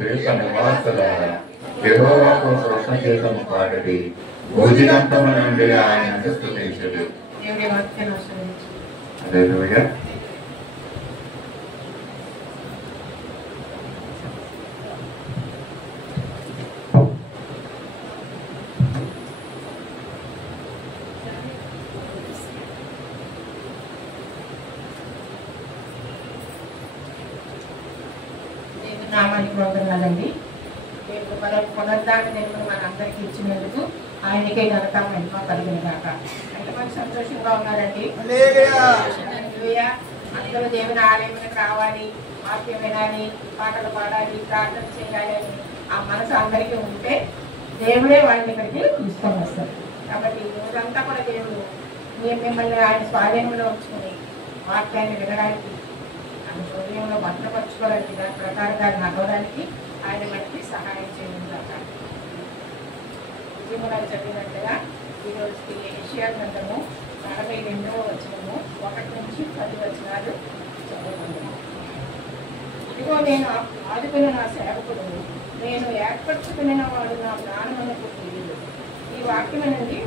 దేశ నివాసులారా యెహోవాకు కృతజ్ఞతలు పాడుడి, భూదిగంతము నుండి ఆయనను స్తుతించుడి. హల్లెలూయా. నామానికి వందనాలండి. దేవుడు పునరుద్ధారణ దేవుడు మనందరికీ ఇచ్చినందుకు ఆయనకే ఘనత మహిమ కలిగిన గాక. ఎంతమంది సంతోషంగా ఉన్నారండి? అందరూ దేవుని ఆలయానికి రావాలి, వాక్యం వినాలి, పాటలు పాడాలి, ప్రార్థన చేయాలి అని ఆ మనసు అందరికీ ఉంటే దేవుడే వాళ్ళని ఇక్కడికి తీసుకొని వస్తారు. కాబట్టి ఈ రోజంతా కూడా దేవుడు మిమ్మల్ని ఆయన స్వాధీనంలో ఉంచుకొని వాక్యాన్ని వినడానికి, ఆయన హృదయంలో భద్రపరచుకోవడానికి, దాని ప్రకారంగా నడవడానికి ఆయన మనకి సహాయం చేయనుగాక. ఉద్యమరాలు చదివినట్టుగా ఈరోజుకి యెషయా గ్రంథము 42వ వచనము 1 నుంచి 10 వచనాలు చదువుకుంటున్నాము. ఇదిగో నేను ఆదుకున్న నా సేవకుడు, నేను ఏర్పరచుకున్న వాడు నా ప్రాణమునకు ప్రియుడు. ఈ వాక్యమేనండి.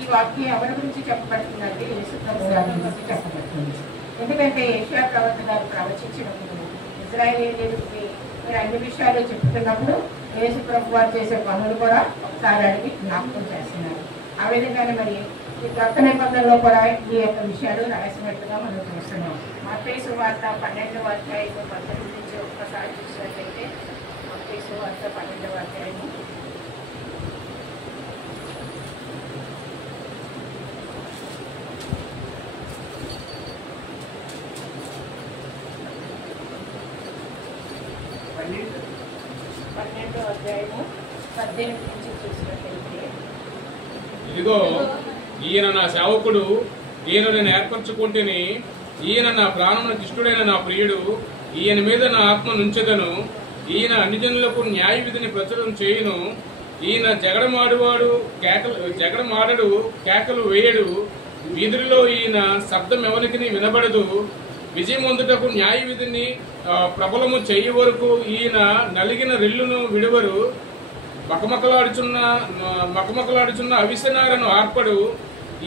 ఈ వాక్యం ఎవరి గురించి చెప్పబడుతుందంటే యేసుక్రీస్తు గారి గురించి చెప్పబడుతుంది. ఎందుకంటే యెషయా ప్రవక్త గారు ప్రవచించినప్పుడు ఇశ్రాయేలీయులకి మీరు అన్ని విషయాలు చెప్తున్నప్పుడు యేసు ప్రభు వారు చేసే పనులు కూడా ఒకసారి అడిగి జ్ఞాపకం చేస్తున్నారు. ఆ విధంగానే మరి ఈ కొత్త నిబంధనలో కూడా ఈ యొక్క విషయాలు రాసినట్టుగా మనం చూస్తున్నాం. మత్తయి సువార్త 12వ అధ్యాయం 18 నుంచి ఒక్కసారి చూసినట్లయితే మత్తయి సువార్త 12వ అధ్యాయము 12వ అధ్యాయము 18 నుంచి చూసినట్లయితే, ఇదిగో ఈయన నా సేవకుడు, ఈయన నేను ఏర్పరచుకుంటేని, ఈయన నా ప్రాణమునకు ఇష్టుడైన నా ప్రియుడు, ఈయన మీద నా ఆత్మ నుంచెదను, ఈయన అన్ని జనులకు న్యాయ విధిని ప్రచురం చేయును, ఈయన జగడమాడడు కేకలు వేయడు, వీధుల్లో ఈయన శబ్దం ఎవరికి వినబడదు, విజయం పొందుటకు న్యాయ విధిని ప్రబలము చేయ వరకు ఈయన నలిగిన రెల్లును విడువరు, మకమకలాడుచున్న అవిసనారను ఆర్పడు,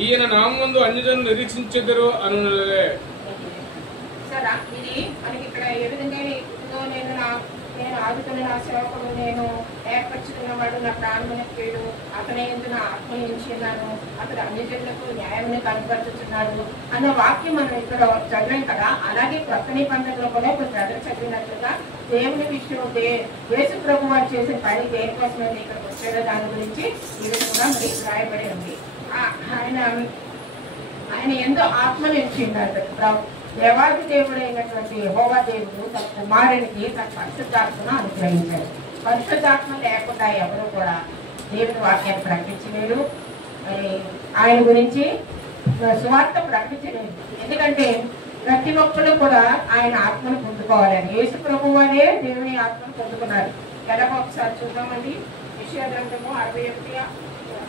ఈయన నామందు అన్యజనులు నిరీక్షించెదరు అనున్నదే. ఇది మనకి ఇక్కడ ఏ విధంగా నేను ఆదుకున్న నా సేవకుడు, నేను ఏర్పరచుకున్నవాడు నా ప్రాణమునకు ప్రియుడు, అతని యందు నా ఆత్మను ఉంచున్నాను, అతడు అన్ని జనులకు న్యాయమును కనపరుచుతున్నాడు అన్న వాక్యం మనం ఇక్కడ చదివాం కదా. అలాగే కొత్త నిబంధనలో కూడా ఇప్పుడు ప్రజలు చదివినట్లుగా దేవుని విషయం యేసు ప్రభు వారు చేసిన పని దేనికోసమైతే ఇక్కడికి వచ్చాడో దాని గురించి ఈ విధంగా మరి రాయబడి ఉంది. ఆయన ఎంతో ఆత్మను ఉంచున్నాడు. దేవాది దేవుడైనటువంటి యెహోవా దేవుడు తన కుమారునికి తన పరిశుద్ధాత్మను అనుగ్రహించాడు. పరిశుద్ధాత్మ లేకుండా ఎవరు కూడా దేవుని వాక్యాన్ని ప్రకటించలేరు, ఆయన గురించి సువార్త ప్రకటించలేదు. ఎందుకంటే ప్రతి ఒక్కరు కూడా ఆయన ఆత్మను పొందుకోవాలని యేసు ప్రభు వారే దేవుని ఆత్మను పొందుకున్నారు. ఎలాగో ఒకసారి చూద్దామండి. యెషయా గ్రంథము 61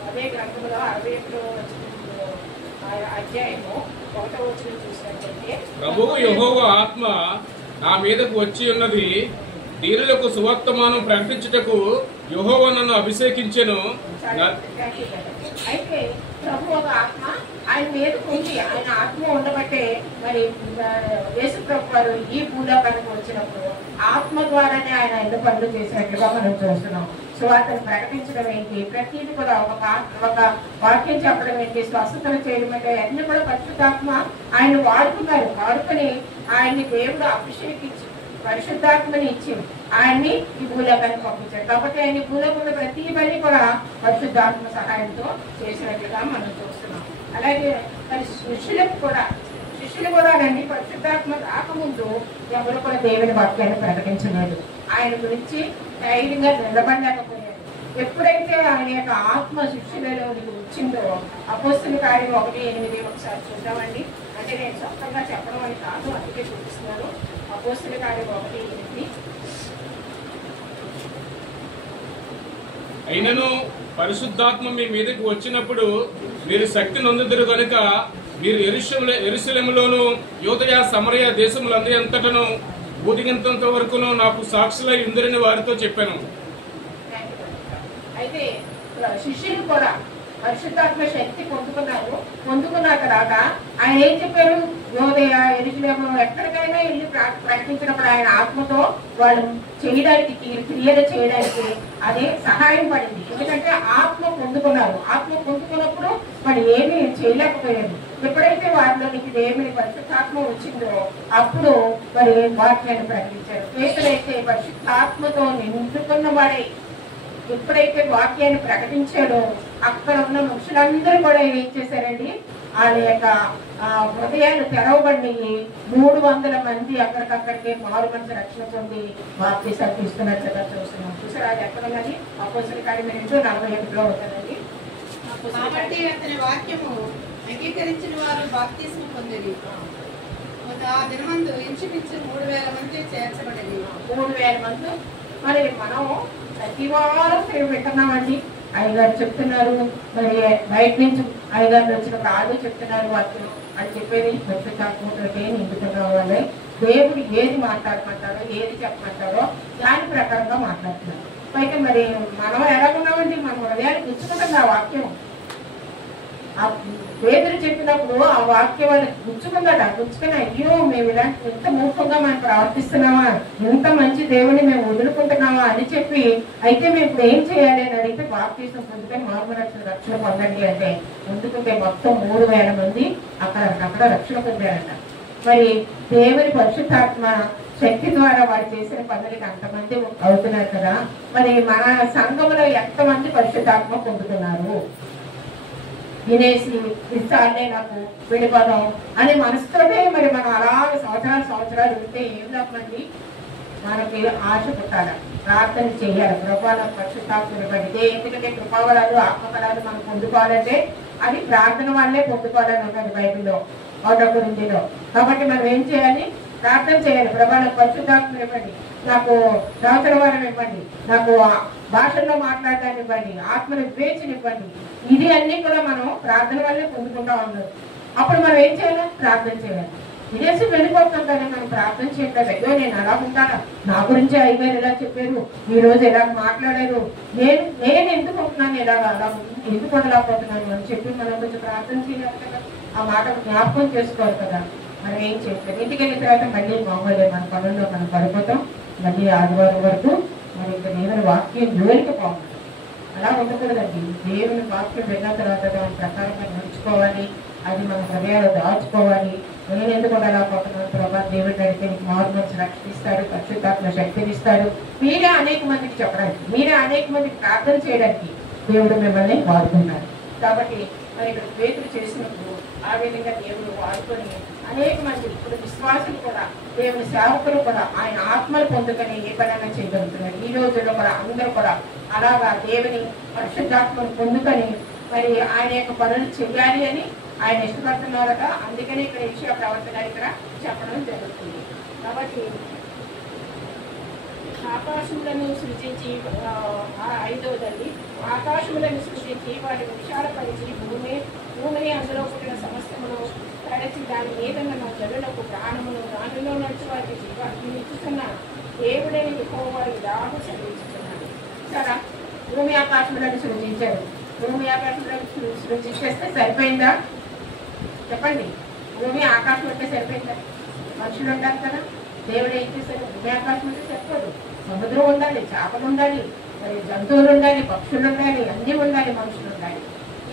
అదే గ్రంథంలో 61వ అధ్యాయము 1వ వచనం చూసినట్లయితే, ప్రభువు యెహోవా ఆత్మ నా మీదకు వచ్చి ఉన్నది, దీనులకు సువర్తమానం ప్రకటించుటకు యెహోవా నన్ను అభిషేకించెను. అయితే ప్రభు ఒక ఆత్మ ఆయన మీదకు ఉంది. ఆయన ఆత్మ ఉండబట్టే మరి యేసు ప్రభు వారు ఈ భూలోకానికి వచ్చినప్పుడు ఆత్మ ద్వారానే ఆయన ఎన్నో పనులు చేసినట్లుగా మనం చూస్తున్నాం. సువార్తను ప్రకటించడం ఏంటి, ప్రతిదీ కూడా ఒక వాక్యం చెప్పడం ఏంటి, స్వస్థతలు చేయడం అంటే అన్ని కూడా పరిశుద్ధాత్మ ఆయన వాడుకుని ఆయన్ని దేవుడు అభిషేకించి పరిశుద్ధాత్మని ఇచ్చి ఆయన్ని ఈ భూలోకానికి పంపించాడు. కాబట్టి ఆయన భూలోకంలో ప్రతి పని కూడా పరిశుద్ధాత్మ సహాయంతో చేసినట్లుగా మనం చూస్తున్నాం. అలాగే మరి శిష్యులు కూడా రండి పరిశుద్ధాత్మ రాకముందు ఎవరు కూడా దేవుని వాక్యాన్ని ప్రకటించలేదు. ఆయన గురించి ధైర్యంగా నిలబడలేకపోయారు. ఎప్పుడైతే ఆయన యొక్క ఆత్మ శిష్యులలోనికి వచ్చిందో అపోస్తుల కార్యం 1:8 ఒకసారి చూద్దామండి. అంటే నేను సొంతంగా చెప్పడం అని కాదు, అందుకే చూపిస్తున్నాను. అపోస్తుల కార్యం 1:8. అయినను పరిశుద్ధాత్మ మీ మీదకి వచ్చినప్పుడు మీరు శక్తి నొందుదురు గనుక మీరు యెరూషలేములోను యూదయ సమరయ దేశములందరియంతటను బూదిగంతంత వరకును నాకు సాక్షులై ఉందరని వారితో చెప్పాను. అయితే శిష్యులు కూడా పరిశుద్ధాత్మ శక్తి పొందుకున్న తర్వాత ఆయన ఏం చెప్పారు? యోదయ, యెరూషలేము ఎక్కడికైనా వెళ్ళి ప్రకటించినప్పుడు ఆయన ఆత్మతో వాళ్ళు చేయడానికి, క్రియలు చేయడానికి అదే సహాయం పడింది. ఎందుకంటే ఆత్మ పొందుకున్నారు. ఆత్మ పొందుకున్నప్పుడు వాళ్ళు ఏమీ చేయలేకపోయారు. ఎప్పుడైతే వారిలోనికి దేవుని పరిశుద్ధాత్మ వచ్చిందో అప్పుడు మరి వాక్యాన్ని ప్రకటించారు. పేతురైతే పరిశుద్ధాత్మతో నిండుకున్న వాడే ఎప్పుడైతే వాక్యాన్ని ప్రకటించాడో అక్కడ ఉన్న మనుషులందరూ కూడా ఏం చేశారండి? వాళ్ళ యొక్క హృదయాలు తెరవబడి 300 మంది అక్కడికక్కడికే మారు మనసు రక్షణ పొంది బాప్తిసాలు తీసుకున్నట్లుగా చూస్తున్నాం. చూసారా? అది ఎక్కడ ఉన్నది? అపోస్తలుల కార్యం 2:41 అవుతుందండి. కాబట్టి అతని వాక్యము అంగీకరించిన వారు బాప్తిస్మం పొందిరి. ఆ దినమందు ఇంచుమించు 3000 మంది చేర్చబడింది. 3000 మంది. మరి మనం ప్రతి వారం వింటున్నామండి. అయ్యగారు చెప్తున్నారు, మరి బయట నుంచి అయ్యగారు వచ్చినప్పుడు ఆడు చెప్తున్నారు వాక్యం అని చెప్పేది పరిశుద్ధాత్మతోటే నిండుకుని రావాలి. దేవుడు ఏది మాట్లాడమంటారో, ఏది చెప్పమంటారో దాని ప్రకారంగా మాట్లాడుతున్నారు. అయితే మరి మనం ఎలాగున్నామండి? మన హృదయాన్ని గుచ్చుకుంటుంది ఆ వాక్యం. ఆ పేదలు చెప్పినప్పుడు ఆ వాక్యం వాళ్ళకి గుచ్చుకుందట. గుచ్చుకుని అయ్యో మేము ఇలాంటి ఎంత మూర్ఖంగా మనం ప్రవర్తిస్తున్నామా, ఎంత మంచి దేవుని మేము వదులుకుంటున్నామా అని చెప్పి, అయితే మేము ఇప్పుడు ఏం చేయాలి అని అడిగితే బాప్తిసం పొందుకొని మారుమనసు రక్షణ పొందండి అంటే ముందుకుంటే మొత్తం 3000 మంది అక్కడ రక్షణ పొందారంట. మరి దేవుని పరిశుద్ధాత్మ శక్తి ద్వారా వాడు చేసిన పనులకి అంతమంది అవుతున్నారు కదా. మరి మన సంఘంలో ఎంతమంది పరిశుద్ధాత్మ పొందుతున్నారు? వినేసి ఇస్తానే నాకు విడిపోదాం అని మనసుతోనే మరి మనం అలాగే సంవత్సరాలు ఉంటే ఏం తప్పండి? మనకి ఆశ పుట్టాలి, ప్రార్థన చేయాలి. ప్రభా నాకు పరిశుద్ధాత్మని పడితే, ఎందుకంటే కృపావరాలు ఆత్మఫలాలు మనం పొందుకోవాలంటే అది ప్రార్థన వల్లే పొందుకోవాలని ఉంటుంది బైబిల్లో 1 కాబట్టి మనం ఏం చేయాలి? ప్రార్థన చేయాలి. ప్రభా నాకు పరిశుద్ధాత్మని ఇవ్వండి, నాకు ప్రవచన వరం ఇవ్వండి, నాకు భాషల్లో మాట్లాడటాన్ని ఇవ్వండి, ఆత్మను వివేచనివ్వండి. ఇది అన్ని కూడా మనం ప్రార్థన వల్లే పొందుకుంటా ఉన్నాం. అప్పుడు మనం ఏం చేయాలి? ప్రార్థన చేయాలి. విదేశీ వెళ్ళిపోతాం కానీ మనం ప్రార్థన చేయట్లేదు. అయ్యో నేను అలా ఉంటానా, నా గురించి అయ్యారు ఇలా చెప్పారు, ఈ రోజు ఇలా మాట్లాడారు, నేను ఎందుకు ఉంటున్నాను, అలా ఎందుకు ఉండలేకపోతున్నాను అని చెప్పి మనం కొంచెం ప్రార్థన చేయాలి కదా. ఆ మాట జ్ఞాపకం చేసుకోవాలి కదా. మనం ఏం చేస్తాం? ఇంటికి వెళ్ళిన తర్వాత మళ్ళీ మామూలు మన పనుల్లో మనం పడిపోతాం. మళ్ళీ ఆదివారం వరకు మరి ఇంకా దేవుని వాక్యం జోలికి పోవాలి. అలా ఉండకూడదండి. దేవుని వాక్యం విన్న తర్వాత దాని ప్రకారంగా నడుచుకోవాలి. అది మన హృదయాలు దాచుకోవాలి. నేను ఎందుకు అలా పోతున్నాను ప్రభా, దేవుడిని అడిగితే నీకు మారు మనసు రక్షిస్తాడు, పరిశుద్ధాత్మ శక్తిని ఇస్తాడు. మీరే అనేక మందికి చెప్పడానికి, మీరే అనేక మందికి ప్రార్థన చేయడానికి దేవుడు మిమ్మల్ని వాడుకున్నారు. కాబట్టి మరి ఇక్కడ పేతులు చేసినప్పుడు ఆ విధంగా దేవుడు వాడుకొని అనేక మంది ఇప్పుడు విశ్వాసులు కూడా, దేవుని సేవకులు కూడా ఆయన ఆత్మలు పొందుకొని ఏ పనైనా చేయగలుగుతున్నారు. ఈ రోజుల్లో కూడా అందరూ కూడా అలాగా దేవుని పరిశుద్ధాత్మను పొందుకొని మరి ఆయన యొక్క పనులు చెయ్యాలి అని ఆయన ఇష్టపడుతున్నారట. అందుకని ఇక్కడ యెషయా ప్రవక్త ఇక్కడ చెప్పడం జరుగుతుంది. కాబట్టి ఆకాశములను సృజించి 5వదండి, ఆకాశములను సృజించి వాటిని విశాలపరిచి భూమిని అందులో పుట్టిన సమస్తమును తడచి దాని మీద మన జనులకు ప్రాణమును, దానిలో నడిచి వారికి జీవాన్ని ఇచ్చుతున్న దేవుడని యెహోవా ఇలాగూ సెలవిస్తున్నాడు. సరే, భూమి ఆకాశములను సృజించారు. భూమి ఆకాశములను సృజించేస్తే సరిపోయిందా? చెప్పండి. భూమి ఆకాశం అంటే సరిపోయిందా? మనుషులు ఉండాలి కదా. దేవుడు ఏం చేశారు? భూమి ఆకాశం అంటే సరిపోదు. సముద్రం ఉండాలి, చేపలు ఉండాలి, మరి జంతువులు ఉండాలి, పక్షులు ఉండాలి, అన్నీ ఉండాలి, మనుషులు ఉండాలి.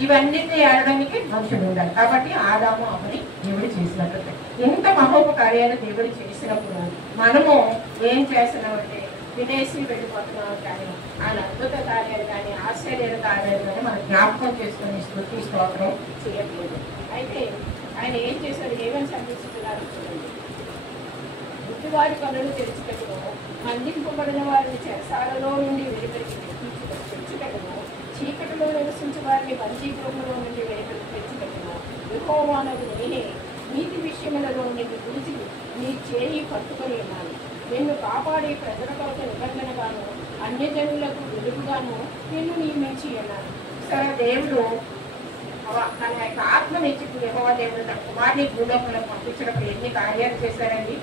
ఇవన్నిటిని ఏడడానికి మనుషులు ఉండాలి. కాబట్టి ఆదాము అమ్మని దేవుడు చేసినట్టు ఇంత మహోపకార్యాలు దేవుడు చేసినప్పుడు మనము ఏం చేస్తున్నామంటే వినేసి వెళ్ళిపోతున్నాం. కానీ ఆయన అద్భుత కార్యాలు కానీ ఆశ్చర్య కార్యాలు కానీ మనం జ్ఞాపకం చేసుకొని స్తుతి స్తోత్రం చేయట్లేదు. అయితే ఆయన ఏం చేశాడు? ఏమని సందేశిస్తున్నారు చూడండి. బుద్ధివారి కన్నులు తెరిచిపెట్టును, బంధింపబడిన వారిని చెరసాలలో నుండి వెలుపలికి తెచ్చిపెట్టును, చీకటిలో నివసించే వారిని బందీగృహంలో నుండి వెలుపలికి తెచ్చిపెట్టును. యెహోవానగు నేనే నీతి విషయములలో నీకు పిలిచి నీ చేయి పట్టుకొని ఉన్నాను. నిన్ను కాపాడే ప్రజల కొరకు నిబంధనగాను అన్యజనులకు వెలుగుగాను నిన్ను నియమించి ఉన్నాను. సరే, దేవుడు తన యొక్క ఆత్మనిచ్చి యెహోవా దేవుడు తన కుమారుని భూలోకంలో పంపించినప్పుడు ఎన్ని కార్యాలు చేశారండి?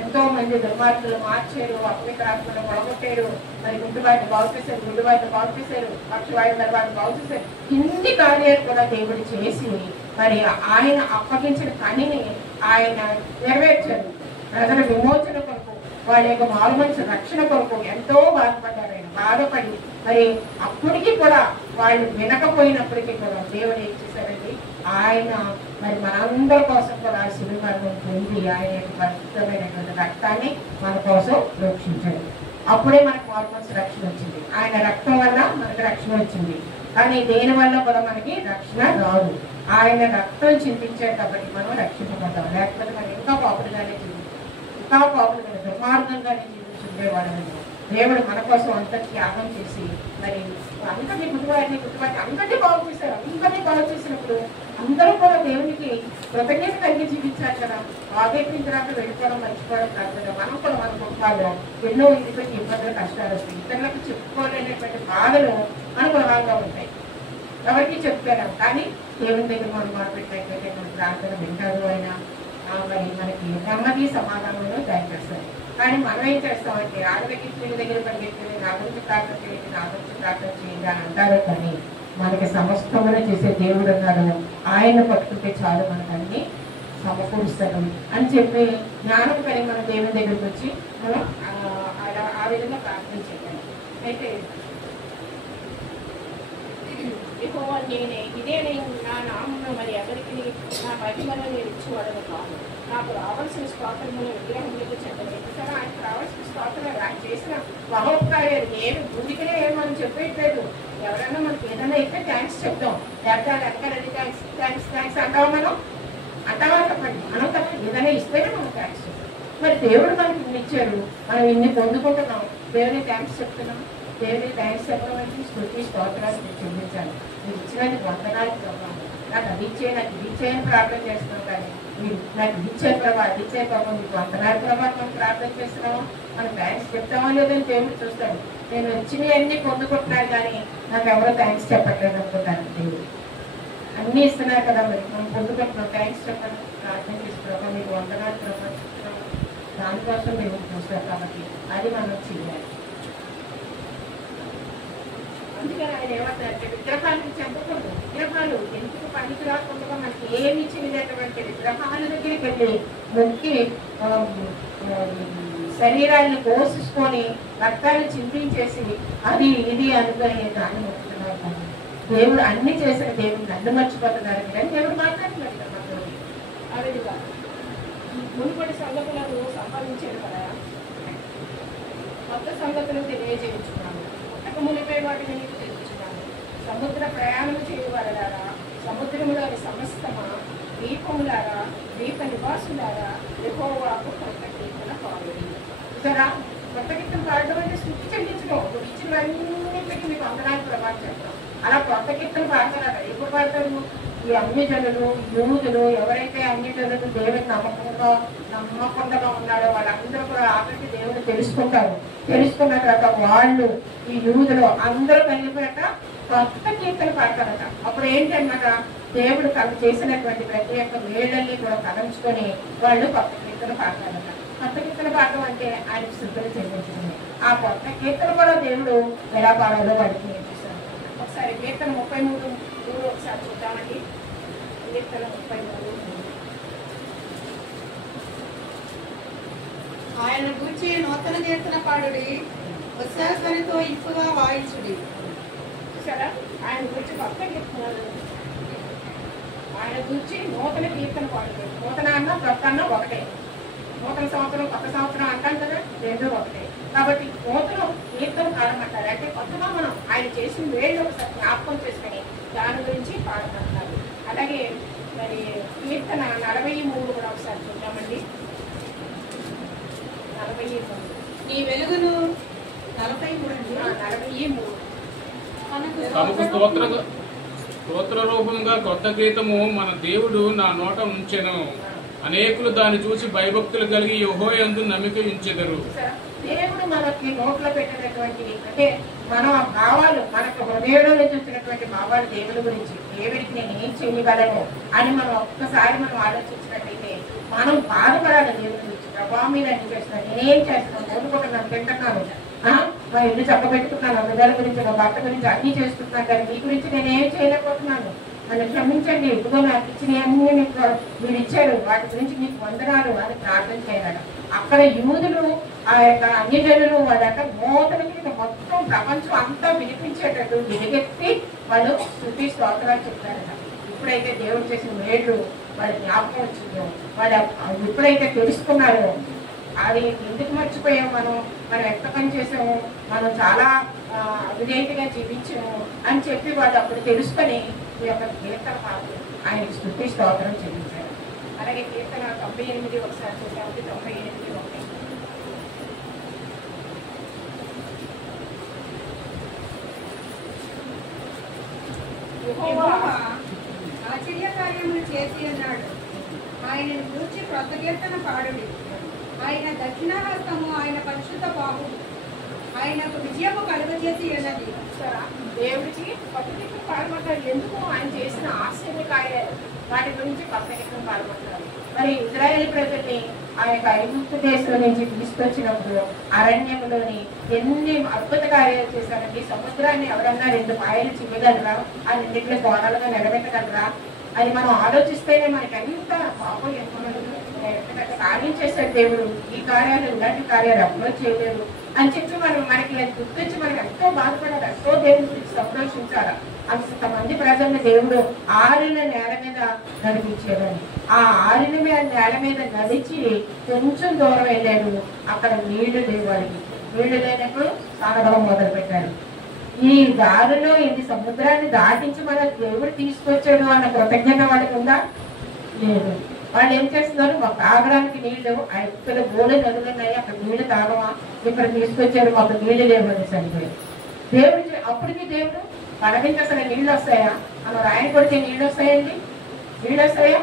ఎంతో మంది దుర్మార్గులు మార్చారు, అపవిత్రాత్మను బాగొట్టారు, మరి గుడ్డుబాటు బాగు చేశారు, గుడ్డుబాటు బాగు చేశారు, పక్షవాయువుల వారిని బాగు చేశారు. ఇన్ని కార్యాలు కూడా దేవుడు చేసి మరి ఆయన అప్పగించిన పనిని ఆయన నెరవేర్చారు. ప్రజల విమోచన కొరకు, వాళ్ళ యొక్క మారుమనిషి రక్షణ కొరకు ఎంతో బాధపడ్డారు. ఆయన బాధపడి మరి అప్పటికి కూడా వాళ్ళు వినకపోయినప్పటికీ కూడా దేవుడు ఏం చేశారండి, ఆయన మరి మనందరి కోసం కూడా శిలువ మరణం పొంది ఆయన యొక్క పరిశుద్ధమైనటువంటి రక్తాన్ని మన కోసం రక్షించాడు. అప్పుడే మనకు మారుమనిషి రక్షణ వచ్చింది. ఆయన రక్తం వల్ల మనకు రక్షణ వచ్చింది. కానీ దేని వల్ల కూడా మనకి రక్షణ రాదు. ఆయన రక్తం చిందించాడు కాబట్టి మనం రక్షించబడ్డాం. లేకపోతే మనం ఇంకా పాపులుగానే ఇంకా పాపులుగా దుర్మార్గంగానే జీవిస్తుండేవాడు. దేవుడు మన కోసం అంత త్యాగం చేసి మరి అందరినీ గుర్తుపట్టి అందరినీ బాగు చేశారు. అందరినీ బాగు చేసినప్పుడు అందరూ కూడా దేవునికి కృతజ్ఞత కలిగి జీవించారు కదా. బాగెక్కిన తర్వాత వెళ్ళిపోవడం మర్చిపోవడం కాదు కదా. మనం కూడా మన కుటుంబాల్లో ఎన్నో ఇటువంటి ఇబ్బందులు కష్టాలు వస్తాయి. ఇతరులకు చెప్పుకోలేనటువంటి బాధలు మన గృహాల్లో ఉంటాయి. ఎవరికి చెప్తారు. కానీ దేవుని దగ్గర మనం మాట్లాడినట్లయితే మన ప్రార్థన వింటారు. ఆయన మరి మనకి నెమ్మది సమాధానంలో దయచేస్తారు. కానీ మనం ఏం చేస్తామంటే ఆడదకి స్త్రీల దగ్గర పరిగెత్తి నా గురించి ప్రార్థన చేయండి, నా గురించి ప్రార్థన చేయండి అని అంటారు. కానీ మనకి సమస్తమునే చేసే దేవుడు అన్నాడు. ఆయన పట్టుకుంటే చాలు మనకు అన్ని సమకూరుస్తాడు అని చెప్పి జ్ఞానం కలిగి మన దేవుని దగ్గరికి వచ్చి మనం ఆ విధంగా ప్రార్థన చేయాలి. అయితే యెహోవా నేనే, ఇదే నేను నా నామమును మరి ఎవరికి నా మహిమను నేను ఇచ్చేవాడను కాదు. నాకు రావాల్సిన స్తోత్రములు విగ్రహములకు చెందలేదు. సరే ఆయనకు రావాల్సిన స్తోత్రాలు ఆయన చేసిన మహోపకార్యాలు ఏమి గుడికనే ఏమని చెప్పేయట్లేదు. ఎవరైనా మనకి ఏదైనా అయితే థ్యాంక్స్ చెప్తాం. లేకపోతే థ్యాంక్స్ అంటావా మనం? అంటావా చెప్పండి. మనం తప్ప ఏదైనా ఇస్తేనే మనం థ్యాంక్స్ చెప్తాం. మరి దేవుడు మనకి ఇన్ని ఇచ్చారు, మనం ఇన్ని పొందుకుంటున్నాం, దేవుని థ్యాంక్స్ చెప్తున్నాం. దేవుని థ్యాంక్స్ చెప్పడం అంటే స్తుతి స్తోత్రాలు నేను చెల్లించాను. మీరు ఇచ్చినది వందనాలు ప్రభావం. నాకు అది ఇచ్చే, నాకు ఇది ఇచ్చేయని ప్రార్థన చేస్తున్నాం. కానీ మీరు నాకు ఇది ఇచ్చే ప్రభావం, అది ఇచ్చే ప్రభావం, మీకు వందనాలు ప్రభావం మనం ప్రార్థన చేస్తున్నాము. మనం థ్యాంక్స్ చెప్తామో లేదని దేవుడు చూస్తాడు. నేను వచ్చినవి అన్నీ పొందుకుంటున్నాను కానీ నాకు ఎవరో థ్యాంక్స్ చెప్పట్లేదు అనుకుంటాను. దేవుడు అన్నీ ఇస్తున్నారు కదా, మరి మనం పొందుకుంటున్నాం. థ్యాంక్స్ చెప్పండి, ప్రార్థన చేస్తున్నాం, మీకు వందనాలు ప్రభావం చెప్తున్నాము. దానికోసం మేము చూస్తాం. కాబట్టి అది మనం చేయాలి. అందుకని ఆయన ఏమంటారంటే విగ్రహాలను చెందకూడదు. విగ్రహాలు ఎందుకు పనికి రాకుండా మనకి ఏమి చేయలేటువంటి విగ్రహాల దగ్గరికి వెళ్ళి మొక్కి శరీరాన్ని పోషించుకొని రక్తాన్ని చిందించేసి అది ఇది అనుకుని దాన్ని మొక్కుతున్నారు. కానీ దేవుడు అన్ని చేసిన దేవుడు నన్ను మర్చిపోతున్నారు కానీ దేవుడు మాట్లాడుతున్నాడు కదా మనతో. ఆ విధంగా మునుపటి సంగతులను సంపాదించాడు కదా, కొత్త సంగతులు తెలియజేయించుకున్నాను. మునిపై వాటిని నీకు తెలుస్తున్నాను. సముద్ర ప్రయాణం చేయవారలారా, సముద్రములోని సమస్తమా, దీపములారా, దీప నివాసులారా, యెహోవాకు కొత్త కీర్తన పాడుడి. సరా కొత్త కీర్తన పాడడం అంటే స్తుతి చెల్లించడం. ఇచ్చినవన్నింటికి మీకు వందనాలు ప్రభావం చెప్తాం. అలా కొత్త కీర్తన పాడతారా? ఎప్పుడు పాడతారు? ఈ అన్యజనులు, యూదులు ఎవరైతే అన్యజనులు దేవుని నమ్మకుండా ఉన్నాడో వాళ్ళందరూ కూడా ఆఖరికి దేవుని తెలుసుకుంటారు. తెలుసుకున్న తర్వాత వాళ్ళు ఈ యూదులు అందరూ కలిగిపోయాక కొత్త కీర్తన పాడతారట. అప్పుడు ఏంటన్నమాట, దేవుడు తను చేసినటువంటి ప్రతి ఒక్క వేళ్ళని కూడా తలంచుకొని వాళ్ళు కొత్త కీర్తన పాడతారట. కొత్త కీర్తన పాడటం అంటే ఆయనకు శుద్ధులు చెల్లించుకుంది. ఆ కొత్త కీర్తన కూడా దేవుడు ఎలా పాడాలో వాడికి నేర్పిస్తాడు. ఒకసారి కీర్తన 33 ఒకసారి చూద్దామండి. కీర్తన 33. ఆయన గూర్చి నూతన కీర్తన పాడుడి, ఉత్సాహధ్వనితో ఇంపుగా వాయించుడి. చూసారా, ఆయన గురించి కొత్త కీర్తనలు, ఆయన గురించి నూతన కీర్తన పాడుడి. నూతన అన్న కొత్త అన్న ఒకటే. నూతన సంవత్సరం కొత్త సంవత్సరం అంటాం కదా, రెండో ఒకటే. కాబట్టి నూతన కీర్తన పాడమంటారు. అంటే కొత్తగా మనం ఆయన చేసిన వేళ్ళు ఒకసారి జ్ఞాపకం చేసుకుని దాని గురించి పాడమంటారు. అలాగే మరి కీర్తన 43 కూడా ఒకసారి చూద్దామండి. 43 నీ వెలుగును 43 తమకు స్తోత్ర రూపంగా కొత్త గీతము మన దేవుడు నా నోట ఉంచెను. అనేకులు దాన్ని చూసి భయభక్తులు కలిగి యెహోవాయందు నమ్మిక ఉంచెదరు. దేవుడు మనకి నోట్లో పెట్టినటువంటి అంటే మన భావాలు, మనకు హృదయంలో నుంచి వచ్చినటువంటి భావాలు దేవుడి గురించి, దేవుడికి నేను ఏం చేయగలను అని మనం ఒక్కసారి మనం ఆలోచించినట్టయితే మనం బాధపడాలి దేవుడి గురించి. ప్రభావ మీరు అన్ని చేస్తున్నారు, నేనేం చేస్తున్నాను, కోరుకుంటున్నాను, తింటున్నాను, మా ఇల్లు చక్కబెట్టుకున్నాను, బిడ్డల గురించి మా భర్త గురించి అన్ని చేసుకుంటున్నాను, కానీ మీ గురించి నేనేం చేయలేకపోతున్నాను, నన్ను క్షమించండి, ఇదిగో నాకు ఇచ్చినవన్నీ మీకు మీరు ఇచ్చారు, వాటి గురించి మీకు వందనాలు అని ప్రార్థన చేయాలి. అక్కడ యూదులు ఆ యొక్క అన్యజనులు వాళ్ళంటే మోతలకి మొత్తం ప్రపంచం అంతా వినిపించేటట్టు విడిగెత్తి వాళ్ళు స్తుతి స్తోత్రాలు చెప్తారట. ఎప్పుడైతే దేవుడు చేసిన మేలు వాళ్ళ జ్ఞాపకం వచ్చిందో, వాళ్ళు ఎప్పుడైతే తెలుసుకున్నారో, అది ఎందుకు మర్చిపోయాము, మనం ఎంత పని చేసాము, మనం చాలా అవిధేయతగా జీవించాము అని చెప్పి వాళ్ళు అప్పుడు తెలుసుకొని ఈ యొక్క కీర్తన పాటలు ఆయనకి స్తుతి స్తోత్రం చెల్లించారు. అలాగే కీర్తన 98 ఒకసారి చూసాము, 98:1. యెహోవా ఆశ్చర్య కార్యములు చేసి ఉన్నాడు, ఆయనను గూర్చి క్రొత్త కీర్తన పాడుడి. ఆయన దక్షిణహస్తము, ఆయన పరిశుద్ధ బాహు ఆయనకు విజయము కలుగజేసి ఉన్నది. దేవుడికి కొత్త గీతం పాడమంటారు. ఎందుకు? ఆయన చేసిన ఆశ్చర్య కార్యాలు వాటి గురించి కొత్త గీతం పాడమంటారు. మరి ఇజ్రాయేల్ ప్రజల్ని ఆ యొక్క ఐగుప్తు దేశం నుంచి తీసుకొచ్చినప్పుడు అరణ్యంలోని ఎన్ని అద్భుత కార్యాలు చేశారండి. సముద్రాన్ని ఎవరన్నా 2 పాయలు చిమ్మగలరా, ఆ రెండింటిలో గోడలుగా నిలబెట్టగలరా అని మనం ఆలోచిస్తేనే మనకి ఎంత పాపం కార్యం చేశాడు దేవుడు. ఈ కార్యాలు ఇలాంటి కార్యాలు అప్లో చేయలేరు అని చెప్పి మనకి గుర్తించి మనకి ఎంతో బాధపడాలి, ఎంతో దేవుడి గురించి సంతోషించాలి. అంతమంది ప్రజల్ని దేవుడు ఆరిన నేల మీద నడిపించేదని, ఆ ఆరిన నేల మీద నడిచి కొంచెం దూరం వెళ్ళాడు. అక్కడ నీళ్లు లేవు, వాడికి నీళ్లు లేనప్పుడు సాగడం మొదలు పెట్టాడు. ఈ దారిలో ఇది సముద్రాన్ని దాటించి మన దేవుడు తీసుకొచ్చాడు అన్న కృతజ్ఞత వాడికి ఉందా? లేదు. వాళ్ళు ఏం చేస్తున్నారు, మాకు తాగడానికి నీళ్లు, ఇక్కడ గోడ నదులు ఉన్నాయి, అక్కడ నీళ్లు తాగమా, ఇక్కడ తీసుకొచ్చారు, మాకు నీళ్లు లేవు అని చనిపోయి దేవుడు. అప్పటికి దేవుడు పడవించి అసలు నీళ్ళు వస్తాయా, అలా రాయని కొడితే నీళ్ళు వస్తాయండి? నీళ్ళు వస్తాయా?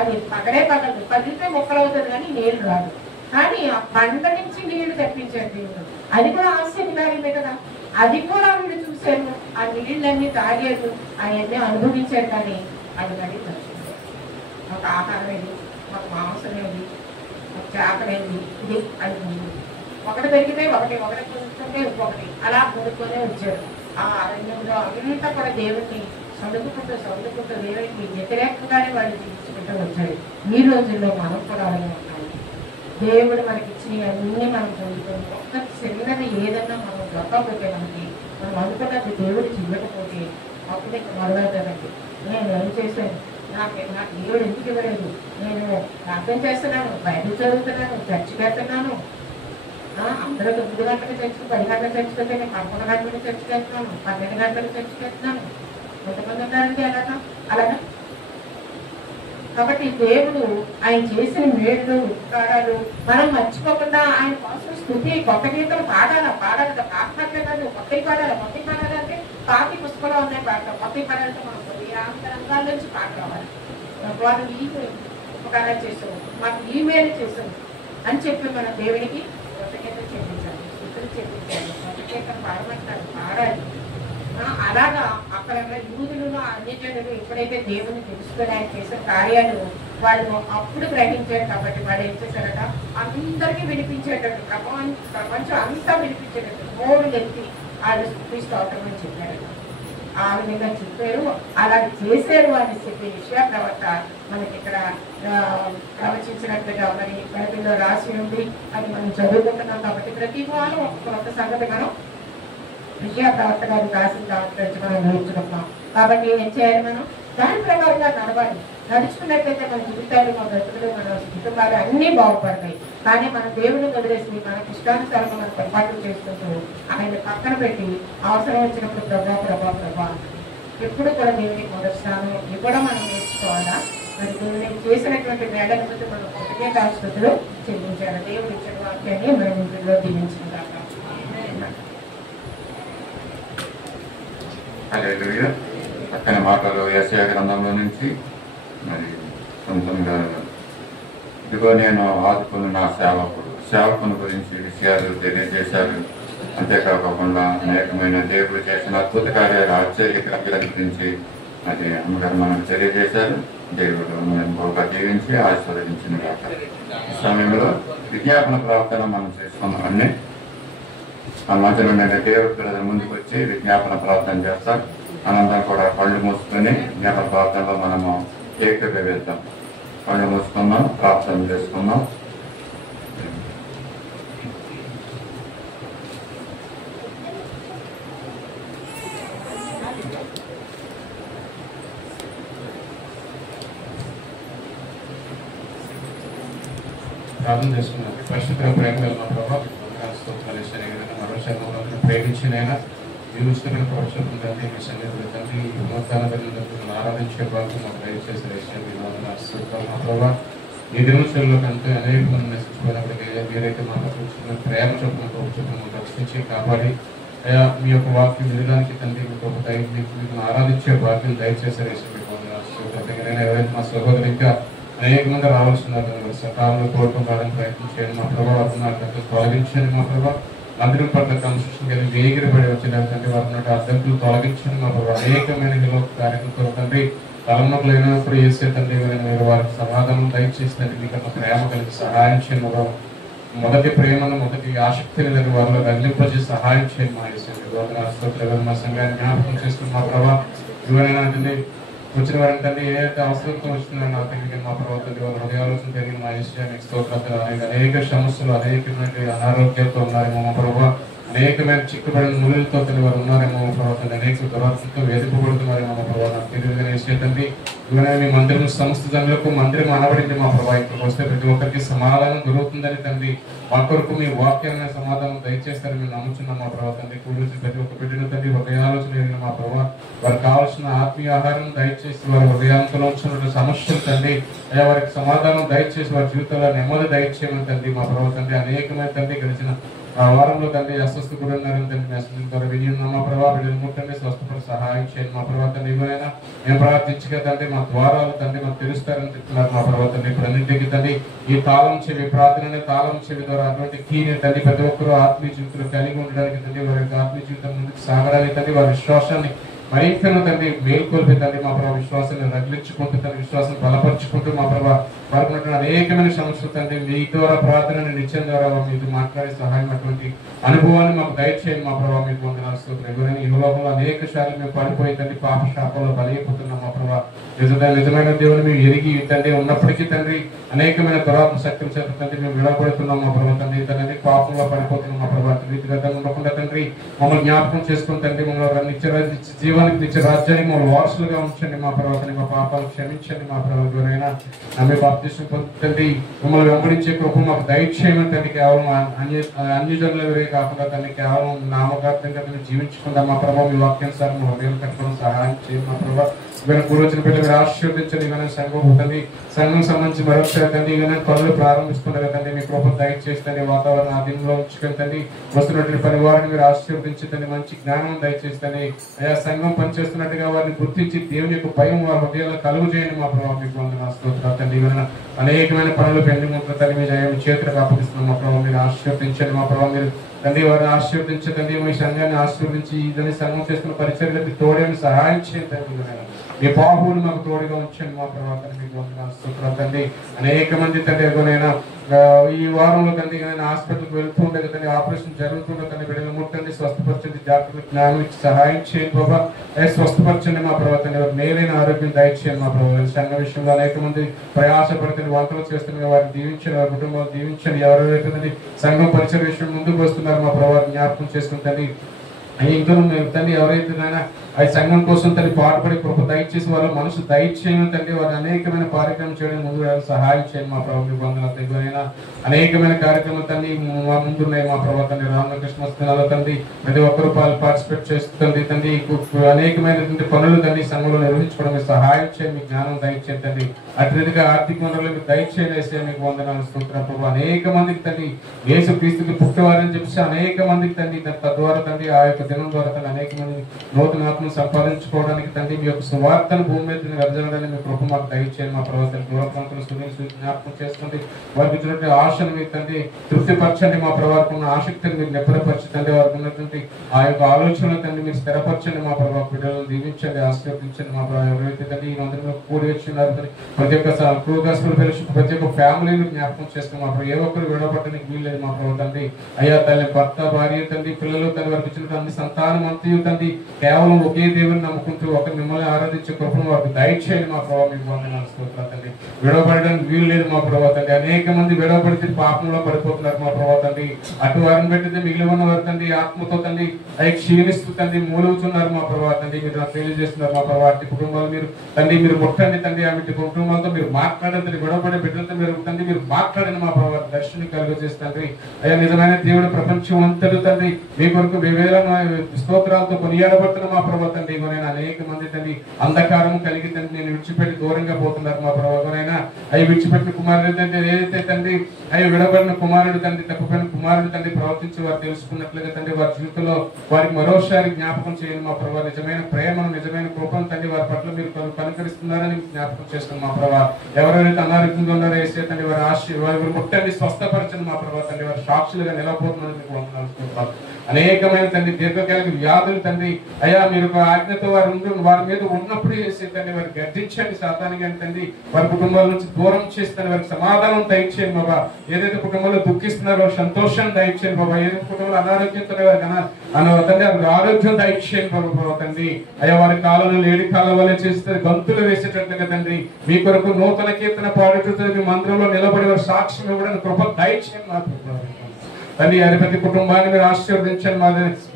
అది పగలదు, పగిలితే మొక్కలు అవుతుంది కానీ నీళ్లు రాదు. కానీ ఆ పంట నుంచి నీళ్లు తెప్పించాడు దేవుడు. అది కూడా ఆశ్చర్యకార్యమే కదా. అది కూడా వీళ్ళు చూశారు, ఆ నీళ్ళన్నీ తాగారు, అవన్నీ అనుభవించారు. కానీ అది మరి మాకు ఆహారం ఏంటి, మాకు మాంసం ఏంటి, మాకు చేపలేంటి, ఇది అది ఉంది. ఒకటి దొరికితే ఒకటి కొనుక్కుంటే ఇంకొకటి అలా కొనుక్కొనే వచ్చారు. ఆ అరణ్యంలో అంతా కూడా దేవుడిని సొందుకుంటూ దేవుడికి వ్యతిరేకంగానే వాళ్ళు జీవించుకుంటూ వచ్చారు. ఈ రోజుల్లో మనం కూడా అలాగే ఉండాలి. దేవుడు మనకి ఇచ్చిన అన్నీ మనం పొందుకొని ఒక్క చిన్నది ఏదన్నా మనం దొరకకపోతే మనం అనుకున్నది దేవుడు చిన్నకపోతే అప్పుడు మొదలవుతారండి. నేను ఏం చేశాను, నాకు దేవుడు ఎందుకు ఇవ్వలేదు, నేను ప్రార్థన చేస్తున్నాను, బైబిల్ చదువుతున్నాను, చర్చికి వెళ్తున్నాను, అందరూ 9 గంటలకు చర్చికి, 10 గంటలకు చర్చికి వెళ్తే నేను 11 గంటలకు చర్చికి వెళ్తున్నాను, 12 గంటలకు చర్చికి వెళ్తున్నాను. కొంతమంది ఉన్నారండి అలాగా. కాబట్టి దేవుడు ఆయన చేసిన మేళ్ళు ఉపకారాలు మనం మర్చిపోకుండా ఆయన కోసం స్తుతి కొత్త గీతం పాడాలి. పాడట్లే కాదు, కొత్తవి పాడాలి అంటే పాతి పుస్తకంలో ఉన్నాయి పాడతాం. కొత్తవి పాడాలంటే మనం రంగాల నుంచి పాట రావాలి. వాళ్ళు ఈ ఉపకారాలు చేసాము, మాకు ఈ మేలు చేసాము అని చెప్పి మన దేవుడికి కొత్త గీతం చెల్లించాలి, స్తుతులు చెల్లించాలి, కొత్త గీతం పాడమంటారు, పాడాలి. అలాగా అక్కడ యూదులు అన్యజనులు ఎప్పుడైతే దేవుని తెలుసుకొని ఆయన చేసిన కార్యాలు వాళ్ళు అప్పుడు గ్రహించారు. కాబట్టి వాళ్ళు ఏం చేశారట, అందరికీ వినిపించేటట్టు ప్రపంచం అంతా వినిపించేటట్టు మోడు ఎత్తి వాళ్ళు స్తుతి స్తోత్రం అని చెప్పారట. ఆ విధంగా చెప్పారు, అలా చేశారు అని చెప్పి యెషయా ప్రవక్త మనకి ఇక్కడ ప్రవచించినట్లుగా మరి బైబిల్లో రాసి ఉంది. అది మనం చదువుకుంటున్నాం. కాబట్టి ప్రతి వారం ఒక కొత్త సంగతి మనం యెషయా ప్రవక్త గారు రాసిన దాంట్లో మనం నేర్చుకుంటున్నాం. కాబట్టి ఏం చేయాలి, మనం దాని ప్రకారంగా నడవాలి. నడుచుకున్నట్లయితే మన జీవితాలు, మన బ్రతుకులు, మన కుటుంబాలు అన్నీ బాగుపడతాయి. కానీ మన దేవుడిని వదిలేసి మనకి ఇష్టానుసారంగా మనం పొరపాట్లు చేసుకుంటూ ఆయన పక్కన పెట్టి అవసరం వచ్చినప్పుడు ప్రభా ఎప్పుడు కూడా దేవుడికి మొదటి స్థానం ఇవ్వడం మనం నేర్చుకోవాలా. మరి దేవుడిని చేసినటువంటి మేడల బట్టి మనం కొద్దిగా కాస్తుతులు చెల్లించాలి. దేవుడు ఇచ్చిన వాక్యాన్ని మనం ఇంట్లో దీవించిన దాకా. హల్లెలూయా. పక్కన మాటలు యెషయా గ్రంథంలో నుంచి మరి 19 ఇదిగో నేను ఆదుకుని నా సేవకుని గురించి విషయాలు తెలియజేశారు. అంతేకాకుండా అనేకమైన దేవుడు చేసిన అద్భుత కార్యాలు, ఆశ్చర్య కార్యాల గురించి అది అమ్మగారు మనకు తెలియజేశారు. దేవుడు మనం బాగా జీవించి ఆశీర్వదించిన కాక. సమయంలో విజ్ఞాపన ప్రార్థన మనం చేసుకున్నామండి. ఆ మధ్యలో నేను దేవుడి పిల్లల ముందుకు వచ్చి విజ్ఞాపన ప్రార్థన చేస్తాం. అనంతరం కూడా కళ్ళు మూసుకొని విజ్ఞాపన ప్రార్థనలో మనము ఏకీభవిద్దాం. కళ్ళు మూసుకున్నాం, ప్రార్థన చేసుకున్నాం. ప్రార్థన చేసుకున్నాం. పరిశుద్ధ ప్రేమ ప్రభావ మరోసారి ప్రేమించినైనా జీవిస్తున్న పరిశుద్ధం తండ్రి మీ సన్నిధిలో తండ్రి నూతన ఆరాధించే భాగం మాకు దయచేసి ప్రభావ ఈ దినోత్సవంలో కంటే అనేక మంది నశించుకున్నప్పటికీ మీరైతే మాకు చూస్తున్న ప్రేమ చొప్పున రక్షించి కాపాడి అయా మీ యొక్క వాక్యం వినడానికి తండ్రి మీకు ఒక మీకు ఆరాధించే భాగ్యం దయచేసి ఎవరైతే మా సహోదరు ఇంకా అనేక మంది రావాల్సిన సకాలంలో కోరుకోవడానికి ప్రయత్నం చేయండి. మా ప్రభావం తొలగించండి. మా ప్రభావం మందిరం పట్ల కన్స్ట్రక్షన్ కలిగి వేగిరపడి వచ్చిన తండ్రి వారి అడ్డంకులు తొలగించండి. మా ప్రభావ అనేకమైన కార్యక్రమాలు తండ్రి తలనొప్పులు అయినప్పుడు చేసే తండ్రి మీరు వారికి సమాధానం దయచేసి తండ్రి మీకు ప్రేమ కలిగి సహాయం చేయండి. మొదటి ప్రేమను మొదటి ఆసక్తిని దగ్గర వారిలో రగిలింపజేసి సహాయం చేయండి. మా యేసు మా సంఘాన్ని జ్ఞాపకం చేసుకుని మా ప్రభావ ఇవైనా తండ్రి వచ్చిన వారిని తండ్రి ఏదైతే అవసరంతో వచ్చిందో నా తండ్రికి మా ప్రవర్తన వారి హృదయాలోచన తెలియని మా విషయానికి స్తోత్రాలు అనేక సమస్యలు అనేకమైన అనారోగ్యాలతో ఉన్నారేమో మా ప్రభావ అనేకమైన చిక్కుబడిన ముళ్ళతో వారు ఉన్నారేమో మా ప్రవర్తన అనేక దురాత్మతో వేధింపబడుతున్నారేమో మా ప్రభావ నాకు తెలియదుగా విషయం తండ్రి ఇవన్నీ మీ మందిరం సంస్థ జనులకు మందిరం అనబడింది మా ప్రభావ ఇక్కడికి వస్తే ప్రతి ఒక్కరికి సమాధానం దొరుకుతుందని తండ్రి మా కొరకు మీ వాక్యాన్ని సమాధానం దయచేస్తారని మేము నమ్ముచున్నాం మా ప్రభావ తండ్రి కూర్చుని ప్రతి ఒక్క బిడ్డను తండ్రి హృదయాలోచన మా ప్రభావ వారికి కావాల్సిన ఆత్మీయ ఆహారం దయచేసి వారి హృదయాంతలో వచ్చిన సమస్యలు తండ్రి అయ్యా వారికి సమాధానం దయచేసి వారి జీవితంలో నెమ్మది దయచేయమని తండ్రి మా ప్రభావ తండ్రి అనేకమైన తండ్రి గడిచిన ఆ వారంలో తండ్రి అస్వస్థ గురన్నారని తండ్రి మెసేజ్ ద్వారా విని ఉన్నాం మా ప్రభావ బిడ్డలు ముట్టండి స్వస్థపడి సహాయం చేయండి మా ప్రభావ తండ్రి ఇవైనా మేము ప్రార్థించగా తండ్రి మా ద్వారాలు తండ్రి మాకు తెలుస్తారని చెప్తున్నారు మా ప్రభావ తండ్రి ఇప్పుడు అన్నింటికి తండ్రి ఈ తాళం చెవి ప్రార్థన తాళం చెవి ద్వారా అటువంటి కీని తండ్రి ప్రతి ఒక్కరూ ఆత్మీయ జీవితంలో కలిగి ఉండడానికి తండ్రి వారి యొక్క ఆత్మీయ జీవితం ముందుకు సాగడానికి తండ్రి వారి విశ్వాసాన్ని మరింతను తండ్రి మేల్కొల్పి తండ్రి మా ప్రభావ విశ్వాసాన్ని రగిలించుకుంటూ తండ్రి విశ్వాసం బలపరుచుకుంటూ మా ప్రభావ వారికి అనేకమైన సమస్యలు తండ్రి మీ ద్వారా ప్రార్థన నిత్యం ద్వారా మీకు మాట్లాడే సహాయం అటువంటి అనుభవాన్ని మాకు దయచేయండి మా ప్రభావ మీకు వందనాలు. ఈ లోకంలో అనేక సార్లు మేము పడిపోయి తండ్రి పాప శాపంలో బలైపోతున్నాం మా ప్రభావ నిజమైన దేవుని మేము ఎరిగి తండ్రి ఉన్నప్పటికీ తండ్రి అనేకమైన దురాత్మ శక్తుల చేత తండ్రి మేము విడపడుతున్నాం మా ప్రభావ తండ్రి తండ్రి పాపంలో పడిపోతున్నాం మా ప్రభావ రీతిగతంగా ఉండకుండా తండ్రి మమ్మల్ని జ్ఞాపకం చేసుకుని తండ్రి మమ్మల్ని జీవానికి నిత్య రాజ్యానికి మమ్మల్ని వారసులుగా ఉంచండి మా ప్రభావ మా పాపాలు క్షమించండి మా ప్రభావ ఎవరైనా నమ్మే బాప్తిస్మం పొందండి మమ్మల్ని వెంబడించే కృప మాకు దయచేయమని తండ్రి కేవలం అన్యజనులు ఎవరే కాకుండా తండ్రి కేవలం నామకార్థంగా జీవించకుండా మా ప్రభావ మీ వాక్యానుసారం మా హృదయం కట్టుకోవడం సహాయం చేయండి మా ప్రభావ ఇవన్న పూర్వచిన బిడ్డ మీరు ఆశీర్వదించండి. ఇవన్నీ సంఘం ఉంటుంది సంఘం సంబంధించి మరొకసారి తండ్రి ఇవన్నీ పనులు ప్రారంభిస్తుండగా తండ్రి మీ కృప దయచేసి వాతావరణ ఆధీనంలో ఉంచుకెళ్తండి వస్తున్నటువంటి పరివారాన్ని మీరు ఆశీర్వదించండి మంచి జ్ఞానం దయచేస్తండి అయా సంఘం పనిచేస్తున్నట్టుగా వారిని గుర్తించి దేవుని యొక్క భయం వారి హృదయాల్లో కలుగు చేయండి మా ప్రభావ మీకు వందనాలు స్తోత్రాలు తండ్రి ఇవన్న అనేకమైన పనులు పెండింగ్ ఉంటుంది తండ్రి మీ జయం చేతులకు అప్పగిస్తున్నాం మా ప్రభావ మీరు ఆశీర్వదించండి మా ప్రభావ మీరు తండ్రి వారిని ఆశీర్వదించండి మీ సంఘాన్ని ఆశీర్వదించి ఇదని సంఘం చేస్తున్న పరిచర్యలకు తోడేమి సహాయం చేయండి తండ్రి మీ బాహువులు మాకు తోడుగా ఉంచండి మా ప్రభావం మీకు వందనాలు స్తోత్రాలు తండ్రి అనేక మంది తండ్రి ఎవరైనా ఈ వారంలో తండ్రి హాస్పిటల్కి వెళ్తూ ఉండగా తండ్రి ఆపరేషన్ జరుగుతుండే తండ్రి బిడ్డలు ముట్టండి స్వస్థపరచండి డాక్టర్లు జ్ఞానం ఇచ్చి సహాయం చేయండి బాబా స్వస్థపరచండి మా ప్రభావ తండ్రి మేలైన ఆరోగ్యం దయచేయండి మా ప్రభావ సంఘ విషయంలో అనేక మంది ప్రయాసపడుతుంది వంటలు చేస్తున్నారు వారిని దీవించండి వారి కుటుంబాలు దీవించండి ఎవరైతే సంఘం పరిచయ విషయం ముందుకు వస్తున్నారు మా ప్రభావ జ్ఞాపకం చేసుకుంటుంది ఇంకా తండ్రి ఎవరైతే అది సంఘం కోసం తల్లి పాటుపడి కృప దయచేసి వాళ్ళ మనసు దయచేయమని తండ్రి వారు అనేకమైన కార్యక్రమం చేయడం ముందు సహాయం చేయండి మా ప్రభావ బంధువుల దగ్గరైనా అనేకమైన కార్యక్రమాలు తండ్రి మా ముందున్నాయి మా ప్రభావ తండ్రి రామకృష్ణ స్థలాల్లో తండ్రి ప్రతి ఒక్కరూ పార్టిసిపేట్ చేస్తుంది తండ్రి అనేకమైనటువంటి పనులు తండ్రి సంఘంలో నిర్వహించుకోవడం సహాయం చేయండి మీ జ్ఞానం దయచేయండి తండ్రి అత్యధిక ఆర్థిక వనరులకు దయచేయండి వేసే మీకు వందనాలు స్తోత్రం ప్రభావ అనేక మందికి తండ్రి యేసు క్రీస్తుకి పుట్టేవారని చెప్పి అనేక మందికి తండ్రి తద్వారా తండ్రి ఆ యొక్క దినం ద్వారా తండ్రి అనేక మంది నూతన ఆత్మను సంపాదించుకోవడానికి తండ్రి మీ యొక్క సువార్తను భూమి మీద వెదజల్లడానికి మీ కృప మాకు దయచేయండి. మా ప్రవర్తన దూర ప్రాంతాల సునీల్ జ్ఞాపకం చేసుకోండి. వారికి ఇచ్చినటువంటి ఆశను మీరు తండ్రి తృప్తిపరచండి. మా ప్రభావం ఉన్న ఆసక్తిని మీరు నిబ్బరపరచండి. వారికి ఉన్నటువంటి ఆ యొక్క ఆలోచనలు తండ్రి మీరు స్థిరపరచండి. మా ప్రభావ బిడ్డలను దీవించండి, ఆశీర్వదించండి. మా ప్రభావం ఎవరైతే తండ్రి ఈ మందిరంలో కూడి వచ్చినారు ప్రతి ఒక్క ట్రూ గాస్పెల్ ఫెలోషిప్ ప్రతి ఒక్క ఫ్యామిలీని జ్ఞాపకం చేస్తాం. మా ప్రభావ ఏ ఒక్కరు విడవబట్టడానికి వీల్లేదు. మా ప్రభావ తండ్రి అయ్యా తల్లి భర్త భార్య తండ్రి పిల్లలు తండ్రి వారికి ఇచ్చినటువంటి అన్ని సంతానం అంతయు తండ్రి కేవలం ఒకే దేవుని నమ్ముకుంటూ ఒక మిమ్మల్ని ఆరాధించే కృపను వారికి దయచేయండి. మా ప్రభావ మీకు వందనాలు స్తోత్రాలు తండ్రి. విడవబడడానికి వీలు లేదు మా ప్రభావ తండ్రి. అనేక మంది విడవబడితే పాపంలో పడిపోతున్నారు మా ప్రభావ తండ్రి. అటు వారిని పెట్టితే మిగిలి ఉన్న వారు తండ్రి ఆత్మతో తండ్రి అవి క్షీణిస్తూ తండ్రి మూలుగుతున్నారు మా ప్రభావ తండ్రి. మీరు నాకు తెలియజేస్తున్నారు మా ప్రభావ. అట్టి కుటుంబాలు మీరు తండ్రి మీరు ముట్టండి తండ్రి. ఆమె కుటుంబాలతో మీరు మాట్లాడండి. విడవబడే బిడ్డలతో మీరు తండ్రి మీరు మాట్లాడండి మా ప్రభావ. దర్శనం కలుగజేసి తండ్రి అయ్యా నిజమైన దేవుడు ప్రపంచం అంతటి తండ్రి మీ కొరకు వివేలమైన స్తోత్రాలతో కొనియాడబడుతున్న మా ప్రభావ తండ్రి. ఇవరైనా అనేక మంది తండ్రి అంధకారం కలిగి తండ్రి నేను విడిచిపెట్టి దూరంగా పోతున్నారు మా ప్రభావ. ఎవరైనా అవి విడిచిపెట్టిన కుమారుడు తండ్రి ఏదైతే తండ్రి అవి విడబడిన కుమారుడు తండ్రి తప్పిపోయిన కుమారుడు తండ్రి ప్రవర్తించి వారు తెలుసుకున్నట్లుగా తండ్రి వారి జీవితంలో వారికి మరోసారి జ్ఞాపకం చేయండి మా ప్రభావ. నిజమైన ప్రేమను నిజమైన కృపను తండ్రి వారి పట్ల మీరు కనుకరిస్తున్నారని జ్ఞాపకం చేస్తున్నాం మా ప్రభావ. ఎవరైతే అనారోగ్యంగా ఉన్నారో వేసే తండ్రి వారి వారి ముట్టండి స్వస్థపరచండి మా ప్రభావ తండ్రి. వారి సాక్షులుగా నిలబోతున్నారని మీకు వందనాలు. అనేకమైన తండ్రి దీర్ఘకాలిక వ్యాధులు తండ్రి అయ్యా మీరు ఆజ్ఞతో వారి మీద ఉన్నప్పుడు చేసే తండ్రి వారికి గర్జించండి సాతానికి అని తండ్రి. వారి కుటుంబాల నుంచి దూరం చేస్తాను వారికి సమాధానం దయచేయండి బాబా. ఏదైతే కుటుంబంలో దుఃఖిస్తున్నారో సంతోషం దయచేయండి బాబా. ఏదైతే కుటుంబంలో అనారోగ్యంతో తండ్రి వారికి ఆరోగ్యం దయచేయండి బాబా తండ్రి. అయ్యా వారి కాలంలో లేడి కాలం వల్ల చేస్తే గంతులు వేసేటట్లుగా తండ్రి మీ కొరకు నూతన కీర్తన పాడుతూ మీ మందిరంలో నిలబడి వారి సాక్ష్యం ఇవ్వడానికి కృప దయచేయండి మా ప్రభావ తండ్రి. అది ప్రతి కుటుంబాన్ని మీరు ఆశీర్వదించండి మా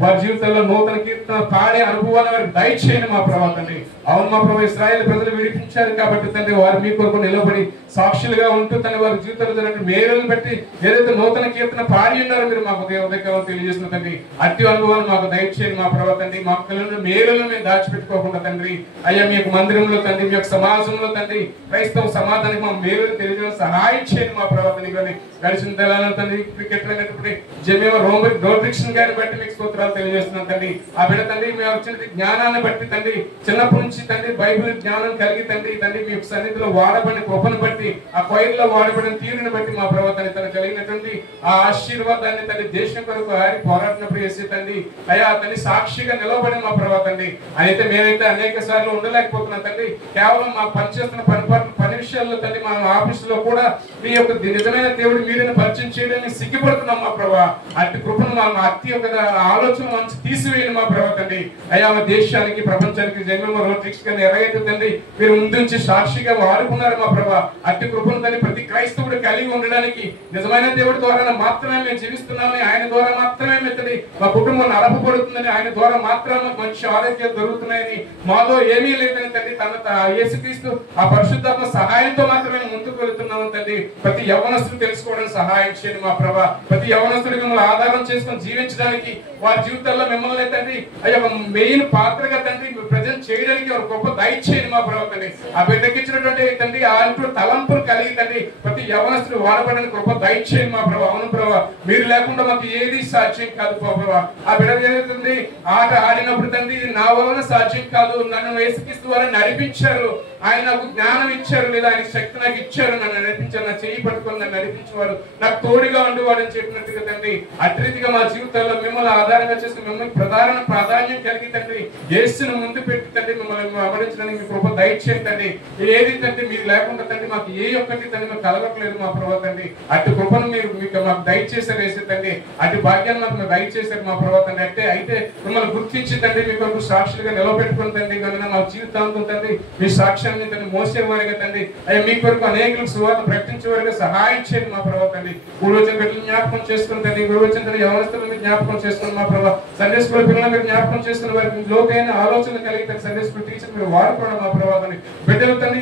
వారి జీవితంలో నూతన కీర్తన పాడే అనుభవాన్ని వారికి దయచేయండి మా ప్రభావ తండ్రి. అవును మా ప్రభావ ఇశ్రాయేలు ప్రజలు విడిపించారు కాబట్టి తండ్రి వారు మీ కొరకు నిలబడి సాక్షులుగా ఉంటూ తండ్రి వారి జీవితంలో జరిగిన మేలులను బట్టి ఏదైతే నూతన కీర్తన పాడి ఉన్నారో మీరు మాకు ఉదయకాలం తెలియజేసిన తండ్రి అట్టి అనుభవాలు మాకు దయచేయండి మా ప్రభావ తండ్రి. మా పిల్లలను మేలులను మేము దాచిపెట్టుకోకుండా తండ్రి అయ్యా మీ యొక్క మందిరంలో తండ్రి మీ యొక్క సమాజంలో తండ్రి క్రైస్తవ సమాజానికి మా మేలును తెలియజేయడం సహాయం చేయండి మా ప్రభావ తండ్రి. కానీ గడిచిన తెలంగాణ తండ్రి క్రికెట్ అయినటువంటి జమేవ రోడ్రిక్షన్ గారిని బట్టి మీకు స్తోత్రాలు తెలియజేస్తున్నాం తండ్రి. ఆ బిడ్డ తండ్రి మేము వచ్చిన జ్ఞానాన్ని బట్టి తండ్రి చిన్నప్పటి నుంచి తండ్రి బైబిల్ జ్ఞానం కలిగి తండ్రి తండ్రి మీ సన్నిధిలో వాడబడిన కృపను బట్టి ఆ కొయిల్లో వాడబడిన తీరుని బట్టి మా ప్రవర్తన తను కలిగినటువంటి ఆ ఆశీర్వాదాన్ని తండ్రి దేశం కొరకు ఆరి పోరాడినప్పుడు చేసే తండ్రి అయ్యా తండ్రి సాక్షిగా నిలవబడిన మా ప్రవర్తండి. అయితే మేమైతే అనేక సార్లు ఉండలేకపోతున్నాం తండ్రి. కేవలం మా పనిచేస్తున్న పని విషయాల్లో తండ్రి మా ఆఫీసులో కూడా మీ యొక్క నిజమైన దేవుడు మీరుని పరిచయం చేయడానికి సిగ్గుపడుతున్నాం మా ప్రభావ. అట్టి కృపను మా అతి యొక్క ఆలోచన మంచి తీసివేయండి మా ప్రభావ తండ్రి. అయ్యా మా దేశానికి ప్రపంచానికి జన్మ రోడ్రిక్స్ గారిని ఎలాగైతే తండ్రి మీరు ముందుంచి సాక్షిగా వాడుకున్నారు మా ప్రభావ. అట్టి కృపను తండ్రి ప్రతి క్రైస్తవుడు కలిగి ఉండడానికి నిజమైన దేవుడి ద్వారా మాత్రమే మేము జీవిస్తున్నామని ఆయన ద్వారా మాత్రమే తండ్రి మా కుటుంబం నడపబడుతుందని ఆయన ద్వారా మాత్రమే మాకు మంచి ఆరోగ్యాలు దొరుకుతున్నాయని మాలో ఏమీ లేదని తండ్రి తన యేసుక్రీస్తు ఆ పరిశుద్ధాత్మ సహాయంతో మాత్రమే ముందుకు వెళుతున్నాము తండ్రి. ప్రతి యవ్వనస్తుడు తెలుసుకోవడానికి సహాయం చేయండి మా ప్రభావ. ప్రతి యవ్వనస్తుడికి మిమ్మల్ని ఆధారం చేసుకొని జీవించడానికి వారి జీవితాల్లో మిమ్మల్ని తండ్రి అయ్యా మెయిన్ పాత్రగా తండ్రి ప్రజెంట్ చేయడానికి ఒక గొప్ప దయచేయండి మా ప్రభావ తండ్రి. ఆ బిడ్డకి ఇచ్చినటువంటి తండ్రి అంటూ తలంపులు కలిగి తండ్రి ప్రతి యవ్వనస్తుడు వాడబడడానికి గొప్ప దయచేయండి మా ప్రభావ. అవును ప్రభావ మీరు లేకుండా మాకు ఏది సాధ్యం కాదు ప్రభావ. ఆ బిడ్డ ఏదైతుంది ఆట ఆడినప్పుడు తండ్రి ఇది నా వలన సాధ్యం కాదు, నన్ను యేసుక్రీస్తు వారిని నడిపించారు, ఆయన నాకు జ్ఞానం ఇచ్చారు లేదా ఆయన శక్తి నాకు ఇచ్చారు, నన్ను నడిపించారు, నా చేయి పట్టుకొని నన్ను నడిపించేవాడు, నాకు తోడుగా ఉండేవాడు అని చెప్పినట్టుగా తండ్రి అట్టి రీతిగా మా జీవితాల్లో మిమ్మల్ని ఆధారంగా చేసుకుని మిమ్మల్ని ప్రాధాన్యం కలిగి తండ్రి యేసును ముందు పెట్టి తండ్రి మిమ్మల్ని అమరించడానికి మీ కృప దయచేయండి తండ్రి. ఏది తండ్రి మీరు లేకుండా తండ్రి మాకు ఏ ఒక్కటి తండ్రి మాకు కలగట్లేదు మా ప్రభావ తండ్రి. అటు కృపను మీరు మీకు మాకు దయచేశారు వేసే తండ్రి, అటు భాగ్యాన్ని మాకు మీరు దయచేశారు మా ప్రభావ తండ్రి. అంటే అయితే మిమ్మల్ని గుర్తించి తండ్రి మీ కొరకు సాక్షులుగా నిలబెట్టుకుని తండ్రి కనుక మా జీవితాంతం తండ్రి మీ సాక్ష్యాన్ని తండ్రి మోసేవారుగా తండ్రి అయ్యా మీ కొరకు అనేకులకు సువార్త ప్రకటించేవారుగా సహాయం చేయండి మా ప్రభావ తండ్రి. గురువచన బిడ్డలు జ్ఞాపకం చేసుకుని తండ్రి గురువచన తండ్రి యవనస్తులను జ్ఞాపకం చేసుకుని మా ప్రభావ. సండే స్కూల్ పిల్లలు మీరు జ్ఞాపకం చేసుకుని వారికి లోతైన ఆలోచన కలిగి తండ్రి సండే స్కూల్ టీచర్ మీరు వాడుకోవడం మా ప్రభావ తండ్రి. బిడ్డలు తండ్రి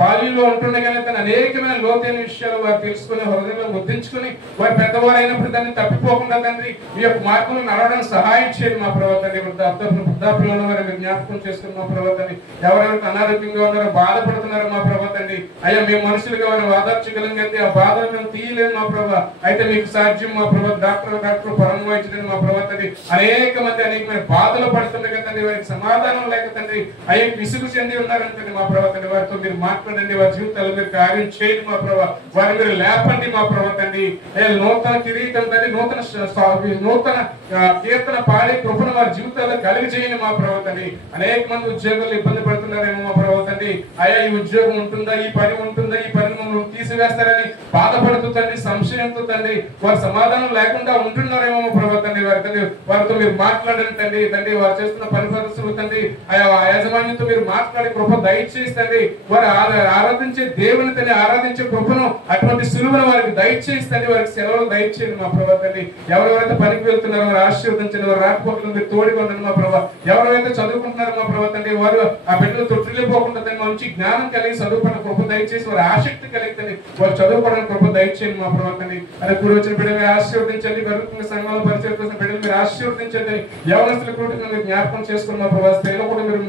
బాల్యంలో ఉంటుండగానే తన అనేకమైన లోతైన విషయాలు వారు తెలుసుకుని హృదయంలో ముద్రించుకుని వారి పెద్దవారు అయినప్పుడు దాన్ని తప్పిపోకుండా తండ్రి మీ యొక్క మార్గంలో నడవడానికి సహాయం చేయండి మా ప్రభావ తండ్రి. వృద్ధాప్యంలో వారిని మీరు జ్ఞాపకం చేసుకుని మా ప్రభావ తండ్రి. ఎవరెవరికి అనారోగ్యంగా ఉన్నారు, బాధపడుతున్నారు మా ప్రభా తండ్రి. అయ్యా మేము మనుషులుగా వారిని ఆదర్శగలం అయితే ఆ బాధను మేము తీయలేము మా ప్రభా. అయితే మీకు సాధ్యం మా ప్రభా. డాక్టర్ పరమ వైద్యుడు మా ప్రభా తండ్రి అనేక మంది అనేకమైన బాధలు పడుతుండగా తండ్రి వారికి సమాధానం లేక తండ్రి అయ్యా విసుగు చెంది ఉన్నారంటే మా ప్రభా తండ్రి వారితో మీరు మాట్లాడండి, వారి జీవితాలు మీరు కార్యం చేయండి మా ప్రభా. వారిని మీరు లేపండి మా ప్రభా తండ్రి. అయ్యా నూతన కిరీటం తండ్రి, నూతన కీర్తన పాడే కృపను వారి జీవితాల్లో కలిగి చేయండి మా ప్రభా తండ్రి. అనేక మంది ఉద్యోగాలు ఇబ్బంది పడుతున్నారేమో మా ప్రభా తండ్రి. అయ్యా ఈ ఉద్యోగం ఉంటుందా, ఈ పని ఉంటుందా, ఈ పని మమ్మల్ని తీసివేస్తారని బాధపడుతూ తండ్రి, సంశయంతో తండ్రి వారి సమాధానం లేకుండా ఉంటున్నారేమో మా ప్రభా తండ్రి. వారి తండ్రి వారితో మీరు మాట్లాడండి తండ్రి. తండ్రి వారు చేస్తున్న పని పరిస్థితులు తండ్రి ఆయా యాజమాన్యంతో మీరు మాట్లాడి కృప దయచేసి తండ్రి వారు ఆరాధించే దేవుని తండ్రి ఆరాధించే కృపను అటువంటి సులువును వారికి దయచేసి తండ్రి వారికి సెలవులు దయచేయండి మా ప్రభా తండ్రి. ఎవరెవరైతే పనికి వెళ్తున్నారో వారు ఆశీర్వదించండి, వారు రాకపోకలు మీరు తోడుగా ఉండండి మా ప్రభా. ఎవరైతే చదువుకుంటున్నారో మా ప్రభా తండ్రి వారు ఆ బిడ్డలు తొట్టిల్లిపోకుండా తండ్రి మంచి జ్ఞానం కలిగి చదువుకున్న కృప దయచేసి వారి ఆసక్తి కలిగి వారు చదువుకోవడానికి కృప దయచేయండి మా ప్రభా తండ్రి. అదే కూడి వచ్చిన బిడ్డలు మీరు ఆశీర్వదించండి, గరుకున్న సంఘంలో పరిచయం కోసం బిడ్డలు మీరు ఆశీర్వదించండి. యవనస్తుల కూడా మీరు జ్ఞాపకం చేసుకున్న మా ప్రభా. స్త్రీలు కూడా మీరు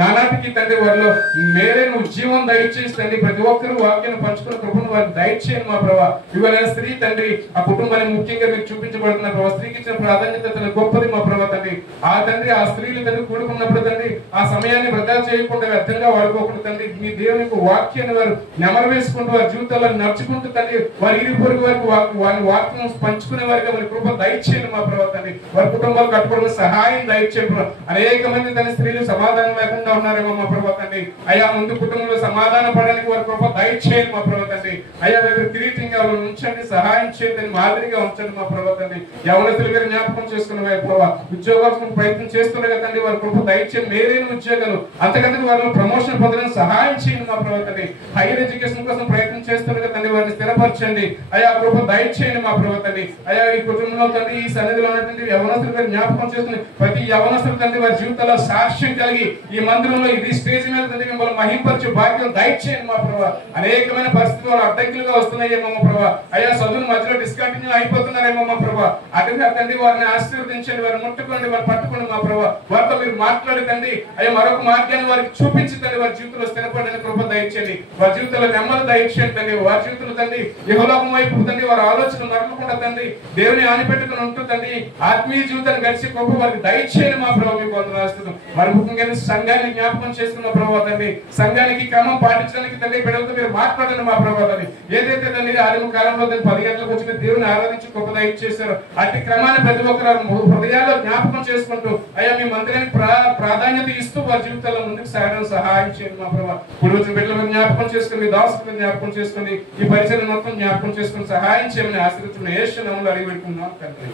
నానాటికి తండ్రి వారిలో మేలైన ఉద్యమం దయచేసి తండ్రి ప్రతి ఒక్కరూ వాక్యాన్ని పంచుకున్న కృపను వారిని దయచేయండి మా ప్రభా. ఇవాళ స్త్రీ తండ్రి ఆ కుటుంబాన్ని ముఖ్యంగా మీరు చూపించబడుతున్న ప్రభావ. స్త్రీకి ఇచ్చిన ప్రాధాన్యత తన గొప్పది మా ప్రభా తండ్రి. ఆ తండ్రి ఆ స్త్రీలు తండ్రి కూడుకున్నప్పుడు తండ్రి ఆ సమయాన్ని వృధా చేయకుండా వ్యర్థంగా వాడుకోకుండా తండ్రి మీ దేవుని వాక్యాన్ని వారు నెమరు వేసుకుంటూ వారి జీవితాల్లో నడుచుకుంటూ తండ్రి వారి ఇరు పొరుగు వారికి వారి వాక్యం పంచుకునే వారికి వారి కృప దయచేయండి మా ప్రభా తండ్రి. వారి కుటుంబాలు కట్టుకోవడం సహాయం దయచేయండి. అనేక మంది తన స్త్రీలు సమాధానం లేకుండా ఉన్నారేమో మా ప్రభా తండ్రి. అయ్యా ముందు కుటుంబంలో సమాధాన పడడానికి వారి కృప దయచేయండి మా ప్రభా తండ్రి. అయ్యా మీరు కిరీటంగా ఉంచండి, సహాయం చేయండి, మాదిరిగా ఉంచండి మా ప్రభా తండ్రి. యవనస్తులు మీరు జ్ఞాపకం చేసుకున్న ప్రభావ. ఉద్యోగాలకు ప్రయత్నం చేస్తున్నారు కదండి, వారి కృప దయచేయండి. మేలైన ఉద్యోగాలు అంతకంటే వారిలో ప్రమోషన్ పొందడానికి సహాయం చేయండి మా ప్రభా తండ్రి. హైయర్ ఎడ్యుకేషన్ కోసం ప్రయత్నం చేస్తున్నారు కదండి, వారిని స్థిరపరచండి. అయ్యా కృప దయచేయండి మా ప్రభా తండ్రి. అయ్యా ఈ కుటుంబంలో తండ్రి ఈ సన్నిధిలో ఉన్నటువంటి యవనస్తులు మీరు జ్ఞాపకం చేసుకుని ప్రతి యవనస్తులు తండ్రి వారి జీవితాల్లో సాక్ష్యం కలిగి ఈ మందిరంలో ఇది స్టేజ్ మీద తండ్రి మిమ్మల్ని మహింపరచే భాగ్యం దయచేయండి మా ప్రభా. అనేకమైన పరిస్థితులు అడ్డంకులుగా వస్తున్నాయేమో మా ప్రభా. అయ్యా చదువుల మధ్యలో డిస్కంటిన్యూ అయిపోతున్నారేమో మా ప్రభా. అటుగా తండ్రి వారిని ఆశీర్వదించండి, వారిని ముట్టుకోండి, వారిని పట్టుకోండి మా ప్రభా. వారితో మీరు మాట్లాడకండి. అయ్యా మరొక మార్గాన్ని వారికి చూపించండి. వారి జీవితంలో స్థిరపడిన కృప దయచేయండి. వారి జీవితంలో నెమ్మది దయచేయండి తండ్రి. వారి జీవితంలో తండ్రి యెహోవాకు వైపు తండ్రి వారి ఆలోచన మరవకుండా తండ్రి దేవుని ఆనిపెట్టుకుని ఉంటూ తండ్రి ఆత్మీయ జీవితాన్ని గడిచే కృప వారికి దయచేయండి మా ప్రభావ. మీకు వందనాలు. మరి ముఖ్యంగా సంఘాన్ని జ్ఞాపకం చేసుకున్న ప్రభావ తండ్రి. సంఘానికి క్రమం పాటించడానికి తండ్రి బిడ్డలతో మీరు మాట్లాడండి మా ప్రభావ తండ్రి. ఏదైతే తండ్రి ఆదిమ కాలంలో 10 గంటలకు వచ్చి మీరు దేవుని ఆరాధించి కృప దయచేశారు, అట్టి క్రమాన్ని ప్రతి ఒక్కరు హృదయాల్లో జ్ఞాపకం చేసుకుంటూ అయ్యా మీ మందిరానికి ప్రాధాన్యత ఇస్తూ వారి జీవితాల్లో ముందుకు సాగడం సహాయం చేయండి మా ప్రభావ. ఇప్పుడు వచ్చిన బిడ్డలు జ్ఞాపకం చేసుకుని దాసుకుని జ్ఞాపకం చేసుకుని ఈ పరిచయం మొత్తం జ్ఞాపకం చేసుకుని సహాయం చేయమని ఆశీర్వదించిన యేసు నామములో అడిగి పెట్టుకున్నాం తండ్రి.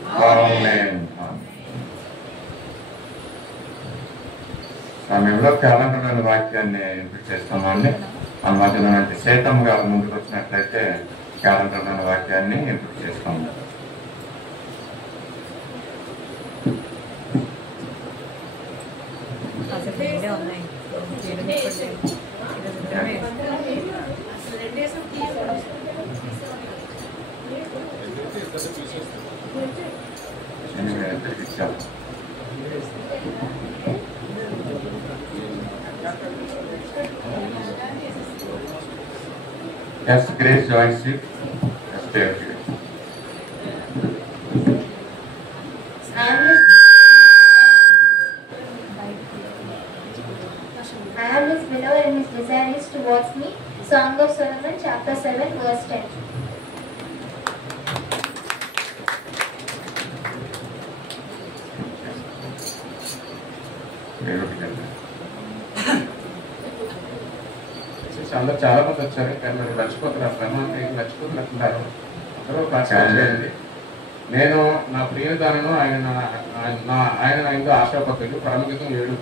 సమయంలో కేవలం వాక్యాన్ని ఎంపిక చేస్తామండి. మన మధ్యలో సీతమ్మ గారు ముందుకు వచ్చినట్లయితే కేవలం వాక్యాన్ని ఎంపిక చేస్తాము. Yes, Grace joins it. Stay here. I am his beloved and his desire is towards me. Song of Solomon, chapter 7, verse 10. అందరూ చాలా మంది వచ్చారు, కానీ మరి మర్చిపోతున్నారు. బ్రహ్మాండ మర్చిపోతున్నట్టున్నారు. అందరూ చేయండి. నేను నా ప్రియదానను ఆయన ఎంతో ఆశాపతులు పరమగీతం 7.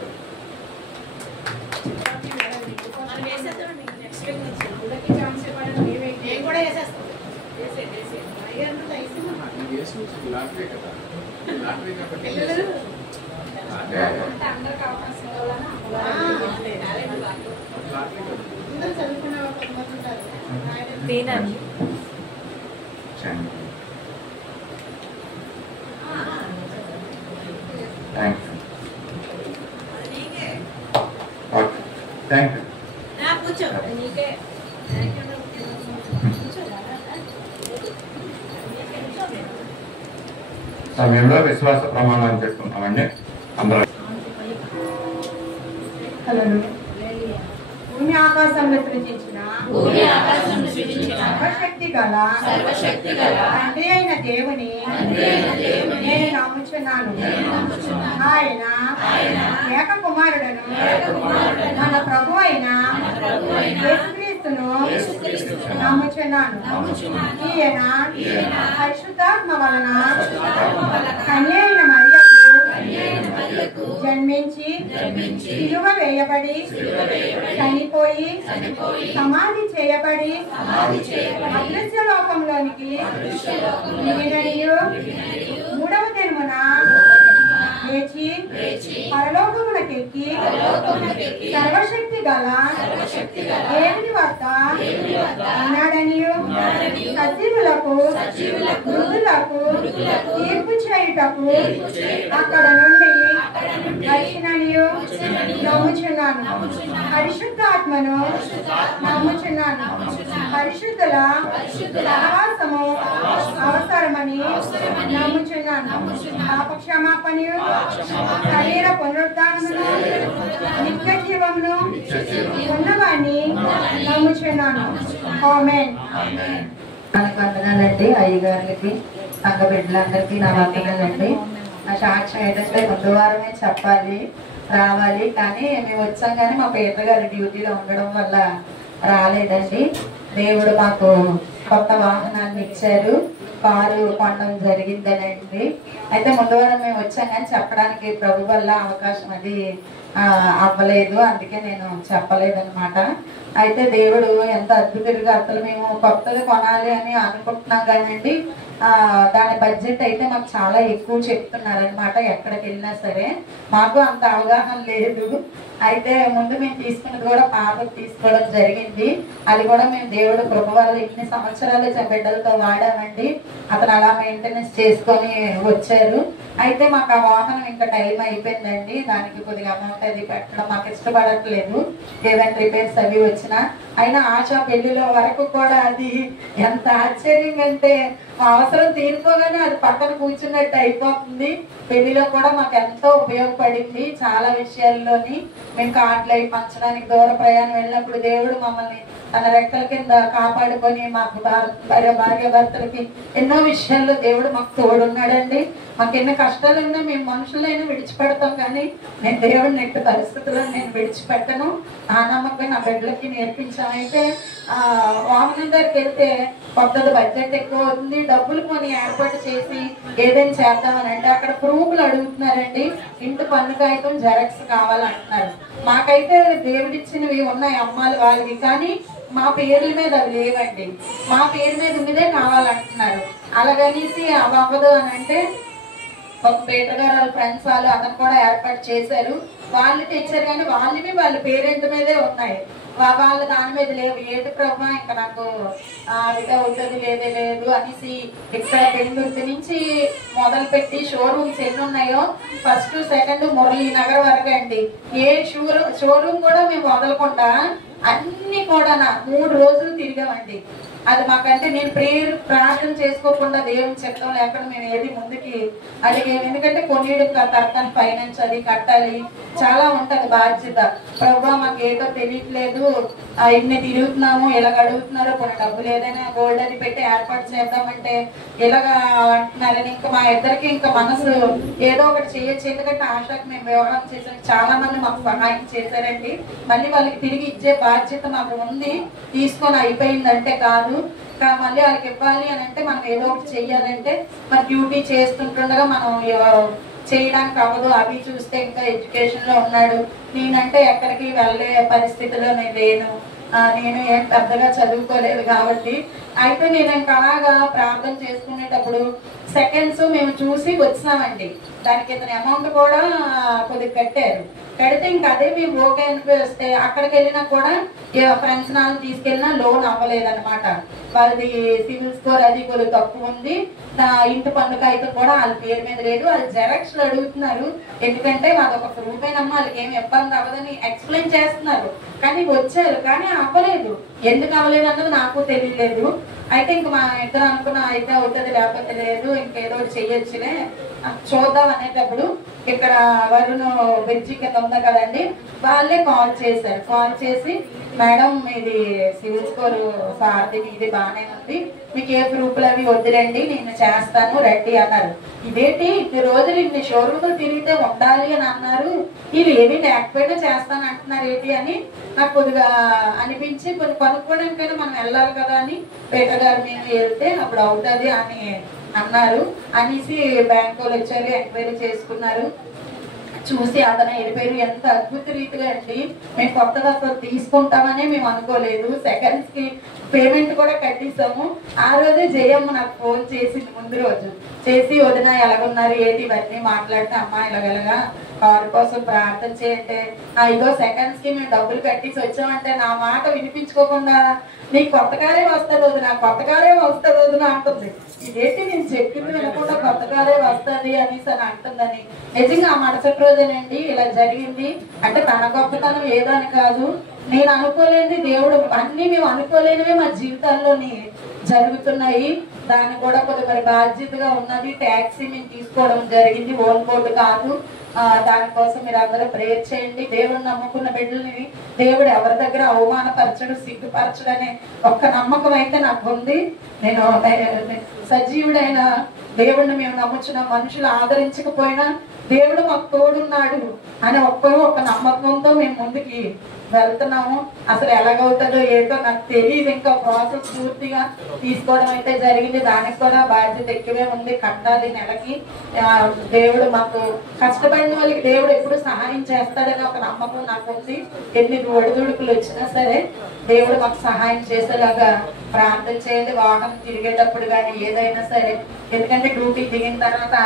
Thank you. విశ్వాస ప్రమాణాలు చెప్పుకున్నామండి. అందరూ భూమి ఆకాశంలో సృజించిన సర్వశక్తి గల తండ్రి అయిన దేవుని నేను నమ్ముచున్నాను. ఆయన ఏక కుమారుడను మన ప్రభు అయిన యేసుక్రీస్తును నమ్ముచున్నాను. ఈయన పరిశుద్ధాత్మ వలన కన్య అయిన మరియకు జన్మించి సిలువ వేయబడి చనిపోయి సమాధి చేయబడి అదృశ్య లోకంలోనికి దిగిననియు మూడవ దినమున లేచి పరలోకమునకెక్కి సర్వశక్తి గల దేవుని వద్ద ఉన్నాడనియు సజీవులకు మృతులకు తీర్పు చేయుటకు అక్కడ నుండి వచ్చిననియు నమ్ముచున్నాను. పరిశుద్ధాత్మను నమ్ముచున్నాను. పరిశుద్ధుల సహవాసము అవసరమని నమ్ముచున్నాను. పాపక్షమాపణయు శరీర పునరుద్ధానమును నిత్య జీవమును ఉన్నవాన్ని నమ్ముచున్నాను. ఆమేన్. వందనాలండి. అయ్యగారులకి సంఘ బిడ్డలందరికీ నా వందనాలండి. నా సాక్ష్యం ఏంటంటే ముందు వారమే చెప్పాలి రావాలి, కానీ మేము వచ్చాం కానీ మా పేదల గారి డ్యూటీలో ఉండడం వల్ల రాలేదండి. దేవుడు మాకు కొత్త వాహనాన్ని ఇచ్చారు, కారు కొనడం జరిగిందనండి. అయితే ముందు వారం మేము వచ్చాం కానీ చెప్పడానికి ప్రభు వల్ల అవకాశం అది అవ్వలేదు, అందుకే నేను చెప్పలేదన్నమాట. అయితే దేవుడు ఎంత అద్భుతంగా, అసలు మేము కొత్తది కొనాలి అని అనుకుంటున్నాం కానండి దాని బడ్జెట్ అయితే మాకు చాలా ఎక్కువ చెప్తున్నారనమాట. ఎక్కడికి వెళ్ళినా సరే మాకు అంత అవగాహన లేదు. అయితే ముందు మేము తీసుకున్నది కూడా పాపకు తీసుకోవడం జరిగింది. అది కూడా మేము దేవుడు కృప వల్ల ఇన్ని సంవత్సరాలు బిడ్డలతో వాడామండి. అతను అలా మెయింటెనెన్స్ చేసుకొని వచ్చారు. అయితే మాకు ఆ వాహనం ఇంకా టైం అయిపోయిందండి. దానికి కొద్దిగా అమౌంట్ అది పెట్టడం మాకు ఇష్టపడట్లేదు, ఏదైనా రిపేర్స్ అవి వచ్చినా. అయినా ఆశ పెళ్లిలో వరకు కూడా అది ఎంత ఆశ్చర్యం అంటే మా అవసరం తీరిపోగానే అది పక్కన కూర్చున్నట్టు అయిపోతుంది. పెళ్లిలో కూడా మాకు ఎంతో ఉపయోగపడింది చాలా విషయాల్లోని. మేము కార్డులు అవి పంచడానికి దూర ప్రయాణం వెళ్ళినప్పుడు దేవుడు మమ్మల్ని తన రెక్కల కింద కాపాడుకొని మాకు భార్య భర్తలకి ఎన్నో విషయాల్లో దేవుడు మాకు తోడున్నాడండి. మాకు ఎన్ని కష్టాలు ఉన్నా మేము మనుషులైనా విడిచిపెడతాం, కానీ నేను దేవుడిని ఎట్టి పరిస్థితుల్లో నేను విడిచిపెట్టను. ఆ నమ్మకం నా బిడ్డలకి నేర్పించాం. అయితే వాహనం దగ్గరికి వెళ్తే కొత్తది బడ్జెట్ ఎక్కువ అవుతుంది, డబ్బులు కొని ఏర్పాటు చేసి ఏదైనా చేద్దామని అంటే అక్కడ ప్రూఫ్లు అడుగుతున్నారండి. ఇంటి పన్ను కాగితం జెరాక్స్ కావాలంటున్నారు. మాకైతే దేవుడిచ్చినవి ఉన్నాయి అమ్మాలి వాళ్ళవి, కానీ మా పేర్ల మీద అవి లేవండి. మా పేరు మీద ఉన్నదే కావాలంటున్నారు. అలాగనేసి అవ్వదు అని అంటే ఒక పీటర్ గారు వాళ్ళ ఫ్రెండ్స్ వాళ్ళు అతను కూడా ఏర్పాటు చేశారు. వాళ్ళు తెచ్చారు కానీ వాళ్ళవి వాళ్ళ పేరెంట్ మీదే ఉన్నాయి, వాళ్ళు దాని మీద లేవు. ఏది ప్రభా ఇంకా నాకు ఇక అవుతుంది లేదే లేదు అనేసి ఇక్కడ బెంగళూరు నుంచి మొదలు పెట్టి షోరూమ్స్ ఎన్ని ఉన్నాయో ఫస్ట్ సెకండ్ మురళీనగర్ వరకు అండి. ఏ షోరూమ్ కూడా మేము వదలకుండా అన్ని కూడా 3 రోజులు తిరిగామండి. అది మాకంటే నేను ప్రార్థన చేసుకోకుండా దేవుని చెప్తాం లేకుండా మేము ఏది ముందుకి అడిగేది. ఎందుకంటే కొన్నిడు తరతని ఫైనాన్స్ అది కట్టాలి, చాలా ఉంటది బాధ్యత. ప్రభా మాకు ఏదో తెలియట్లేదు, ఇన్ని తిరుగుతున్నాము, ఇలాగ అడుగుతున్నారు, కొన్ని డబ్బులు ఏదైనా గోల్డ్ అని పెట్టి ఏర్పాటు చేద్దామంటే ఇలాగ అంటున్నారని ఇంకా మా ఇద్దరికి ఇంకా మనసు ఏదో ఒకటి చేయొచ్చు. ఎందుకంటే ఆశకు మేము వివరణ చేసాం, చాలా మంది మాకు సహాయం చేశారండి. మళ్ళీ వాళ్ళకి తిరిగి ఇచ్చే బాధ్యత మాకు ఉంది. తీసుకొని అయిపోయిందంటే కాదు, మళ్ళీ వాళ్ళకి ఇవ్వాలి అని అంటే మనం ఏదో ఒకటి చెయ్యాలంటే మరి డ్యూటీ చేస్తుండగా మనం చేయడానికి అవ్వదు. అవి చూస్తే ఇంకా ఎడ్యుకేషన్ లో ఉన్నాడు, నేనంటే ఎక్కడికి వెళ్ళే పరిస్థితిలో నేను లేను, నేను ఏం పెద్దగా చదువుకోలేదు కాబట్టి. అయితే నేను ఇంకా అలాగా ప్రార్థన చేసుకునేటప్పుడు సెకండ్స్ మేము చూసి వచ్చామండి. దానికి ఇతని అమౌంట్ కూడా కొద్దిగా కట్టారు. కడితే ఇంకా అదే మేము ఓకే అనిపిస్తే అక్కడికి వెళ్ళినా కూడా ఫ్రెండ్స్ నాన్న తీసుకెళ్ళినా లోన్ అవ్వలేదన్నమాట. వాళ్ళది సివిల్ స్కోర్ అది కొద్దిగా తక్కువ ఉంది, ఇంటి పన్నుక అయితే కూడా వాళ్ళ పేరు మీద లేదు. వాళ్ళు జెరాక్స్ అడుగుతున్నారు, ఎందుకంటే మాది ఒక ప్రూఫ్ అయినమ్మా, వాళ్ళకి ఏమి ఇబ్బంది అవ్వదని ఎక్స్ప్లెయిన్ చేస్తున్నారు. కానీ వచ్చారు కానీ అవ్వలేదు. ఎందుకు అవ్వలేదు అన్నది నాకు తెలియలేదు. అయితే ఇంక మా ఇద్దరు అనుకున్నా అయితే అవుతుంది లేకపోతే లేదు, ఇంకేదో చెయ్యొచ్చులే చూద్దాం అనేటప్పుడు ఇక్కడ వరుణ్ బ్రిడ్జి కింద ఉంది కదండి, వాళ్ళే కాల్ చేశారు. కాల్ చేసి మేడం ఇది సివిల్ స్కోర్ సార్ది ఇది బాగానే ఉంది, మీకు ఏ ప్రూఫ్లు అవి వద్దురండి నేను చేస్తాను రెడ్డి అన్నారు. ఇదేంటి ఇన్ని రోజులు ఇన్ని షోరూమ్లు తిరిగితే ఉండాలి అని అన్నారు, వీళ్ళు ఏమీ లేకపోయినా చేస్తాను అంటున్నారు ఏంటి అని నాకు కొద్దిగా అనిపించి కొన్ని కొనుక్కోవడానికైనా మనం వెళ్ళాలి కదా అని పీటర్ గారు మేము వెళ్తే అప్పుడు అవుతుంది అని అన్నారు. అనేసి బ్యాంక్ వాళ్ళు వచ్చారు, ఎంక్వైరీ చేసుకున్నారు, చూసి అతను వెళ్ళిపోయారు. ఎంత అద్భుత రీతిగా అండి, మేము కొత్తగా అసలు తీసుకుంటామని మేము అనుకోలేదు. సెకండ్స్ కి పేమెంట్ కూడా కట్టేసాము. ఆ రోజే జయమ్మ నాకు ఫోన్ చేసింది, ముందు రోజు చేసి వదిన ఎలాగున్నారు ఏంటి ఇవన్నీ మాట్లాడితే, అమ్మ ఇలాగలగా కారు కోసం ప్రార్థన చేయంటే ఇగో సెకండ్స్ కి మేము డబ్బులు కట్టేసి వచ్చామంటే నా మాట వినిపించుకోకుండా నీకు కొత్త కారే వస్తుంది వదిన, కొత్త కారే వస్తుంది వదిన అంటుంది. ఇదేంటి నేను చెప్పింది వినకుండా కొత్త కారే వస్తుంది అనేసి అని అంటుందని. నిజంగా ఆ మరుసటి రోజేనండి ఇలా జరిగింది. అంటే తన గొప్పతనం ఏదని కాదు, నేను అనుకోలేనిది దేవుడు, అన్ని మేము అనుకోలేనివే మా జీవితాల్లోని జరుగుతున్నాయి. దాన్ని కూడా కొద్దిగా బాధ్యతగా ఉన్నది. ట్యాక్సీ మేము తీసుకోవడం జరిగింది, ఓన్ బోర్డు కాదు. దానికోసం మీరు అందరూ ప్రేయర్ చేయండి. దేవుడు నమ్ముకున్న బిడ్డల్ని దేవుడు ఎవరి దగ్గర అవమానపరచడు, సిగ్గుపరచడు అనే ఒక్క నమ్మకం అయితే నాకు ఉంది. నేను సజీవుడైన దేవుడిని మేము నమ్ముచున్న మనుషులు ఆదరించకపోయినా దేవుడు మాకు తోడున్నాడు అని ఒక్క నమ్మకంతో మేము ముందుకి వెళ్తున్నాము. అసలు ఎలాగవుతుందో ఏంటో నాకు తెలియదు. ఇంకా ప్రాసెస్ పూర్తిగా తీసుకోవడం అయితే జరిగింది. దానికి కూడా బాధ్యత ఎక్కువే ఉంది, కట్టాలి నెలకి. దేవుడు మాకు కష్టపడిన వాళ్ళకి దేవుడు ఎప్పుడు సహాయం చేస్తాడని ఒక నమ్మకం నాకు ఉంది. ఎన్ని ఒడిదుడుకులు వచ్చినా సరే దేవుడు మాకు సహాయం చేసేలాగా ప్రార్థన చేయండి. వాహనం తిరిగేటప్పుడు కానీ ఏదైనా సరే, ఎందుకంటే డ్యూటీ దిగిన తర్వాత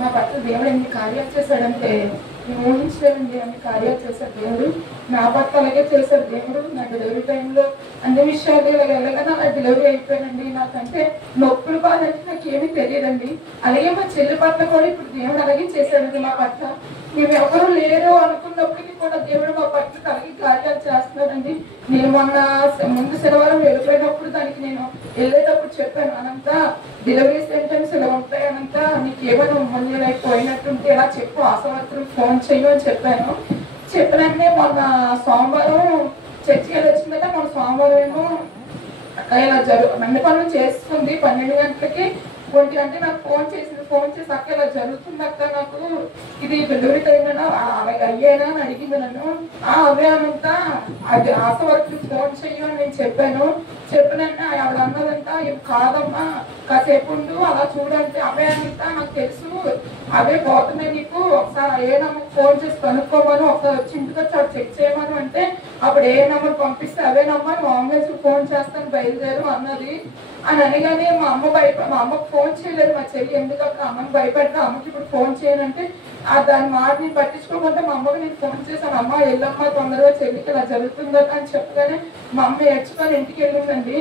మా పట్ల దేవుడు ఎన్ని కార్యాలు చేశాడంటే నేను ఊహించలేదండి. అన్ని కార్యాలు చేశాడు దేవుడు, నా పట్ల అలాగే చేశాడు దేవుడు. నా డెలివరీ టైంలో అన్ని విషయాలు ఇలా వెళ్ళగానే నా డెలివరీ అయిపోయానండి. నాకంటే నొప్పులు బాధంటే నాకు ఏమీ తెలియదండి. అలాగే మా చెల్లి పట్ల కూడా ఇప్పుడు దేవుడు అలాగే చేశాడండి. మా పట్ల మేము ఎవరు లేరు అనుకున్నప్పటికీ కూడా దేవుడు మా పట్ల కలిగి కార్యాలు చేస్తున్నాడండి. నేను ముందు శనివారం వెళ్ళిపోయినప్పుడు దానికి నేను వెళ్ళేటప్పుడు చెప్పాను, అనంతా డెలివరీ సెంటెన్స్ ఇలా ఉంటాయి, అనంతా నీకు ఏమైనా ముందు అయిపోయినట్టుంటే ఇలా చెప్పు, ఆశవర్తులు ఫోన్ చెయ్యు అని చెప్పాను. చెప్పినట్టే మొన్న సోమవారం చర్చికి వచ్చిన కదా, మొన్న సోమవారం ఏమో ఇలా అన్ని పనులు చేసుకుంది. 12 గంటలకి 1 గంట నాకు ఫోన్ చేసింది. ఫోన్ చేసి అక్క ఇలా జరుగుతుంది అక్క, నాకు ఇది డెలివరీ టైం అలాగే అయ్యేనా అని అడిగింది నన్ను. అవే అనంతా అది ఆశ వరకు ఫోన్ చెయ్యు అని నేను చెప్పాను. చెప్పినంటే ఆవిడ అన్నదంట, ఇది కాదమ్మా కాసేపు ఉండు అలా చూడంటే, అవే అంతా నాకు తెలుసు అవే పోతున్నాయి నీకు, ఒకసారి ఏ నెంబర్ ఫోన్ చేసి కనుక్కోమను, ఒకసారి వచ్చి ఇంటికి వచ్చి అక్కడ చెక్ చేయమను అంటే అప్పుడు ఏ నెంబర్ పంపిస్తే అవే నెంబర్ ఆంబులెన్స్ ఫోన్ చేస్తాను బయలుదేరు అన్నది. అని అనగానే మా అమ్మకు ఫోన్ చేయలేదు మా చెల్లి, ఎందుకంటే అమ్మకి భయపడ్డా, అమ్మకి ఇప్పుడు ఫోన్ చేయనంటే దాని మాట నేను పట్టించుకోకుండా మా అమ్మకి నేను ఫోన్ చేశాను, అమ్మ వెళ్ళమ్మా తొందరగా చెల్లికి ఇలా జరుగుతుందట అని చెప్పగానే మా అమ్మ ఏడ్చుకొని ఇంటికి వెళ్ళిందండి.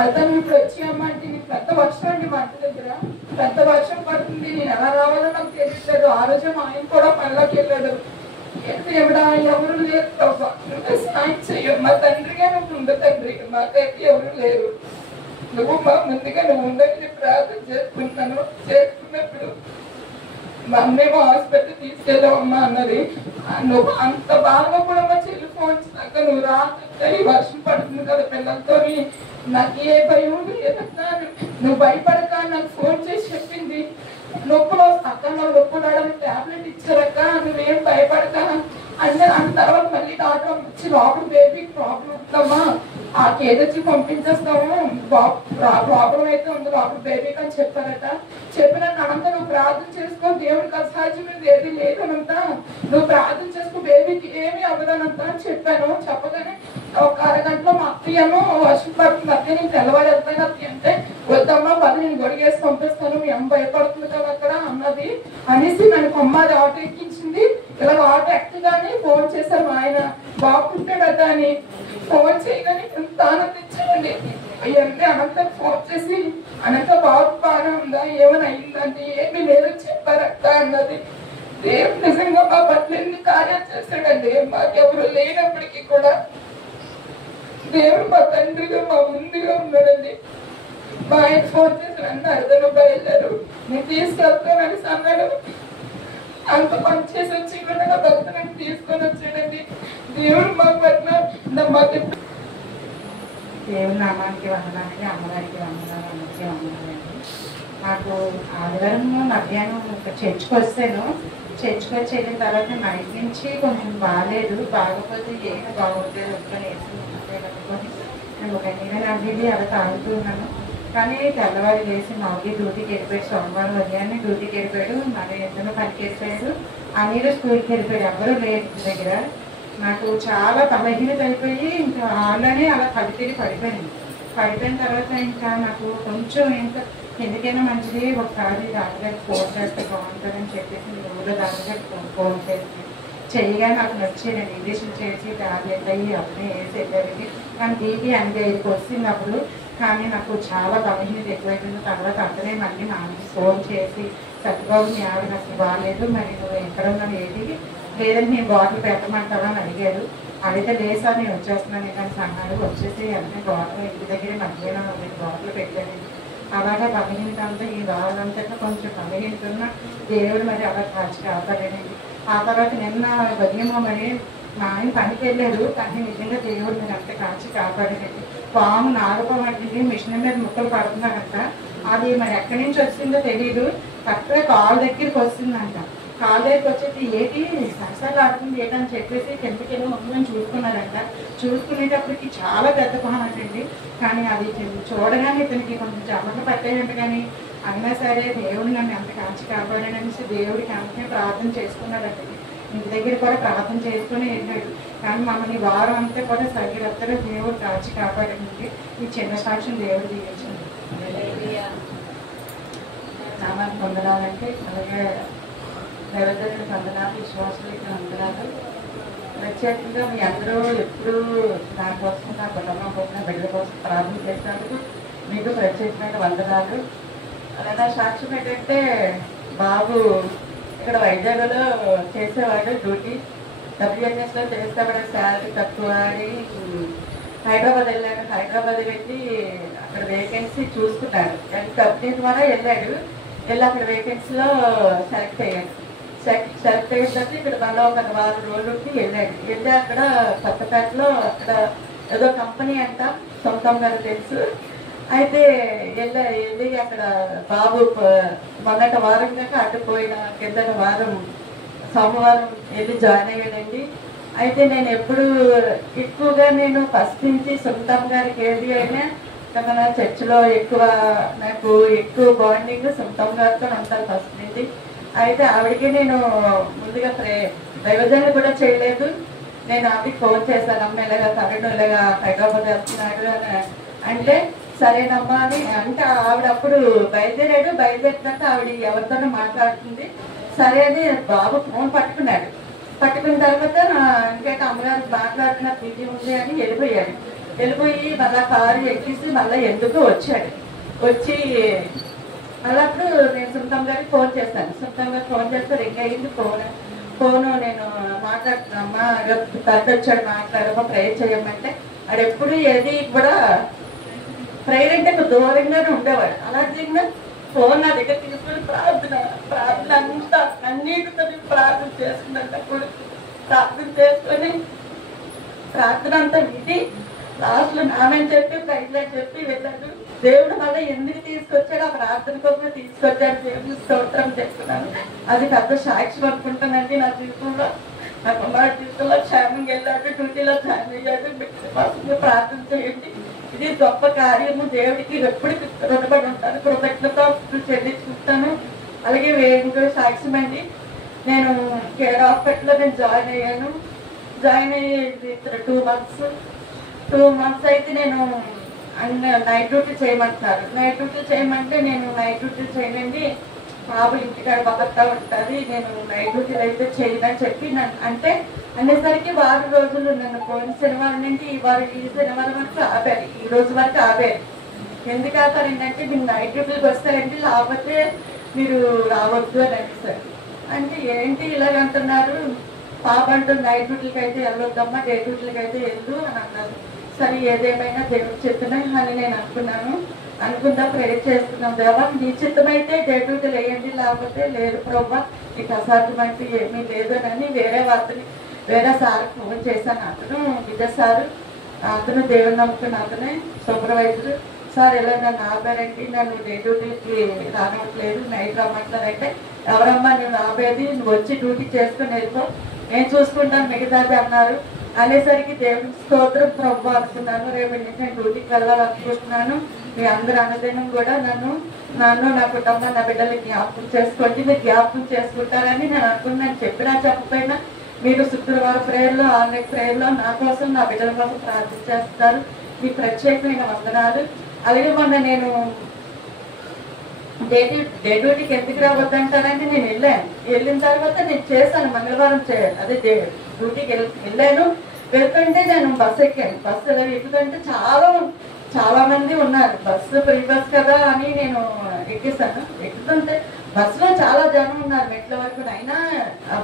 అతను ఇప్పుడు వచ్చి అమ్మ అంటే నీకు పెద్ద వర్షం అండి మా ఇంటి దగ్గర, పెద్ద వర్షం పడుతుంది, నేను ఎలా రావాలో నాకు తెలియట్లేదు. ఆ రోజే మా ఆయన కూడా పనిలోకి వెళ్ళాడు. దేవుడా ఎవరు లేరు, సాయం చెయ్యు, మా తండ్రిగా నువ్వు ఉండు తండ్రి, మాకైతే ఎవరు లేరు, నువ్వు మా ముందుగా నువ్వు ఉండని ప్రార్థన చేసుకున్నప్పుడు మా అమ్మేమో హాస్పిటల్ తీసుకెళ్ళావమ్మా అన్నది. నువ్వు అంత బాగా కూడా మా చెల్లి ఫోన్ చేశాక నువ్వు ఈ వర్షం పడుతుంది కదా పిల్లలతో, నాకు ఏ భయం లేదన్నారు, నువ్వు భయపడక నాకు ఫోన్ చేసి చెప్పింది. నొప్పులు అక్క నాకు నొప్పులు టాబ్లెట్ ఇచ్చారక్క, నువ్వేం భయపడక అంటే అన్న తర్వాత మళ్ళీ డాక్టర్ వచ్చి లోపల బేబీకి ప్రాబ్లం ఉందమ్మా, ఆ కేదొచ్చి పంపించేస్తాము, ప్రాబ్లం అయితే ఉంది లోపల బేబీకి అని చెప్పారట. చెప్పిన అనంతా నువ్వు ప్రార్థన చేసుకో, దేవుడికి అసాధ్యం ఏది లేదనంతా, నువ్వు ప్రార్థన చేసుకో, బేబీకి ఏమీ అవ్వదనంతా అని చెప్పాను. చెప్పగానే ఒక అరగంటలో మా అత్తయ్యను వర్షం పడుతుంది, అత్తయ్య నేను తెల్లవారు వెళ్తాను అత్తయ్య అంటే, వద్దమ్మా పది నేను గొడిగేసి పంపిస్తాను, మీ అమ్మ భయపడుతుంది కదా అక్కడ అన్నది అనేసి నన్ను కొమ్మాది ఆటో ఎక్కించింది. ఇలా ఆటో ఎక్కగానే ఫోన్ చేశారు మా ఆయన, బాగుంటాడట అని. ఫోన్ చేయగానే ఎంత ఆనందించానండి. అవన్నీ అనంతకు ఫోన్ చేసి అనంత బాగా ఉందా, ఏమైనా అయిందంటే ఏమీ లేదని చెప్పారక్క అన్నది. దేవుడు నిజంగా మా పట్ల ఎన్ని కార్యాలు చేశాడండి, మాకెవరు లేనప్పటికీ కూడా దేవుడు మా తండ్రిగా మా ముందుగా ఉన్నాడండి. మా ఆయన ఫోన్ చేసి నన్ను అర్థంగా బయలుదేరు, నేను తీసుకెళ్తానని అన్నాడు. అంత పని చేసి వచ్చి కూడా నా భర్త నన్ను తీసుకొని వచ్చాడండి. దేవుడు మా పట్ల నమ్మకం. దేవుడి నామానికి వందనానికి, అమ్మగారికి వందనాలు, అమ్మకి వందనాలండి. నాకు ఆదివారం మధ్యాహ్నం చర్చికి వస్తాను. చర్చికి వచ్చి వెళ్ళిన తర్వాత నైట్ నుంచి కొంచెం బాగాలేదు. బాగోపోతే ఏమి బాగోలేదు వద్దని వేసుకుని నేను ఒక నీళ్ళని అడ్డీ అలా తాగుతూ ఉన్నాను. కానీ తెల్లవారు వేసి మాకి డ్యూటీకి వెళ్ళిపోయాడు. సోమవారం ఉదయాన్నే డ్యూటీకి వెళ్ళిపోయాడు. మరి ఇద్దరు పనికి వెళ్ళిపోయాడు. ఆ నీరు స్కూల్కి వెళ్ళిపోయాడు. ఎవరు లేరు ఇంటి దగ్గర. నాకు చాలా బలహీనత అయిపోయి ఇంకా వాళ్ళనే అలా కలిపి పడిపోయింది. పడిపోయిన తర్వాత ఇంకా నాకు కొంచెం ఇంకా ఎందుకైనా మంచిది ఒకసారి డాక్టర్గారికి ఫోన్ చేస్తే బాగుంటుందని చెప్పేసి ఊళ్ళో డాక్టర్గారికి ఫోన్ చేసి చెయ్యగా నాకు నచ్చి నేను ఇంజక్షన్ చేసి టాబ్లెట్ అయ్యి అప్పుడే వేసి వెళ్ళారండి. కానీ బీపీ 85కి వచ్చినప్పుడు కానీ నాకు చాలా బలహీనత ఎక్కువైపోయిన తర్వాత అక్కడే మళ్ళీ మా అమ్మకి ఫోన్ చేసి సత్యబాబు మీ ఆవిడ అసలు బాగాలేదు, మరి నువ్వు ఎక్కడ ఉన్నావు ఏంటి, లేదంటే నేను బాటిల్ పెట్టమంటావా అని అడిగారు. అడిగితే లేదు సార్ నేను వచ్చేస్తున్నాను కానీ అన్నాడు. వచ్చేసి అన్నీ బాటిల్ ఇంటి దగ్గర మధ్యాహ్నం బాటిల్ పెట్టాను. అలాగే బలహీనత అంతా ఈ వాళ్ళంతా కొంచెం బలహీనతున్న దేవుడు మరి అలా కాచి కాపాడాడండి. ఆ తర్వాత నిన్న ఉదయం మరి మా ఆయన పనికి వెళ్ళారు. కానీ నిజంగా దేవుడు మీరు అంత కాచి కాపాడాడండి. పాము నాగపాము అంటే మిషన్ మీద ముక్కలు పడుతున్నారంట. అది మరి ఎక్కడి నుంచి వచ్చిందో తెలియదు. కరెక్ట్గా కాలు దగ్గరికి వస్తుందంట. కాలు దగ్గరికి వచ్చేసి ఏంటి సరసాలు ఆడుతుంది ఏంటని చెప్పేసి కిందకి వెళ్ళి ముందు చూసుకున్నారంట. చూసుకునేటప్పటికి చాలా పెద్ద పాము అంటండి. కానీ అది చూడగానే ఇతనికి కొంచెం చెమటలు పట్టాయంట. కానీ అయినా సరే దేవుడు నన్ను ఎంత కాచి కాపాడాడనేసి దేవుడికి అంతే ప్రార్థన చేసుకున్నాడండి. ఇంటి దగ్గర కూడా ప్రార్థన చేసుకుని వెళ్ళాడు. కానీ మమ్మల్ని వారం అంతా కూడా సరిగ్గా దేవుడు కాచి కాపాడండి. ఈ చిన్న సాక్ష్యం దేవుడు దీవించండి. నామాన్ని పొందడాలంటే అలాగే నిరంతరం పొందడాలు, విశ్వాసులకి పొందడాలు. ప్రత్యేకంగా మీ అందరూ ఎప్పుడు నా కోసం, నా కుటుంబం కోసం, నా బిడ్డల కోసం ప్రార్థన చేసినందుకు మీకు ప్రత్యేకమైన వందనాలు. అలాగే సాక్ష్యం ఏంటంటే బాబు ఇక్కడ వైజాగ్లో చేసేవాడు డ్యూటీ. WNSలో చేసేవాడు, శాలరీ తక్కువ అని హైదరాబాద్ వెళ్ళాడు. హైదరాబాద్ వెళ్ళి అక్కడ వేకెన్సీ చూసుకున్నాడు. కంపెనీ ద్వారా వెళ్ళాడు. వెళ్ళి అక్కడ వేకెన్సీలో సెలెక్ట్ అయ్యాడు. సెలెక్ట్ అయిన తర్వాత ఇక్కడ మళ్ళీ ఒక వారం రోజులకి వెళ్ళాడు. వెళ్ళి అక్కడ కొత్తపేటలో అక్కడ ఏదో కంపెనీ అంట, సొంతం గారు తెలుసు. అయితే వెళ్ళి అక్కడ బాబు మొన్నటి వారం కాక అడ్డుపోయిన కిందటి వారం సోమవారం వెళ్ళి జాయిన్ అయ్యాడండి. అయితే నేను ఎప్పుడు ఎక్కువగా నేను ఫస్ట్ నుంచి సుంతం గారికి ఏది అయినా మన చర్చిలో నాకు ఎక్కువ బాండింగ్ సుంతం గారితో ఉంటాను ఫస్ట్ నుంచి. అయితే ఆవిడకి నేను ముందుగా దైవజనులు కూడా చేయలేదు. నేను ఆవిడకి ఫోన్ చేశాను, అమ్మ ఇలాగా తరడు ఇలాగా హైదరాబాద్ వస్తున్నాడు అని అంటే సరేనమ్మా అని అంటే ఆవిడ అప్పుడు బయలుదేరినాక ఆవిడ ఎవరితోనో మాట్లాడుతుంది. సరే అని బాబు ఫోన్ పట్టుకున్నాడు. పట్టుకున్న తర్వాత ఇంకైతే అమ్మగారు మాట్లాడుతున్న బిజీ ఉంది అని వెళ్ళిపోయాడు. వెళ్ళిపోయి మళ్ళీ కారు ఎక్కిసి మళ్ళీ ఎందుకు వచ్చాడు. వచ్చి మళ్ళీ అప్పుడు నేను సుంతం గారికి ఫోన్ చేస్తాను. సుంతం గారికి ఫోన్ చేస్తే రింగ్ అయ్యింది ఫోను. నేను మాట్లాడుతున్నామ్మా, పెద్ద వచ్చాడు మాట్లాడమ్మా, ప్రేయర్ చేయమంటే అది ఎప్పుడు ఏది కూడా ప్రేయర్ అంటే దూరంగానే ఉండేవాడు. అలాగే ఫోన్ నా దగ్గర తీసుకుని ప్రార్థన అంతా అన్నిటితో ప్రార్థన చేసుకున్నప్పుడు ప్రార్థన చేసుకొని ప్రార్థన అంతా విధి లాస్ట్లో నామని చెప్పి ప్రైజ్లో చెప్పి వెళ్ళాడు. దేవుడు మళ్ళీ ఎందుకు తీసుకొచ్చాడు, ఆ ప్రార్థన కోసం తీసుకొచ్చాడు. దేవుడు స్తోత్రం చెప్తున్నాను. అది పెద్ద సాక్ష్యం అనుకుంటానండి. నా జీవితంలో నా కుమారుడు జీవితంలో క్షేమంగా వెళ్ళాడు, డ్యూటీలో జాయిన్ అయ్యాడు. ప్రార్థన చేయండి, ఇది గొప్ప కార్యము. దేవుడికి ఎప్పుడు రుణపడి ఉంటాను, కృతజ్ఞత చెల్లించుకుంటాను. అలాగే ఇంకో సాక్ష్యం అండి, నేను కేర్ హాస్పిటల్లో నేను జాయిన్ అయ్యాను. జాయిన్ అయ్యి 2 months అయితే నేను నైట్ డ్యూటీ చేయమంటున్నారు. నైట్ డ్యూటీ చేయమంటే నేను నైట్ డ్యూటీ చేయనండి, బాబు ఇంటికాడ బాగా ఉంటుంది, నేను నైట్ డ్యూటీలు అయితే చేయనని చెప్పి అంటే అనేసరికి వారం రోజులు నన్ను పోయిన శనివారం నుంచి ఈ శనివారం వరకు ఆపారు, ఈ రోజు వరకు ఆపారు. ఎందుకు ఆపారు ఏంటంటే మీరు నైట్ డ్యూటీకి వస్తారండి, లేకపోతే మీరు రావద్దు అని అనిపిస్తారు. అంటే ఏంటి ఇలాగంటున్నారు, పాప అంటూ నైట్ డ్యూటీలకి అయితే వెళ్ళొద్దమ్మా, డే డ్యూటీలకి అయితే వెళ్ళు అని అన్నారు. సరే ఏదేమైనా దేవుడు చెప్పినా అని నేను అనుకుంటా ప్రేయర్ చేస్తున్నాం. దేవా నీ చిత్తమైతే డే డ్యూటీలు వేయండి, లేకపోతే లేదు ప్రభా నీకు అసాధ్యమైతే ఏమీ లేదనని వేరే సార్కి ఫోన్ చేశాను. అతను విజయ్ సారు, అతను దేవుడు నమ్ముకున్న అతనే సూపర్వైజర్. సార్ ఇలా నన్ను ఆపారండి, నన్ను డే డ్యూటీకి రానట్లేదు, నైట్ రమ్మంటారంటే ఎవరమ్మా నువ్వు ఆపేది, నువ్వు వచ్చి డ్యూటీ చేసుకుని వెళ్ళిపో, నేను చూసుకుంటాను మిగతాది అన్నారు. అనేసరికి దేవుడి స్తోత్రం ప్రభు అనుకున్నాను. రేపు నేను డ్యూటీకి వెళ్ళాలనుకుంటున్నాను. మీ అందరు అన్నదినం కూడా నన్ను నా కుటుంబం నా బిడ్డలకి జ్ఞాపకం చేసుకోండి, మీరు జ్ఞాపకం చేసుకుంటారని నేను అనుకున్నాను. చెప్పినా చెప్పకపోయినా మీరు శుక్రవారం ప్రేయర్లో ఆన్లైన్ ప్రేయర్లో నా కోసం నా బిడ్డల కోసం ప్రార్థన చేస్తారు. మీ ప్రత్యేకమైన వందనాలు. అలాగే మొన్న నేను డే డ్యూటీకి ఎందుకు రావద్దంటారంటే నేను వెళ్ళిన తర్వాత నేను చేశాను. మంగళవారం అదే డ్యూటీకి వెళ్ళాను. వెళ్తుంటే నేను బస్సు ఎక్కాను. బస్సు ఎలా ఎక్కుతుంటే చాలా మంది ఉన్నారు. బస్సు ఫ్రీ బస్ కదా అని నేను ఎక్కేసాను. ఎక్కుతుంటే బస్సులో చాలా జనం ఉన్నారు మెట్ల వరకు. అయినా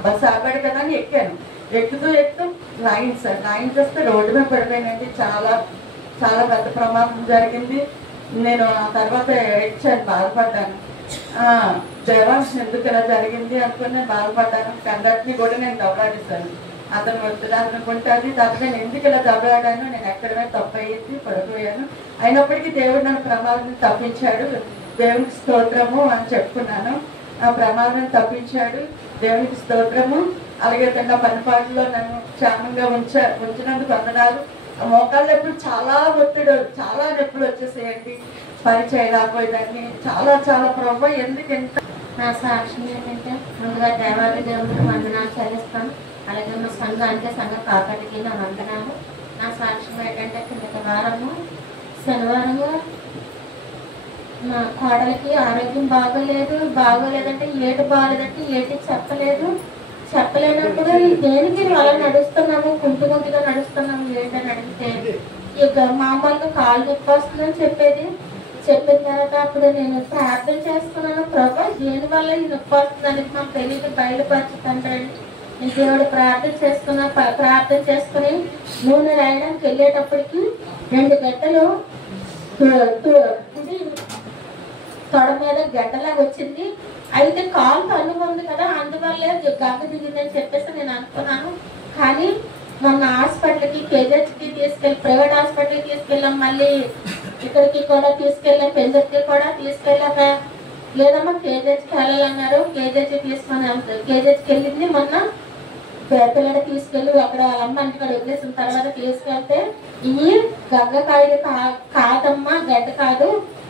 బస్సు ఆపాడు కదా అని ఎక్కాను. ఎక్కుతూ లైన్స్ వస్తే రోడ్డు మీద పడిపోయానండి. చాలా పెద్ద ప్రమాదం జరిగింది. నేను ఆ తర్వాత ఎక్కాను, బాధపడ్డాను. దేవా ఎందుకు ఇలా జరిగింది అనుకుని నేను బాధపడ్డాను. కండక్టర్ని కూడా నేను దెబ్బలాడేశాను. అతను వద్దుకుంటే అది తప్ప నేను ఎందుకు ఇలా దెబ్బలాడాను, నేను ఎక్కడమే తప్పు అయ్యింది, పడిపోయాను. అయినప్పటికీ దేవుడు నన్ను ప్రమాదం తప్పించాడు, దేవునికి స్తోత్రము అని చెప్పుకున్నాను. ఆ ప్రమాదం తప్పించాడు, దేవునికి స్తోత్రము. అలాగే నా పనిపాటులో నన్ను క్షేమంగా ఉంచినందుకు వందనాలు. మోకాళ్ళు ఎప్పుడు చాలా ఒత్తిడి, చాలా నొప్పులు వచ్చేసేయండి, పని చేయలేకపోయేదాన్ని. చాలా ప్రభు ఎందుకు ఎంత. నా సాక్ష్యం ఏంటంటే ముందుగా దేవాలయ దేవుడికి వందనాలు చెల్లిస్తాను. అలాగే మా సంఘానికి సంఘ కాపాటికి నా వందనాలు. నా సాక్ష్యం ఏంటంటే కిందటి వారము శనివారము మా కోడలికి ఆరోగ్యం బాగోలేదంటే ఏటి బాగోలేదంటే ఏటి చెప్పలేనప్పుడు దేనికి అలా నడుస్తున్నాము, కుంటుగా నడుస్తున్నాము ఏంటని అడిగితే ఇక మామూలుగా కాలు నొప్పి వస్తుందని చెప్పిన తర్వాత అప్పుడు నేను ప్రార్థన చేస్తున్నాను. ప్రభా దేనివల్ల ఈ నొప్పి వస్తుంది అనేది మాకు తెలియదు, బయలుపరచుతంటాడు. నేను దేవుడు ప్రార్థన చేసుకుని నూనె రాయడానికి వెళ్ళేటప్పటికి 2 గంటలు తొడ మీద గడ్డలాగా వచ్చింది. అయితే కాలు తన్నుకుంది కదా, అందువల్లే గగ్గ దిగిందని చెప్పేసి నేను అనుకున్నాను. కానీ మొన్న హాస్పిటల్కి కేజీహెచ్కి ప్రైవేట్ హాస్పిటల్కి తీసుకెళ్ళాం, మళ్ళీ ఇక్కడికి కూడా తీసుకెళ్ళాం, పెంజర్కి కూడా తీసుకెళ్ళాక లేదమ్మా కేజీహెచ్కి వెళ్ళాలన్నారు. కేజీహెచ్కి వెళ్ళింది. మొన్న పిల్లడ తీసుకెళ్ళి అక్కడ వాళ్ళమ్మ ఇంటికాడ వదిలేసిన తర్వాత తీసుకెళ్తే ఈ గగ్గకాయలు కాదమ్మా, గడ్డ కాదు,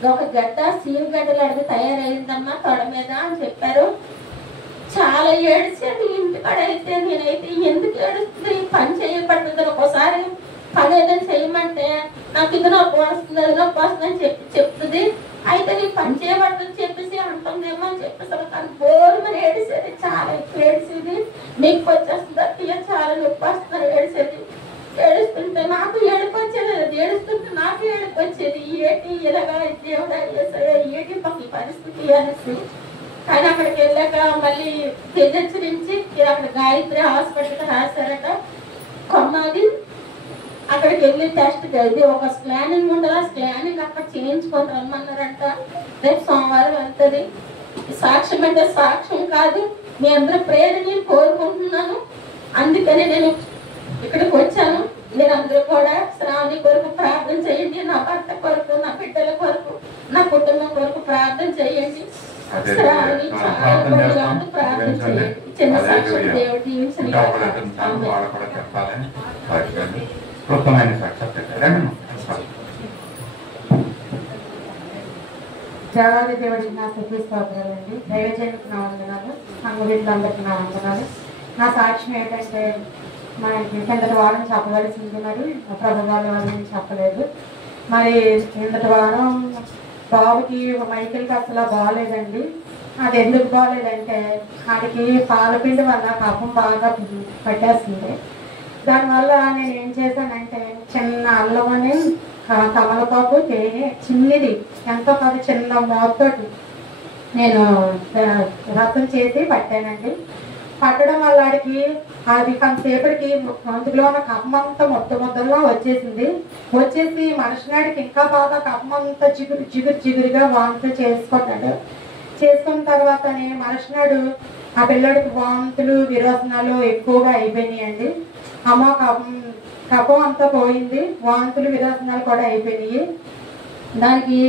ఒక గడ్డ సీరు గడ్డలు అడిగి తయారైందమ్మా తొడ మీద అని చెప్పారు. చాలా ఏడ్చేది. ఇంటికాడ అయితే నేనైతే ఎందుకు ఏడుస్తుంది, పని చేయబడుతుంది. ఒక్కోసారి పని ఏదైనా చేయమంటే నాకు ఇది నొప్పి వస్తుంది, అది నొప్పి వస్తుంది అని చెప్తుంది. అయితే నీ పని చేయబడుతుంది చెప్పేసి అంటుందేమో అని చెప్పేసి తను బోరుమని ఏడిసేది. చాలా ఎక్కువ ఏడిసేది. నీకు వచ్చేస్తుంది చాలా నొప్పి వస్తుంది ఏడిసేది. ఏడుస్తుంటే నాకు ఏడుపు వచ్చేది, ఏడుస్తుంటే నాకు ఏడుపు వచ్చేది. ఏటి ఇలాగా దేవుడా ఏటి మాకు పరిస్థితి అనేసి. కానీ అక్కడికి వెళ్ళాక మళ్ళీ తెజెచ్చి నుంచి అక్కడ గాయత్రి హాస్పిటల్కి రాశారట కొమ్మాది. అక్కడికి వెళ్ళి టెస్ట్ ఇది ఒక స్కానింగ్ ఉండదు, ఆ స్కానింగ్ అక్కడ చేయించుకొని రమ్మన్నారంట. రేపు సోమవారం వెళ్తుంది. సాక్ష్యం అంటే సాక్ష్యం కాదు, మీ అందరూ ప్రేరణని కోరుకుంటున్నాను. అందుకని నేను ఇక్కడికి వచ్చాను. మీరు అందరూ కూడా శ్రావణి కొరకు ప్రార్థన చేయండి, నా భర్త కొరకు, నా బిడ్డల కొరకు, నా కుటుంబం కొరకు ప్రార్థన చేయండి. శ్రావణి చాలా ఇబ్బందిగా ఉంది, ప్రార్థన చేయండి. చిన్న సాక్ష్యం దేవుడు దీవించండి. దేవాది దేవుడికి నా స్థుతి స్తోత్రాలండి. దైవజనులకు నా వందనాలు, సంఘ బిడ్డలందరికీ నా వందనాలు. నా సాక్ష్యం ఏంటంటే మా కిందటి వారం చెప్పవలసింది, మరి ప్రభుత్వాల వాళ్ళని చెప్పలేదు. మరి కిందటి వారం బాబుకి మైకిల్కి అసలు బాగోలేదండి. అది ఎందుకు బాగోలేదంటే వాడికి పాలపిండి వల్ల కఫం బాగా పట్టేస్తుంది. దానివల్ల నేను ఏం చేశానంటే చిన్న అల్లమని తమలపాకు తేనె చిన్నది ఎంతో కాదు చిన్న మోతోటి నేను రసం చేసి పట్టానండి. పట్టడం వల్ల ఆడికి అది కొంతసేపటికి అందులో ఉన్న కఫం అంతా మొత్తలో వచ్చేసింది. వచ్చేసి మనుషునాడికి ఇంకా బాగా కఫం అంతా చిగురుగా వాంతులు చేసుకున్నాడు. చేసుకున్న తర్వాతనే మనుషునాడు ఆ పిల్లడికి వాంతులు విరోచనాలు ఎక్కువగా అయిపోయినాయండి. అమ్మ కఫం అంతా పోయింది, వాంతులు విరోచనాలు కూడా అయిపోయినాయి. దానికి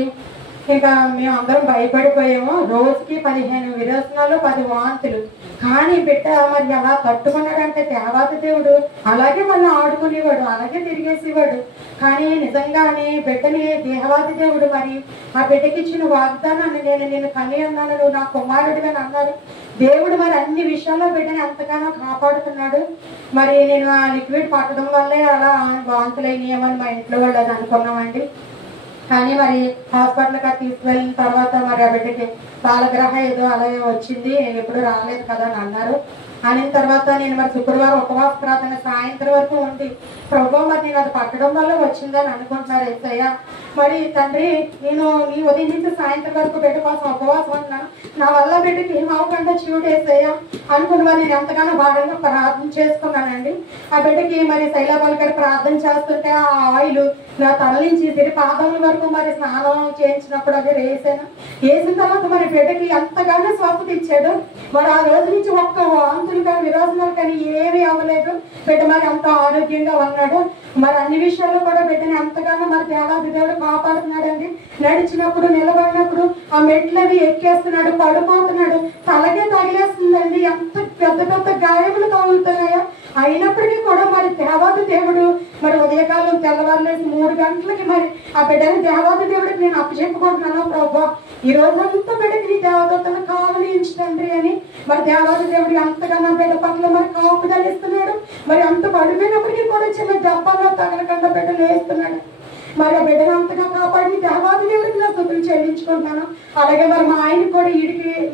ఇంకా మేము అందరం భయపడిపోయాము. రోజుకి 15 విరోచనాలు 10 వాంతులు. కానీ బిడ్డ మరి అలా తట్టుకున్నాడంటే దేవాది దేవుడు అలాగే మనం ఆడుకునేవాడు, అలాగే తిరిగేసేవాడు. కానీ నిజంగానే బిడ్డని దేవాది దేవుడు మరి ఆ బిడ్డకి ఇచ్చిన వాగ్దానాన్ని నేను కని అన్నాను, నువ్వు నా కుమారుడిగా అన్నారు. దేవుడు మరి అన్ని విషయాల్లో బిడ్డని ఎంతగానో కాపాడుతున్నాడు. మరి నేను ఆ లిక్విడ్ పట్టడం వల్లే అలా వాంతులు అయినాయేమని మా ఇంట్లో వాళ్ళు అది అనుకున్నామండి. కానీ మరి హాస్పిటల్కి తీసుకువెళ్ళిన తర్వాత మరి ఆ బిడ్డకి బాలగ్రహ ఏదో అలాగే వచ్చింది, ఎప్పుడు రాలేదు కదా అని అన్నారు. అనిన తర్వాత నేను మరి శుక్రవారం ఉపవాస ప్రార్థన సాయంత్రం వరకు ఉండి, ప్రభు మరి నేను అది పట్టడం వల్ల వచ్చిందని అనుకుంటున్నారు యేసయ్య. మరి తండ్రి నేను నీ ఉదయం నుంచి సాయంత్రం వరకు బిడ్డ కోసం ఉపవాసం ఉన్నాను, నా వల్ల బిడ్డకి ఏం అవ్వకుండా చూడు యేసయ్య అనుకుని మరి నేను ఎంతగానో భారంగా ప్రార్థన చేసుకున్నానండి. ఆ బిడ్డకి మరి శైలబాల్ గారు ప్రార్థన చేస్తుంటే ఆ ఆయిల్ నా తల నుంచి తిరిగి పాదముల వరకు మరి స్నానం చేయించినప్పుడు అది వేసాను. వేసిన తర్వాత మరి బిడ్డకి ఎంతగానో స్వస్థత ఇచ్చాడు. మరి ఆ రోజు నుంచి ఒక్క వాంతులు కానీ విరోచనాలు కానీ ఏమీ అవ్వలేదు. బిడ్డ మరి అంత ఆరోగ్యంగా ఉన్నాడు. మరి అన్ని విషయాల్లో కూడా బిడ్డని ఎంతగానో మరి దేవాది దేవుడు కాపాడుతున్నాడండి. నడిచినప్పుడు నిలబడినప్పుడు ఆ మెట్లవి ఎక్కేస్తున్నాడు, పడిపోతున్నాడు, తలకే తగిలేస్తుందండి. ఎంత పెద్ద పెద్ద గాయములు తగులుతున్నాయో అయినప్పటికీ కూడా మరి దేవాది దేవుడు మరి ఉదయకాలం తెల్లవారులేసి 3 గంటలకి మరి ఆ బిడ్డని దేవాది దేవుడికి నేను అప్పచెప్పుకుంటున్నాను. ప్రభు ఈ రోజంతా బిడ్డకి నీ దేవతను కావలించండి అని మరి దేవాది దేవుడు ఎంతగానో బిడ్డ పట్ల మరి కాపుదలిస్తున్నాడు. మరి అంత పడిపోయినప్పటికీ కూడా చిన్న దెబ్బల్లో తగలకుండా బిడ్డలు వేస్తున్నాడు. మరి ఆ బిడ్డను అంతగా కాపాడి దేవాది దేవుడికి నా స్తుతులు చెల్లించుకుంటున్నాను. అలాగే మరి మా ఆయనకి కూడా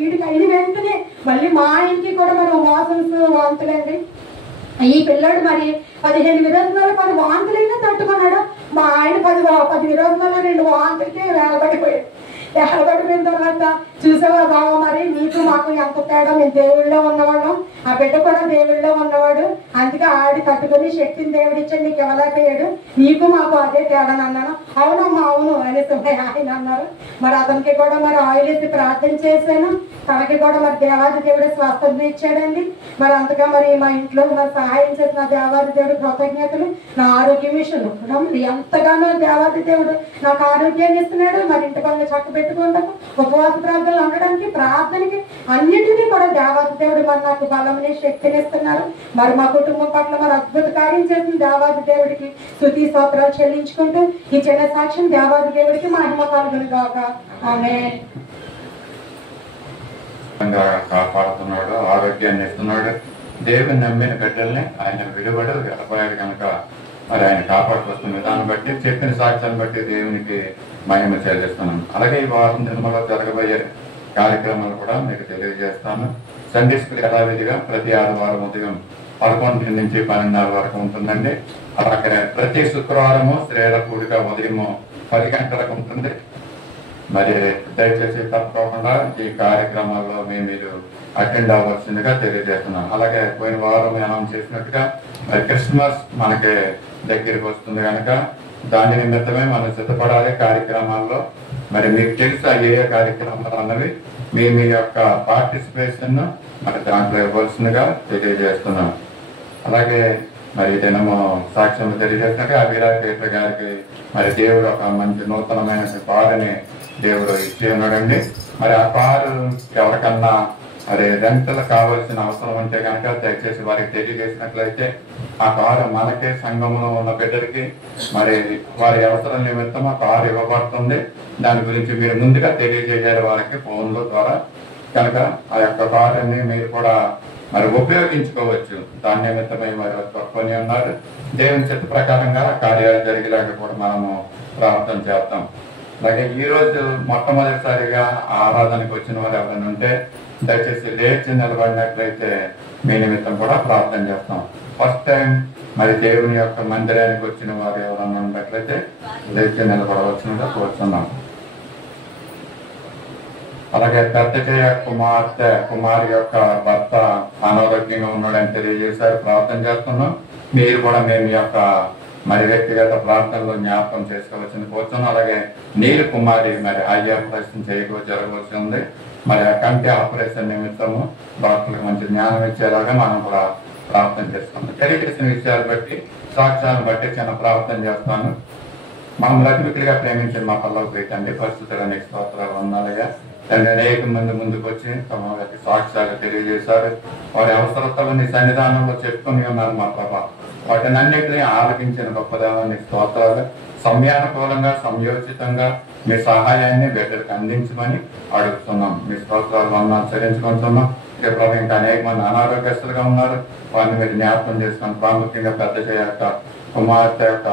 ఈడికి అయిన వెంటనే మళ్ళీ మా ఆయనకి కూడా మరి మోషన్స్ వాంతులండి. ఈ పిల్లాడు మరి 15 విరోచనాలు 10 వాంతులైనా తట్టుకున్నాడు. మా ఆయన 10 విరోచనాలు 2 వాంతులకే వేలబడిపోయాడు. వేలబడిపోయిన తర్వాత చూసావా బాబా మరి నీకు మాకు ఎంత తేడా, మేము దేవుళ్ళలో ఉన్నవాళ్ళం, ఆ బిడ్డ కూడా దేవుళ్ళలో ఉన్నవాడు, అందుకే ఆడి తట్టుకుని శక్తిని దేవుడు ఇచ్చాడు, నీకు ఇవ్వలేకపోయాడు, నీకు మాకు అదే తేడా అన్నాను. అవునమ్మా అవును అనేసి ఆయన అన్నారు. మరి అతనికి కూడా మరి ఆయిల్ వేసి ప్రార్థన చేశాను. తనకి కూడా మరి దేవాది దేవుడు స్వస్థత ఇచ్చాడండి. మరి అంతగా మరి మా ఇంట్లో మరి సహాయం చేసిన దేవాది దేవుడు కృతజ్ఞతలు. నా ఆరోగ్యం విషయంలో ఎంతగానో దేవాది దేవుడు నాకు ఆరోగ్యాన్ని ఇస్తున్నాడు. మరి ఇంటి పనులు చక్క పెట్టుకుంటాము, ఉపవాస ప్రార్థనలు ఉండడానికి, ప్రార్థనకి అన్నిటినీ కూడా దేవాది దేవుడు మరి నాకు బలమని శక్తిని ఇస్తున్నారు. మరి మా కుటుంబం పట్ల మరి అద్భుత కార్యం చేసిన దేవాది దేవుడికి స్తుతి స్తోత్రాలు చెల్లించుకుంటూ ఈ చిన్న సాక్ష్యం దేవాది దేవుడికి మహిమ కలుగును గాక. ఆమేన్. కాపాడుతున్నాడు, ఆరోగ్యాన్ని ఇస్తున్నాడు. దేవుని నమ్మిన బిడ్డల్ని ఆయన విలువడు వెళ్ళబోయాడు కనుక మరి ఆయన కాపాడుకొస్తున్న విధానం బట్టి చెప్పిన సాక్ష్యాన్ని బట్టి దేవునికి మహిమ చెల్లిస్తున్నాను. అలాగే ఈ వారం దినములో జరగబోయే కార్యక్రమాలు కూడా మీకు తెలియజేస్తాను. సండే స్కూల్ యథావిధిగా ప్రతి ఆదివారం ఉదయం 11 నుంచి 12 వరకు ఉంటుందండి. అలాగే ప్రతి శుక్రవారము స్త్రీల కూడిక ఉదయం 10 గంటలకు ఉంటుంది. మరి దయచేసి తప్పకుండా ఈ కార్యక్రమాల్లో మీరు అటెండ్ అవ్వాల్సిందిగా తెలియజేస్తున్నాను. అలాగే పోయిన వారం అనౌన్స్ చేసినట్టుగా మరి క్రిస్మస్ మనకి దగ్గరికి వస్తుంది కనుక దాని నిమిత్తమే మనం సిద్ధపడాలి కార్యక్రమాల్లో. మరి మీకు తెలుసా ఏ కార్యక్రమాలు అన్నవి మీ యొక్క పార్టిసిపేషన్ మరి దాంట్లో ఇవ్వాల్సిందిగా తెలియజేస్తున్నాం. అలాగే మరి దినము సాక్ష్యం తెలియజేసినట్టు అభిరాజ్ గారికి మరి దేవుడు ఒక మంచి నూతనమైన కారుని దేవుడు ఇచ్చి ఉన్నాడండి. మరి ఆ కారు ఎవరికన్నా మరి రెంటలు కావాల్సిన అవసరం ఉంటే కనుక దయచేసి వారికి తెలియజేసినట్లయితే ఆ కారు మనకే సంఘంలో ఉన్న బిడ్డలకి మరి వారి అవసరం నిమిత్తం ఆ కారు ఇవ్వబడుతుంది. దాని గురించి మీరు ముందుగా తెలియజేయాలి వారికి ఫోన్ల ద్వారా. కనుక ఆ యొక్క కారుని మీరు కూడా మరి ఉపయోగించుకోవచ్చు. దాని నిమిత్తమై మరి కొని ఉన్నారు. దేవుని చిత్త ప్రకారంగా కార్యాలు జరిగేలాగా కూడా మనము ప్రార్థన చేద్దాం. అలాగే ఈ రోజు మొట్టమొదటిసారిగా ఆరాధనకు వచ్చిన వారు ఎవరైనా ఉంటే దయచేసి లేచి నిలబడినట్లయితే మీ నిమిత్తం కూడా ప్రార్థన చేస్తాం. ఫస్ట్ టైం మరి దేవుని యొక్క మందిరానికి వచ్చిన వారు ఎవరైనా ఉన్నట్లయితే లేచి నిలబడవలసిందిగా కోరుతున్నాం. అలాగే పెద్దజయ కుమారి యొక్క భర్త అనారోగ్యంగా ఉన్నాడని తెలియజేశారు. ప్రార్థన చేస్తున్నాం. మీరు కూడా మేము ఈ యొక్క మరి వ్యక్తిగత ప్రార్థనలో జ్ఞాపకం చేసుకోవచ్చని కోరుతున్నాం. అలాగే నీరు కుమారి మరి ఐ ఆపరేషన్ జరగవలసి ఉంది. మరి ఆ కంటి ఆపరేషన్ నిమిత్తము డాక్టర్లకు మంచి జ్ఞానం ఇచ్చేలాగా మనం కూడా ప్రార్థన చేస్తున్నాం. తెలియజేసిన విషయాలు బట్టి సాక్ష్యాలను బట్టి చిన్న ప్రార్థన చేస్తాను. మమ్మల్ని అతిమికులుగా ప్రేమించిన మా పల్లవి తండ్రి పరిస్థితులు స్తోత్రాలు వందలుగా తండ్రి అనేక మంది ముందుకు వచ్చి తమ యొక్క సాక్ష్యాలు తెలియజేశారు. వారి అవసరతలని సన్నిధానంలో చెప్పుకొని ఉన్నారు మా ప్రభా. వాటిని అన్నింటినీ ఆలకించిన గొప్పదేవాన్ని స్తోత్రాలు. సమయానుకూలంగా సంయోచితంగా మీ సహాయాన్ని బిడ్డలకు అందించమని అడుగుతున్నాం. మీ స్తోత్రాలు మనం ఆచరించుకుంటున్నాం. ప్రభు ఇంకా అనేక మంది అనారోగ్యస్తులుగా ఉన్నారు. వారిని మీరు జ్ఞాపకం చేసుకుని ప్రాముఖ్యంగా పెద్ద యొక్క కుమార్తె యొక్క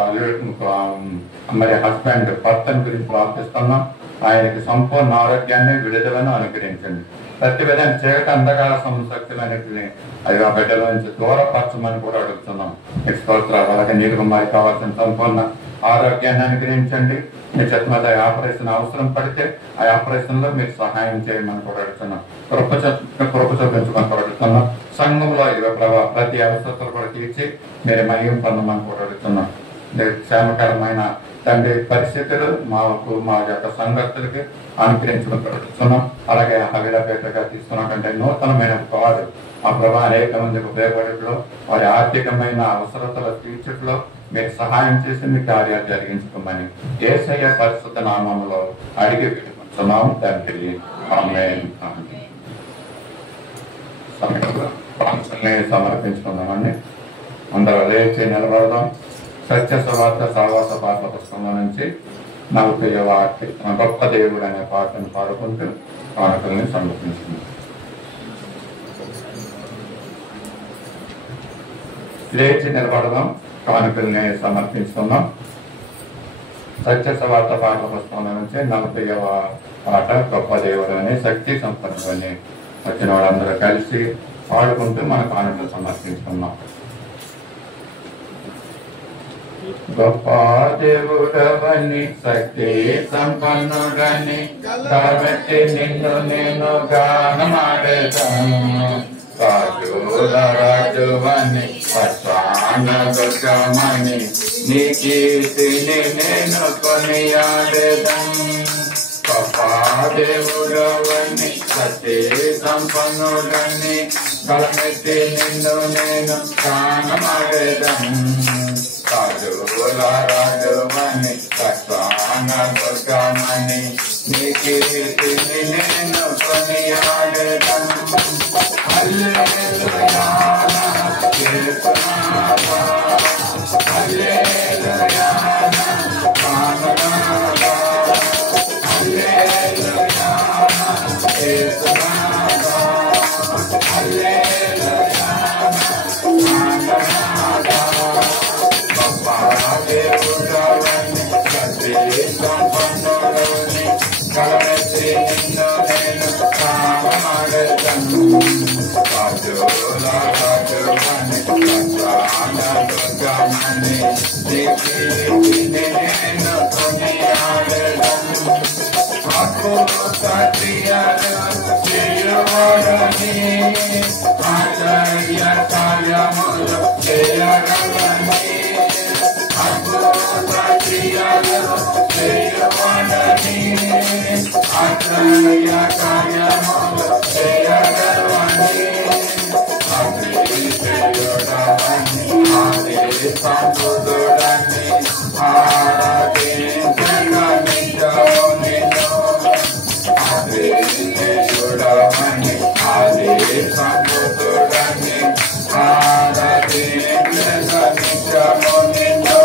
మరి హస్బెండ్ భర్తను గురించి ప్రార్థిస్తున్నాం. ఆయనకి సంపూర్ణ ఆరోగ్యాన్ని విడుదలను అనుగ్రహించండి. ప్రతి విధంగా చీకటి అంధకార శక్తులన్నింటినీ అది ఆ బిడ్డల నుంచి దూరపరచమని కూడా అడుగుతున్నాం. మీ స్తోత్రాలు. అలాగే నీరు కుమారికి కావాల్సిన సంపూర్ణ ఆరోగ్యాన్ని అనుగ్రహించండి. మీ చెత్త ఆపరేషన్ అవసరం పడితే ఆ ఆపరేషన్ లో మీరు సహాయం చేయమని కూడా అడుగుతున్నాం. కృప చూపించమని కూడా అడుగుతున్నాం. సంఘంలో ఇరవై ప్రభావ ప్రతి అవసరతలు కూడా తీర్చి మీరు మహిమ పొందమని కూడా అడుగుతున్నాం. క్షేమకరమైన తండ్రి పరిస్థితులు మా యొక్క సంగతులకి అనుగ్రహించడం అడుగుతున్నాం. అలాగే హవిలపేటగా తీసుకున్నటువంటి నూతనమైన కారు మా ప్రభా అనేక మందికి ఉపయోగపడట్లో వారి ఆర్థికమైన అవసరతల తీర్చట్లో మీరు సహాయం చేసి మీ కార్యాలు జరిగించుకోమని యేసయ్య పరిశుద్ధ నామంలో అడిగి పెట్టుకుంటున్నాం తండ్రి. ఆమేన్. సమర్పించుకుందామండి. అందరూ లేచి నిలబడదాం. సత్య సువార్త సహవాస పాటల పుస్తకంలో నుంచి 40వ కీర్తన గొప్ప దేవుడు అనే పాటను పాడుకుంటూ కానుకల్ని సమర్పించుకుందాం. లేచి నిలబడదాం. కానుకల్ని సమర్పించుకుందాం. సత్య సువార్త పాటల పుస్తకంలో నుంచి 40వ పాట గొప్ప దేవుడు అనే శక్తి సంపన్నులని వచ్చిన వాళ్ళందరూ కలిసి పాడుకుంటూ మన కానుకలు సమర్పించుకున్నాం. గొప్ప దేవుడవని శక్తి సంపన్నుడని కాబట్టి నిన్ను నేను గానమాడేదాను. రాజుల రాజువని దుర్గమని నీ కీర్తిని నేను కొనియాడేదాను. గొప్ప దేవుడవని శక్తి సంపన్నుడని కాబట్టి నిన్ను నేను గానమాడేదాను. రాజుల రాజువని దుర్గమని నీ కీర్తిని నేను కొనియాడేదాను. హల్లెలూయా యేసునామా, హల్లెలూయా ఆనందనామా, హల్లెలూయా యేసునామా, హల్లెలూయా ఆనందనామా. దేవుడవని శక్తి సంపన్నుడని కలమెత్తి నిన్ను నేను గానమాడేదాను. రాజుల రాజువని దుర్గమని నీ కీర్తిని నేను కొనియాడేదాను. అద్భుత క్రియలు చేయువాడని ఆశ్చర్య కార్యములు చేయగలని. అద్భుత క్రియలు చేయువాడని ఆశ్చర్య కార్యములు చేయగలని. అద్వితీయుడవని ఆది సంబుధుడని ఆరాధించగా నిత్యము నిన్ను. అద్వితీయుడవని ఆది సంబుధుడని ఆరాధించగా నిత్యము నిన్ను.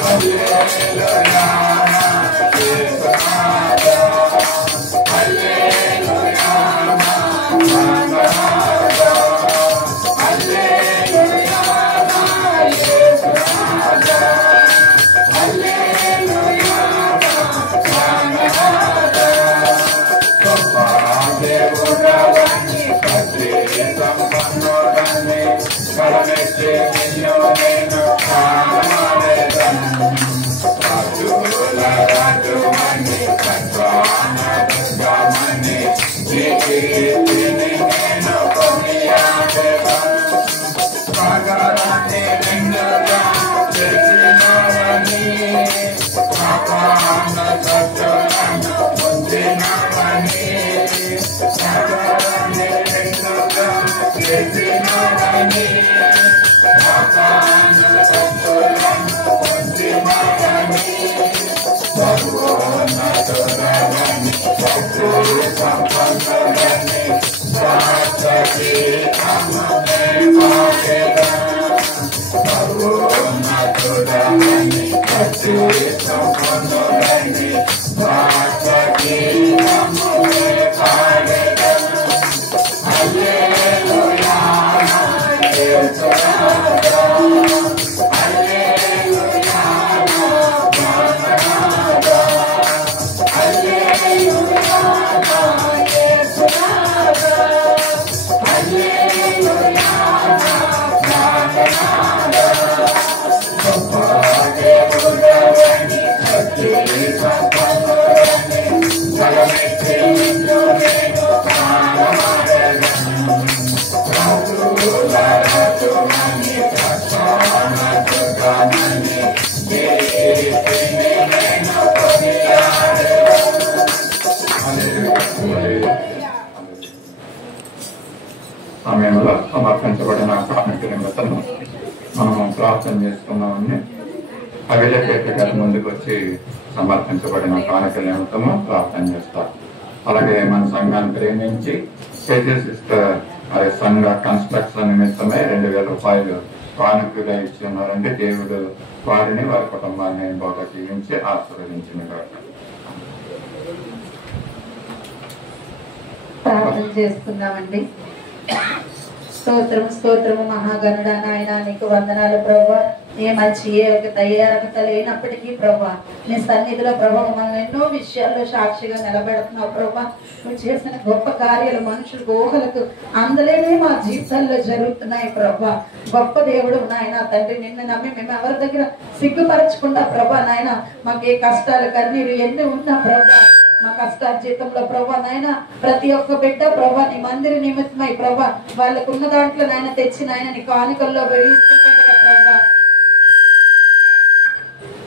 హల్లెలూయా యేసునాథా, హల్లెలూయా నాథా, హల్లెలూయా యేసునాథా, హల్లెలూయా నాథా. గొప్ప దేవుడవని శక్తి సంపన్నుడని కలమెత్తి నిన్ను నేను గానమాడేదాను. రాజుల రాజువని దుర్గమని సమయంలో సమర్పించబడిన కానుక నిమిత్తం మనము ప్రార్థన చేసుకున్నామని అవిలపేట గారి ముందుకు వచ్చి సమర్పించబడిన కానుక నిమిత్తము ప్రార్థన చేస్తారు. అలాగే మన సంఘాన్ని ప్రేమించి సిస్టర్ సంఘ కన్స్ట్రక్షన్ నిమిత్తమే 2000 రూపాయలు కానుకగా ఇచ్చి ఉన్నారంటే దేవుడు వారిని వారి కుటుంబాన్ని బాగా జీవించి ఆశీర్వదించిన ప్రార్థన చేసుకుందామండి. స్తోత్రము స్తోత్రము మహాగణుడా నాయన నీకు వందనాలు ప్రభా. ఏ మంచి ఏ తయారత లేనప్పటికీ ప్రభా నీ సన్నిధిలో ప్రభా మనం ఎన్నో విషయాల్లో సాక్షిగా నిలబెడుతున్నావు ప్రభా. నువ్వు చేసిన గొప్ప కార్యాలు మనుషులకు ఊహలకు అందలేనే మా జీవితాల్లో జరుగుతున్నాయి ప్రభా. గొప్ప దేవుడు నాయన తండ్రి, నిన్ను నమ్మి మేము ఎవరి దగ్గర సిగ్గుపరచకుండా ప్రభా నాయన మాకు ఏ కష్టాలు కన్నీరు ఎన్ని ఉన్నా ప్రభా మా కష్టార్జితంలో ప్రభా నాయన ప్రతి ఒక్క బిడ్డ ప్రభా నీ మందిర నిమిత్తమై ప్రభా వాళ్ళకు ఉన్న దాంట్లో నాయన తెచ్చి నాయన నీ కానుకల్లో వేయిస్తుండగా ప్రభా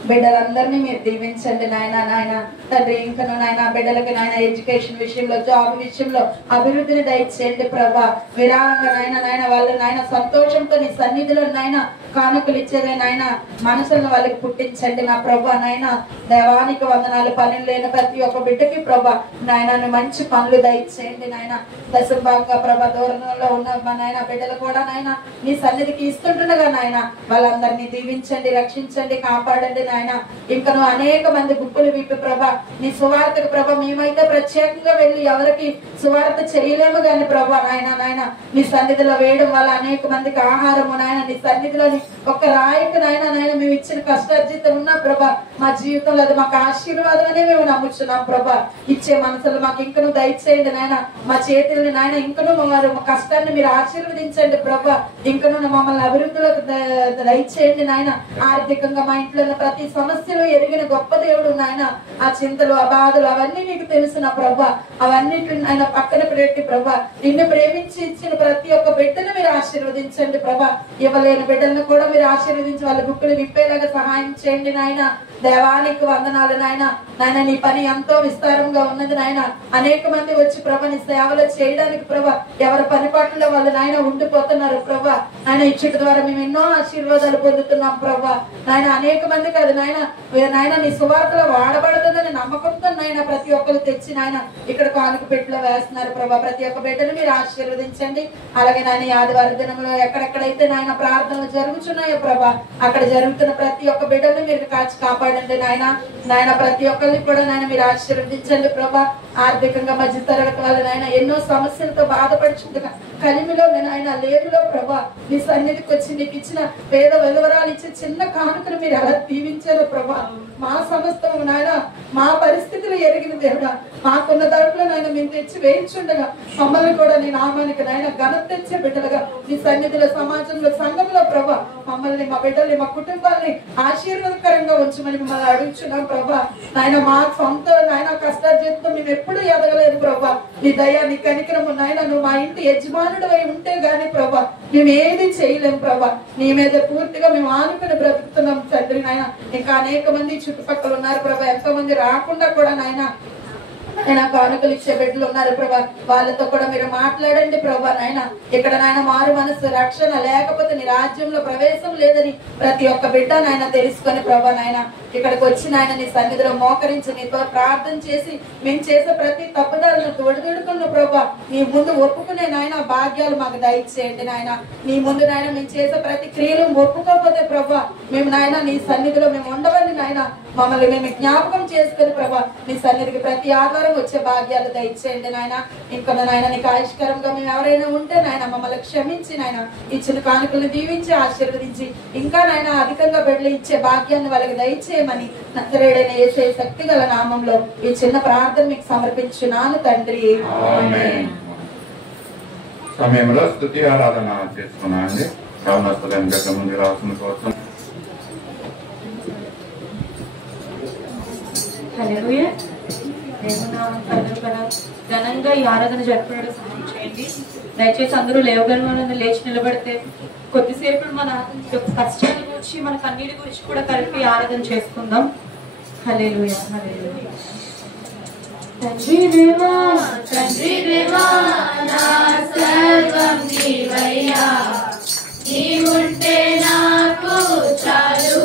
బిడ్డలందరినీ మీరు దీవించండి నాయన. నాయన తండ్రి ఇంకను నాయన బిడ్డలకి నాయన ఎడ్యుకేషన్ విషయంలో జాబ్ విషయంలో అభివృద్ధిని దయచేయండి ప్రభా. విరాళంగా నాయన వాళ్ళు నాయన సంతోషంతో నీ సన్నిధిలో నాయన కానుకలు ఇచ్చేదే నాయన మనసులను వాళ్ళకి పుట్టించండి నా ప్రభా. నాయన దేవానికి వందనాలు. పనులు లేని ప్రతి ఒక్క బిడ్డకి ప్రభా నాయన మంచి పనులు దయచేయండి నాయన. దశభాగంగా ప్రభా దూరంలో ఉన్న మా నాయన బిడ్డలు కూడా నాయన నీ సన్నిధికి ఇస్తుండగా నాయన వాళ్ళందరినీ దీవించండి, రక్షించండి, కాపాడండి నాయన. ఇంకను అనేక మంది గుంపులు విప్పి ప్రభా నీ సువార్తకు ప్రభా మేమైతే ప్రత్యేకంగా వెళ్ళి ఎవరికి సువార్త చేయలేము గాని ప్రభా నాయన నీ సన్నిధిలో వేయడం వల్ల అనేక మందికి ఆహారము నాయన నీ సన్నిధిలోని ఒక రాయికి నాయన మేము ఇచ్చిన కష్టార్జితం ఉన్న ప్రభా మా జీవితంలో అది మాకు ఆశీర్వాదం అనే మేము నమ్ముచున్నాం ప్రభా. ఇచ్చే మనసులు మాకు ఇంకను దయచేయండి నాయన. మా చేతుల్ని నాయన ఇంకను మా కష్టాన్ని మీరు ఆశీర్వదించండి ప్రభా. ఇంకను మమ్మల్ని అభివృద్ధిలోకి దయచేయండి నాయన. ఆర్థికంగా మా ఇంట్లో ప్రతి సమస్యలు ఎరిగిన గొప్ప దేవుడు నాయన. ఆ చింతలు ఆ బాధలు అవన్నీ మీకు తెలుసు ప్రభా. అవన్నిటిని ఆయన పక్కన పెట్టి ప్రభా నిన్ను ప్రేమించి ఇచ్చిన ప్రతి ఒక్క బిడ్డను మీరు ఆశీర్వదించండి ప్రభా. ఇవ్వలేని బిడ్డలను కూడా మీరు ఆశీర్వదించి వాళ్ళ గుక్కులు విప్పేలాగా సహాయం చేయండి నాయన. దేవానికి వందనాలు నాయన. నాయన నీ పని ఎంతో విస్తారంగా ఉన్నది నాయన. అనేక మంది వచ్చి ప్రభా నీ సేవలు చేయడానికి ప్రభా ఎవరి పని పట్ల వాళ్ళు నాయన ఉండిపోతున్నారు ప్రభా. ఆయన ఇచ్చట ద్వారా మేము ఎన్నో ఆశీర్వాదాలు పొందుతున్నాం ప్రభా. నాయన అనేక మంది కాదు నాయన నీ సువార్తలో వాడబడుతుందని నమ్మకంతో నాయన ప్రతి ఒక్కరు తెచ్చి నాయన ఇక్కడ కానుక పెట్టిలో వేస్తున్నారు ప్రభా. ప్రతి ఒక్క బిడ్డను మీరు ఆశీర్వదించండి. అలాగే నాయన ఆదివారం దినంలో ఎక్కడెక్కడైతే నాయన ప్రార్థనలు జరుగుతున్నాయో ప్రభా అక్కడ జరుగుతున్న ప్రతి ఒక్క బిడ్డను మీరు కాచి కాపాడండి నాయన. ప్రతి ఒక్కరిని కూడా నాయన మీరు ఆశీర్వదించండి ప్రభా. ఆర్థికంగా మధ్య తరగతి వల్ల నాయన ఎన్నో సమస్యలతో బాధపడుచుండగా కలిమిలో నాయన లేమిలో ప్రభా నీ సన్నిధికి వచ్చి నీకు ఇచ్చిన పేద విలువరాలు ఇచ్చే చిన్న కానుకలు మీరు ఎలా దీవించారో ప్రభా. మా సమస్తం నాయన మా పరిస్థితులు ఎరిగిన దేవుడా మాకున్న దాంట్లో నాయన మేము తెచ్చి వేయించుండగా మమ్మల్ని కూడా నీ నామానికి నాయన ఘనత తెచ్చే బిడ్డలుగా నీ సన్నిధిలో సమాజంలో సంఘంలో ప్రభా మమ్మల్ని మా బిడ్డల్ని మా కుటుంబాన్ని ఆశీర్వాదకరంగా ఉంచమని మిమ్మల్ని అడుగుచున్నాం ప్రభా. నాయన మా సొంత నాయన కష్టార్జితంతో మేము ఎప్పుడు ఎదగలేదు ప్రభా. నీ దయ నీ కనికరము నాయన నువ్వు మా ఇంటి యజమానుడు అయి ఉంటే గాని ప్రభా మేము ఏది చేయలేం ప్రభా. నీ మీద పూర్తిగా మేము ఆనుకుని బ్రతుకుతున్నాం తండ్రి నాయన. ఇంకా అనేక మంది చుట్టుపక్కల ఉన్నారు ప్రభా. ఎంతో మంది రాకుండా కూడా నాయన నేను కానుకలు ఇచ్చే బిడ్డలు ఉన్నారు ప్రభా, వాళ్ళతో కూడా మీరు మాట్లాడండి ప్రభా. నాయన ఇక్కడ నాయన మారు మనసు రక్షణ లేకపోతే నీ రాజ్యంలో ప్రవేశం లేదని ప్రతి ఒక్క బిడ్డ నాయన తెలుసుకొని ప్రభా నాయన ఇక్కడికి వచ్చి నాయన నీ సన్నిధిలో మోకరించి నీతో ప్రార్థన చేసి మేము చేసే ప్రతి తప్పుదారులను తోడుదొడుకున్న ప్రభా నీ ముందు ఒప్పుకునే నాయన భాగ్యాలు మాకు దయచేయండి నాయన. నీ ముందు నాయన మేము చేసే ప్రతి క్రియలు ఒప్పుకోకపోతే ప్రభా మేము నాయన నీ సన్నిధిలో మేము ఉండవని నాయన మమ్మల్ని మేము జ్ఞాపకం చేసుకుని ప్రభా నీ సన్నిధికి ప్రతి ఆధారం వచ్చే భాగ్యాలు దయచేయండి నాయన. ఇంకా నాయన నీకు ఆవిష్కరంగా మేము ఎవరైనా ఉంటే నాయన మమ్మల్ని క్షమించి నాయన ఇచ్చిన కానుకలను దీవించి ఆశీర్వదించి ఇంకా నాయన అధికంగా బిడ్డలు ఇచ్చే భాగ్యాన్ని వాళ్ళకి దయచేయమని నజరేయుడైన యేసయ్య శక్తి గల నామంలో ఈ చిన్న ప్రార్థన మీకు సమర్పించున్నాను తండ్రి. సమయంలో స్తుతి ఆరాధన చేసుకున్నానండి. రావణస్తులని గత ముందు రాసిన కోసం హల్లెలూయా. దేవుని ఘనంగా ఈ ఆరాధన జరుపుకోవడం సహాయం చేయండి. దయచేసి అందరూ లేవగలమని లేచి నిలబడితే కొద్దిసేపు మన కష్టాల గురించి మన కన్నీటి గురించి కూడా కలిపి ఆరాధన చేసుకుందాం. హల్లెలూయా హల్లెలూయా. తండ్రి దేవా తండ్రి దేవా నా సర్వం నీవయ్యా, నీవుంటే నాకు చాలు.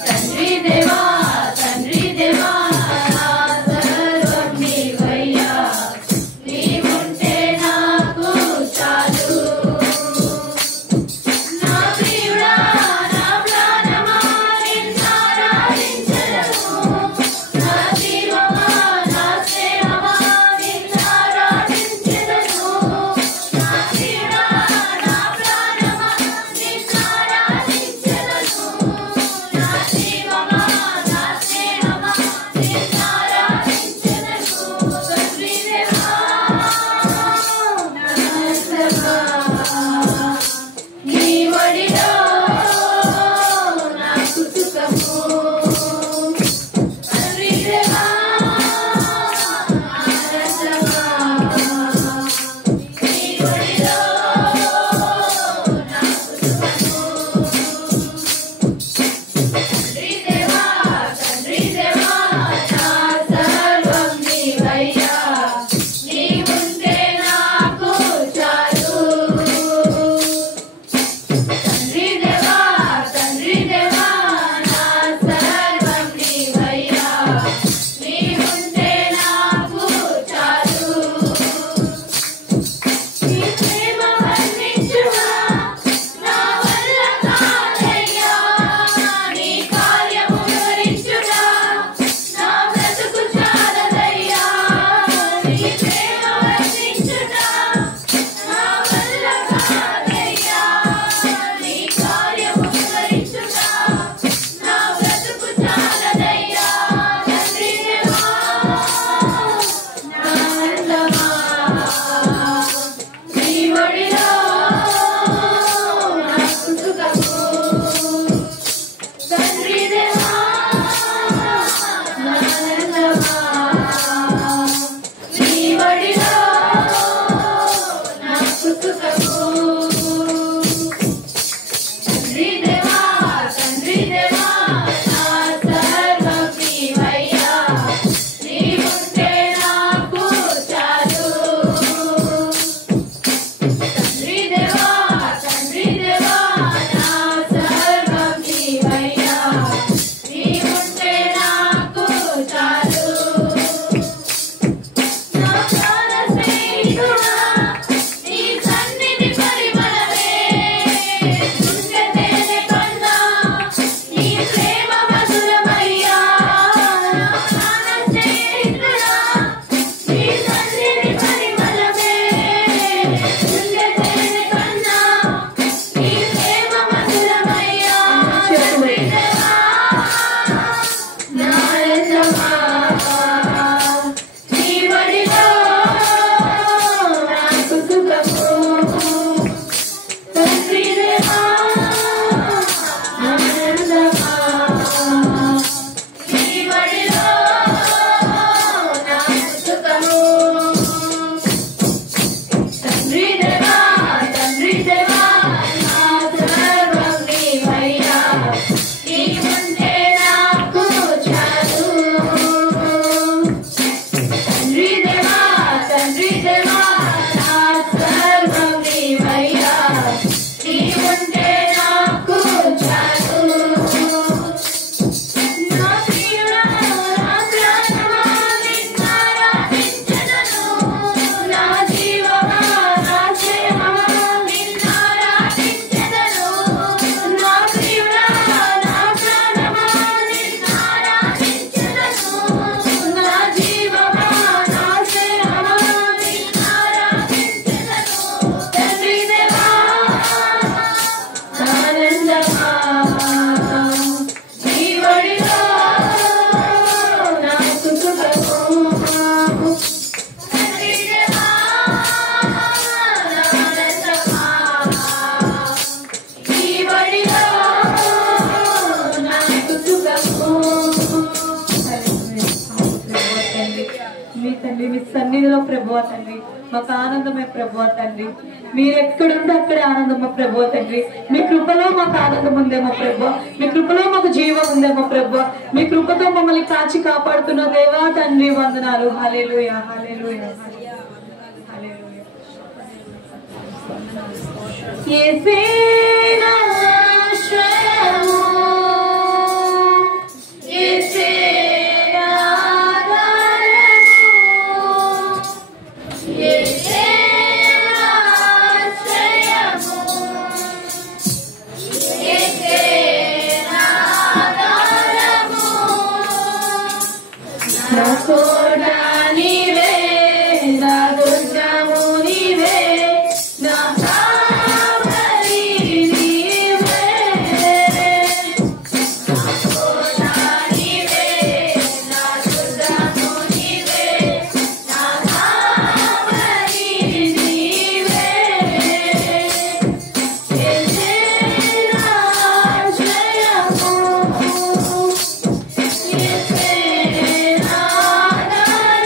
తండ్రి దేవా తండ్రి దేవా నా సర్వం నీవయ్యా, నీవుంటే నాకు చాలు. నా ప్రియుడా నా ప్రాణమా నిన్నారాధించెదను, నా జీవమా నా స్నేహమా నిన్నారాధించెదను, నా సన్నిధిలో ప్రభువా తండ్రి మాకు ఆనందమే ప్రభువా తండ్రి. మీరు ఎక్కడుంటే అక్కడే ఆనందమా ప్రభువా తండ్రి. మీ కృపలో మాకు ఆనందం ఉందేమో ప్రభువా, మీ కృపలో మాకు జీవం ఉందేమో ప్రభువా, మీ కృపతో మమ్మల్ని కాచి కాపాడుతున్న దేవా తండ్రి వందనాలు. హల్లెలూయా హల్లెలూయా హల్లెలూయా. యేసే నా ఆశ్రయము, యేసే నా ఆధారము, యేసే నా ఆశ్రయము, యేసే నా ఆధారము. నా కోట నీవే, నా దుర్గము నీవే, నా కావలి నీవే. నా కోట నీవే, నా దుర్గము నీవే, నా కావలి నీవే. యేసే నా ఆశ్రయము, యేసే నా ఆధారము,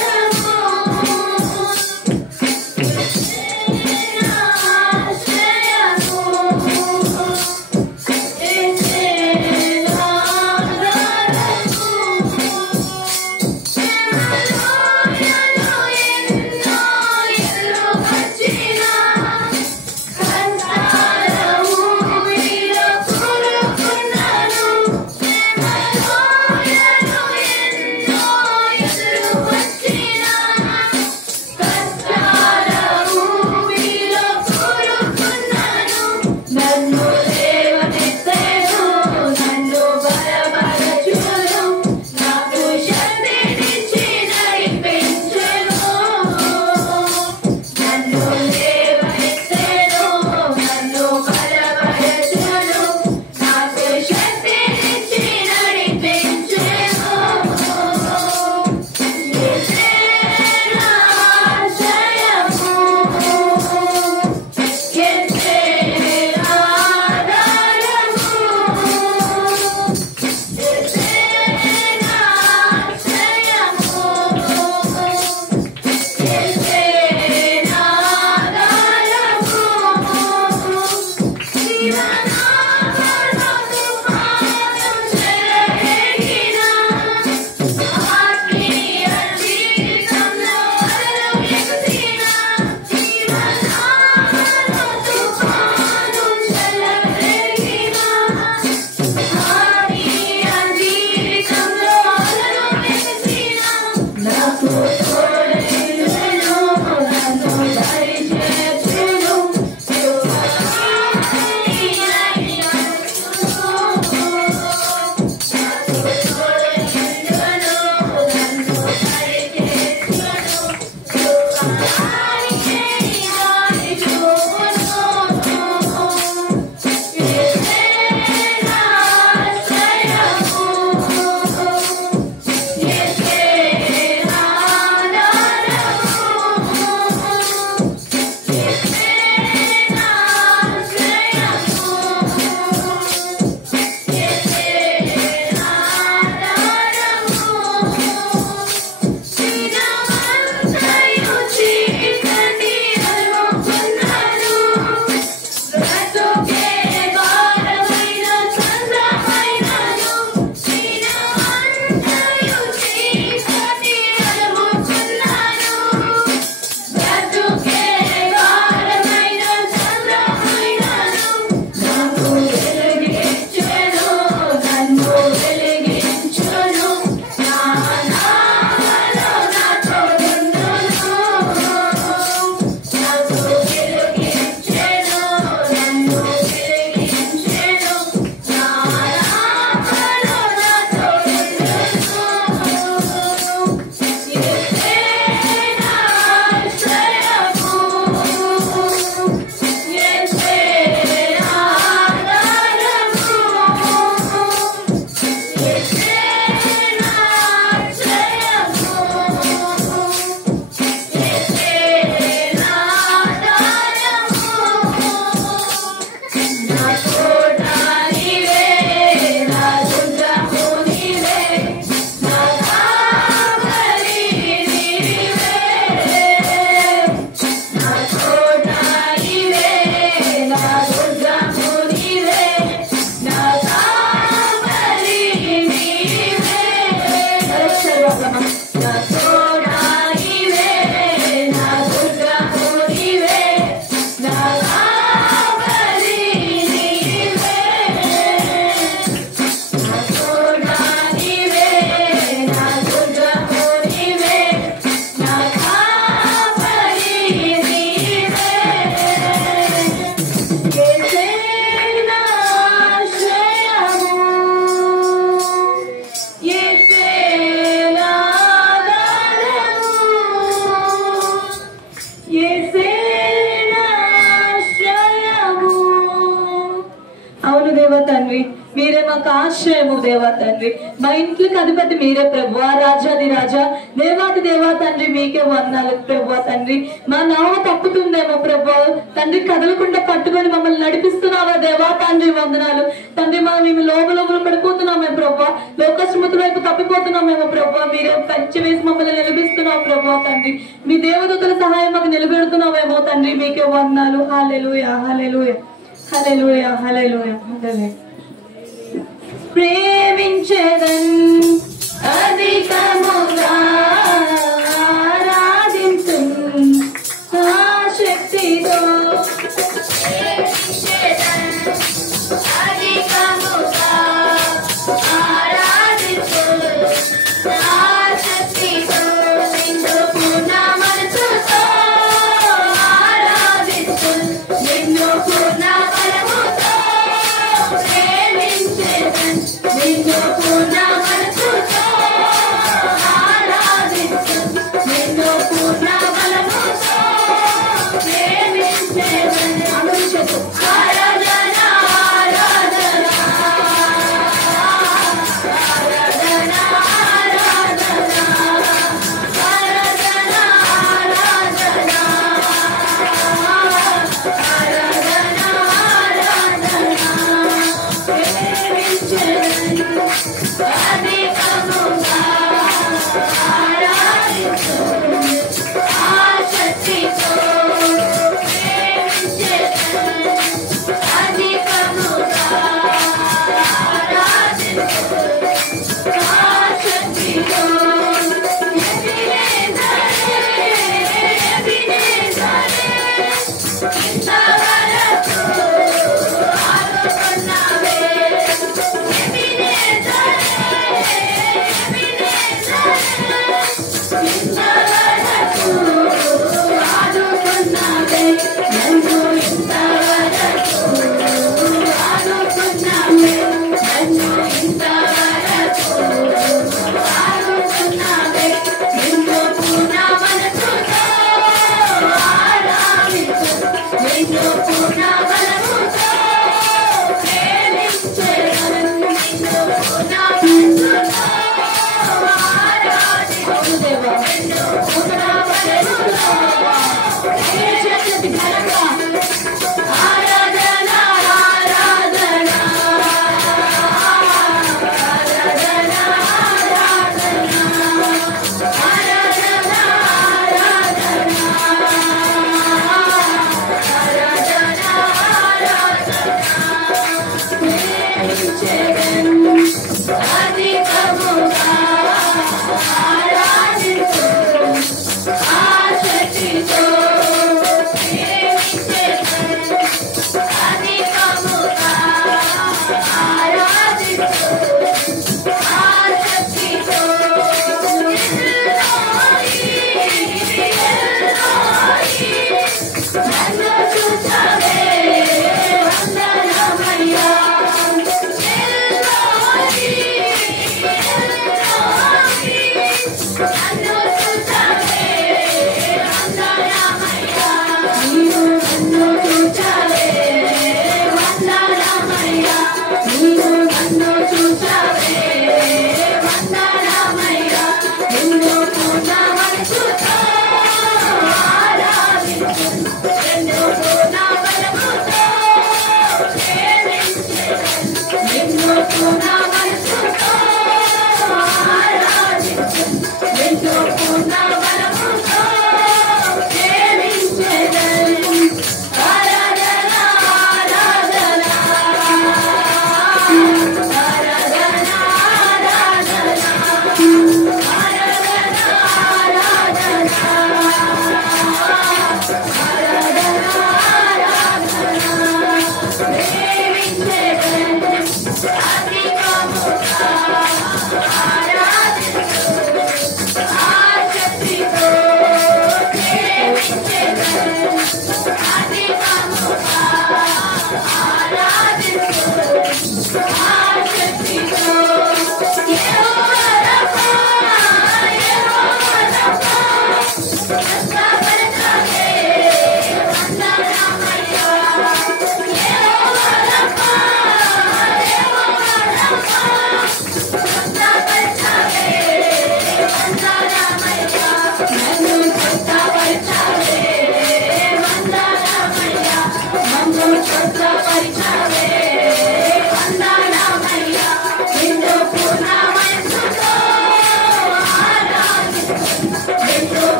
స్తోత్రము దేవా తండ్రి. మా ఇంట్లోకి అధిపతి మీరే ప్రభు, రాజాది రాజా దేవాది దేవా తండ్రి, మీకే వందనాలు ప్రభు తండ్రి. మా నావ తప్పుతుందేమో ప్రభు తండ్రి, కదలకుండా పట్టుకొని మమ్మల్ని నడిపిస్తున్నావా దేవా తండ్రి, వందనాలు తండ్రి. మేము లోపల పడిపోతున్నామే ప్రభు, లోకస్మృతి వైపు తప్పిపోతున్నామేమో ప్రభు, మీరే పంచి వేసి మమ్మల్ని నిలబిస్తున్నావు ప్రభు తండ్రి. మీ దేవదూతల సహాయం మాకు నిలబెడుతున్నావేమో తండ్రి, మీకే వందనాలు. హల్లెలూయా హల్లెలూయా హల్లెలూయా హల్లెలూయా హల్లెలూయా. ప్రేమించెదన్ అధికముగా ఆరాధించున్ శక్తితో, పూర్ణ మనసుతో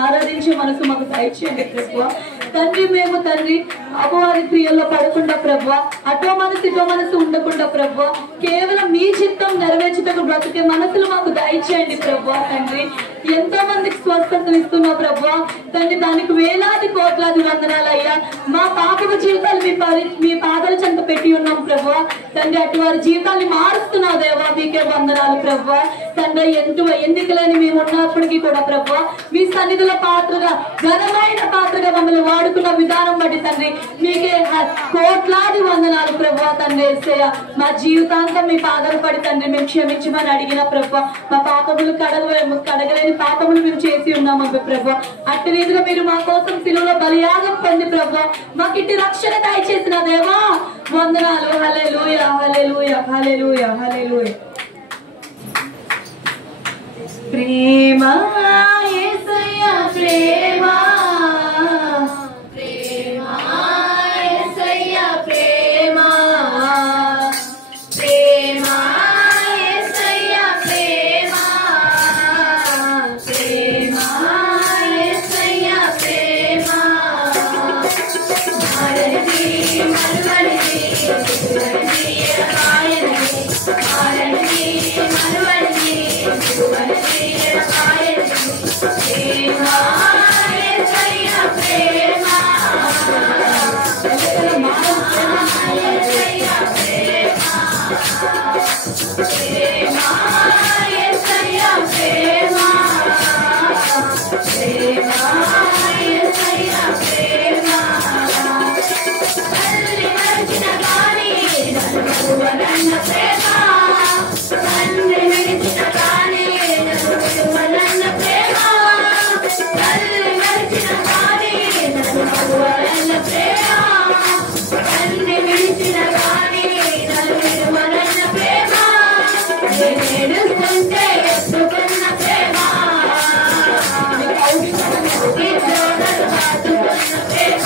ఆరాధించే మనసు మాకు దయచేయండి ప్రభువా. తండ్రి మేము తండ్రి అపవాది క్రియల్లో పడకుండా ప్రభువా, అటో మనసు ఇటో మనసు ఉండకుండా ప్రభువా, కేవలం మీ చిత్తం నెరవేర్చుటకు బ్రతికే మనసులు మాకు దయచేయండి ప్రభువా. తండ్రి ఎంతో మందికి స్వస్థతలు ఇస్తున్నావు ప్రభువా. తండ్రి దానికి వేలాది కోట్లాది వందనాలయ్యా. మా పాపల జీవితాలు మీ పాదాల చెంత పెట్టి ఉన్నాం ప్రభువా. తండ్రి అటు వారి జీవితాన్ని మారుస్తున్నావు దేవా, మీకే వందనాలు ప్రభువా. తండ్రి ఎన్నికలని మేము ఉన్నప్పటికీ కూడా ప్రభువా, మీ సన్నిధిలో పాత్రగా ఘనమైన పాత్రగా మమ్మల్ని వాడుకున్న విధానం బట్టి తండ్రి మీకే కోట్లాది వందనాలు ప్రభువా. తండ్రి యేసయ్య మా జీవితాంతం మీ పాదాలు పడి తండ్రి మేము క్షమించమని అడిగిన ప్రభువా, మా పాపములు కడగలేని పాపములు మేము చేసి ఉన్నాము ప్రభువా. అట్టి రీతిగా మీరు మా కోసం శిలువలో బలియాగం పొంది ప్రభువా మాకు ఇట్టి రక్షణ దయచేసిన దేవా వందనాలు. హల్లెలూయా హల్లెలూయా హల్లెలూయా హల్లెలూయా. ప్రేమ యేసయ్యా ప్రేమ, ప్రేమ యేసయ్యా ప్రేమ, ప్రేమ యేసయ్యా ప్రేమ, ప్రేమ యేసయ్యా ప్రేమ. మారనిది మరువనిది మరువనిది మారనిది మారనిది మరువనిది మరువనిది ప్రేమ యేసయ్యా ప్రేమ, ప్రేమ యేసయ్యా ప్రేమ, ప్రేమ యేసయ్యా ప్రేమ, ప్రేమ యేసయ్యా ప్రేమ. తల్లి మరిచిన గాని నన్ను మరువనన్న ప్రేమ, తండ్రి విడిచిన గాని నన్ను విడువనన్న ప్రేమ, తల్లి మరిచిన గాని నన్ను మరువనన్న ప్రేమ, తండ్రి విడిచిన గాని నన్ను విడువనన్న ప్రేమ, నేను ఏడుస్తుంటే ఎత్తుకున్న ప్రేమ, కౌగిట్లో నన్ను హత్తుకున్న ప్రేమ,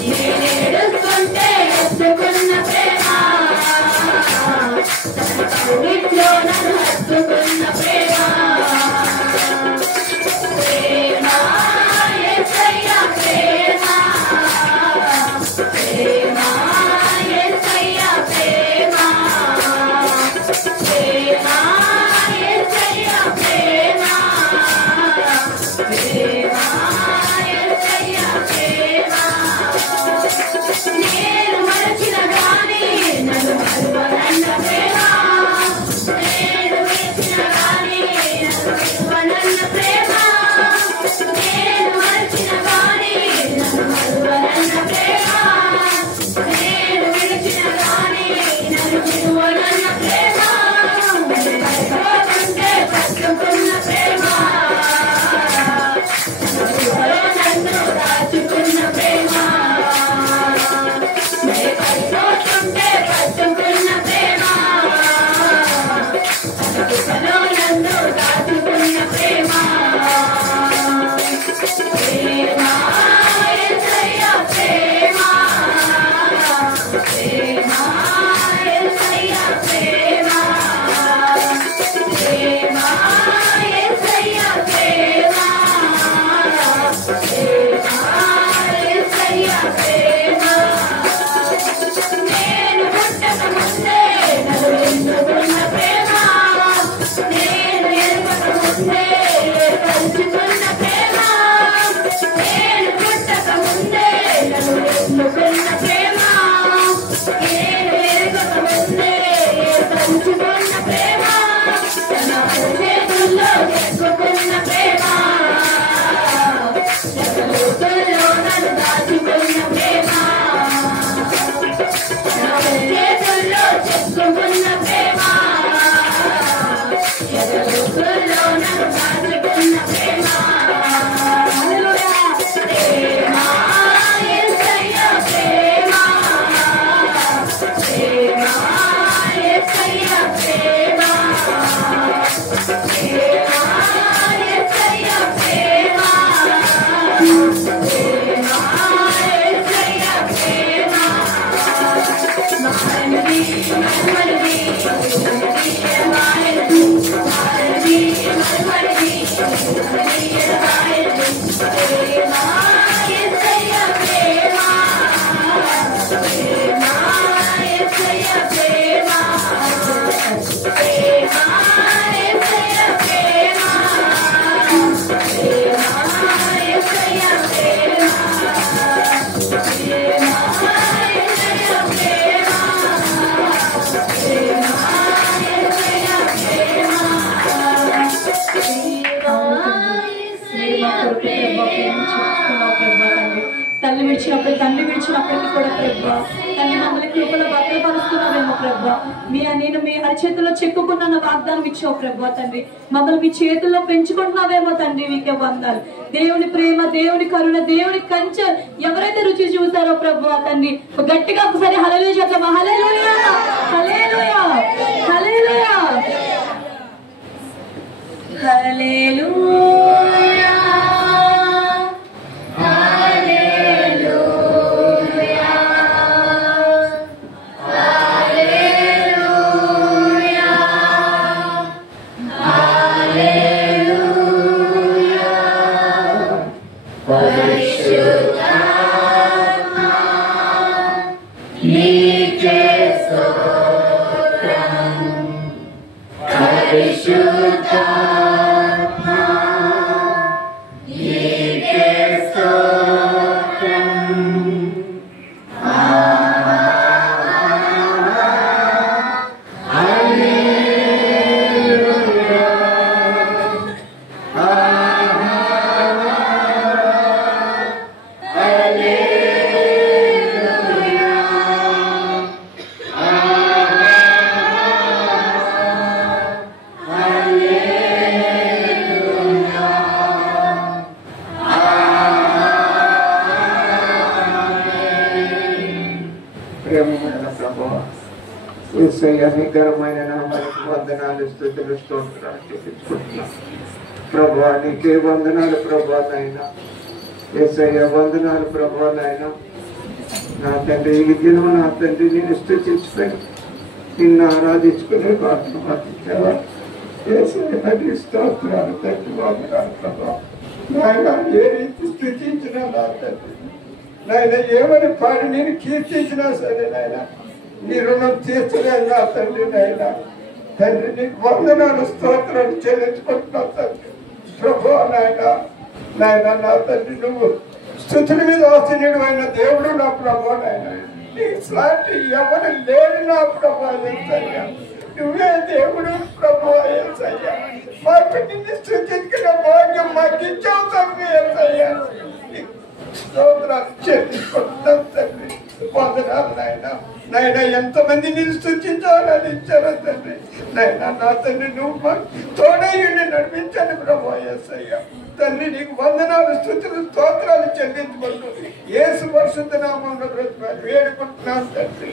నేను ఏడుస్తుంటే ఎత్తుకున్న ప్రేమ, కౌగిట్లో నన్ను హత్తుకున్న ప్రేమ. ప్రేమ యేసయ్యా ప్రేమ, ప్రేమ యేసయ్యా ప్రేమ, ప్రేమ యేసయ్యా ప్రేమ, ప్రేమ యేసయ్యా ప్రేమ. నేను మరచిన గాని నన్ను మరువనన్న ప్రేమ, నేను వేసిన గాని నన్ను విడువనన్న ప్రేమ, నేను మరచిన గాని నన్ను మరువనన్న ప్రేమ, నేను విడిచిన గాని నన్ను విడువనన్న ప్రేమ, పడిపోతుంటే పట్టుకున్న ప్రేమ, నన్ను దాచుకున్న ప్రేమ, పడిపోతుంటే పట్టుకున్న ప్రేమ, నన్ను దాచుకున్న ప్రేమ. ప్రేమ యేసయ్యా ప్రేమ, ప్రేమ యేసయ్యా ప్రేమ, ప్రేమ యేసయ్యా ప్రేమ, ప్రేమ యేసయ్యా ప్రేమ. నేను పుట్టక ముందే నన్ను ఎన్నుకున్న ప్రేమ, నేను ఎరుగక ముందే కలుసుకున్న ప్రేమ, నేను పుట్టక ముందే నన్ను ఎన్నుకున్న ప్రేమ, నేను ఎరుగక ముందే కలుసుకున్న ప్రేమ, తన చేతుల్లో ఎక్కుకున్న ప్రేమ, జగలోకంలో నన్ను దాచుకున్న ప్రేమ, చేతుల్లో చెక్కుకున్న ప్రేమ, జగలోకంలో నన్ను దాచుకున్న ప్రేమ. ప్రేమ యేసయ్యా ప్రేమ, ప్రేమ యేసయ్యా ప్రేమ, ప్రేమ యేసయ్యా ప్రేమ, ప్రేమ యేసయ్యా ప్రేమ. మారనిది మరువనిది మరువనిది మారనిది, మారనిది మరువనిది తల్లి విడిచినప్పుడు తండ్రి విడిచినప్పటికీ కూడా ప్రభా తల్లి మమ్మల్ని కృపలో భద్రపరుస్తున్నావేమో ప్రభా నేను మీ అరచేతిలో చెక్కుకున్న వాగ్దానం ఇచ్చావు ప్రభా తండ్రి మమ్మల్ని మీ చేతుల్లో పెంచుకుంటున్నావేమో తండ్రి మీకే వందాలు దేవుని ప్రేమ దేవుని కరుణ దేవుని కంచె ఎవరైతే రుచి చూసారో ప్రభా తండ్రి గట్టిగా ఒకసారి హల్లెలూయా చెప్తామా హల్లెలూయా హల్లెలూయా హల్లెలూయా హల్లెలూయా ఘనమైన నామానికి వందనాలు స్తుతులు స్తోత్రాలు చెల్లించుకుంటున్నాం ప్రభువా నీకే వందనాలు ప్రభా నాయనా యేసయ్య వందనాలు ప్రభా నాయనా నా తండ్రి ఈ దినం నా తండ్రి నేను స్తుతించుకొని నిన్ను ఆరాధించుకునే వాటిని మర్చించావా యేసయ్య తండ్రి స్తోత్రాలు తండ్రి వందనాలు ప్రభా నాయన ఏ రీతి స్తుతించినా నా తండ్రి నాయన ఏమని పాడి నేను కీర్తించినా సరే నాయన నీ రుణం తీర్చలేదు నా తండ్రి నాయన తండ్రి నీకు వందనాలు స్తోత్రాలు చెల్లించుకుంటున్నా తండ్రి ప్రభు నాయన నాయన నా తండ్రి నువ్వు స్తుతుల మీద ఆశ్చర్యుడు అయిన దేవుడు నా ప్రభు నాయన నీలాంటి ఎవరు లేని నా ప్రభు యేసయ్యా నువ్వే దేవుడు ప్రభు యేసయ్యా మాకు నిన్ను స్తుతించుకునే భాగ్యం మాకు ఇచ్చావు తండ్రి యేసయ్యా స్తోత్రాలు చెల్లించుకుంటున్నాం తండ్రి వందనాలు నాయన నాయన ఎంతమంది నేను స్తుతించాలని ఇచ్చారో తండ్రి నాయన నా తండ్రి నువ్వు మాకు తోడయ్యుండి నడిపించండి ప్రభు యేసయ్యా తండ్రి నీకు వందనాలు స్తుతులు స్తోత్రాలు చెల్లించుకుంటూ యేసు పరిశుద్ధ నామములో వేడుకుంటున్నాను తండ్రి.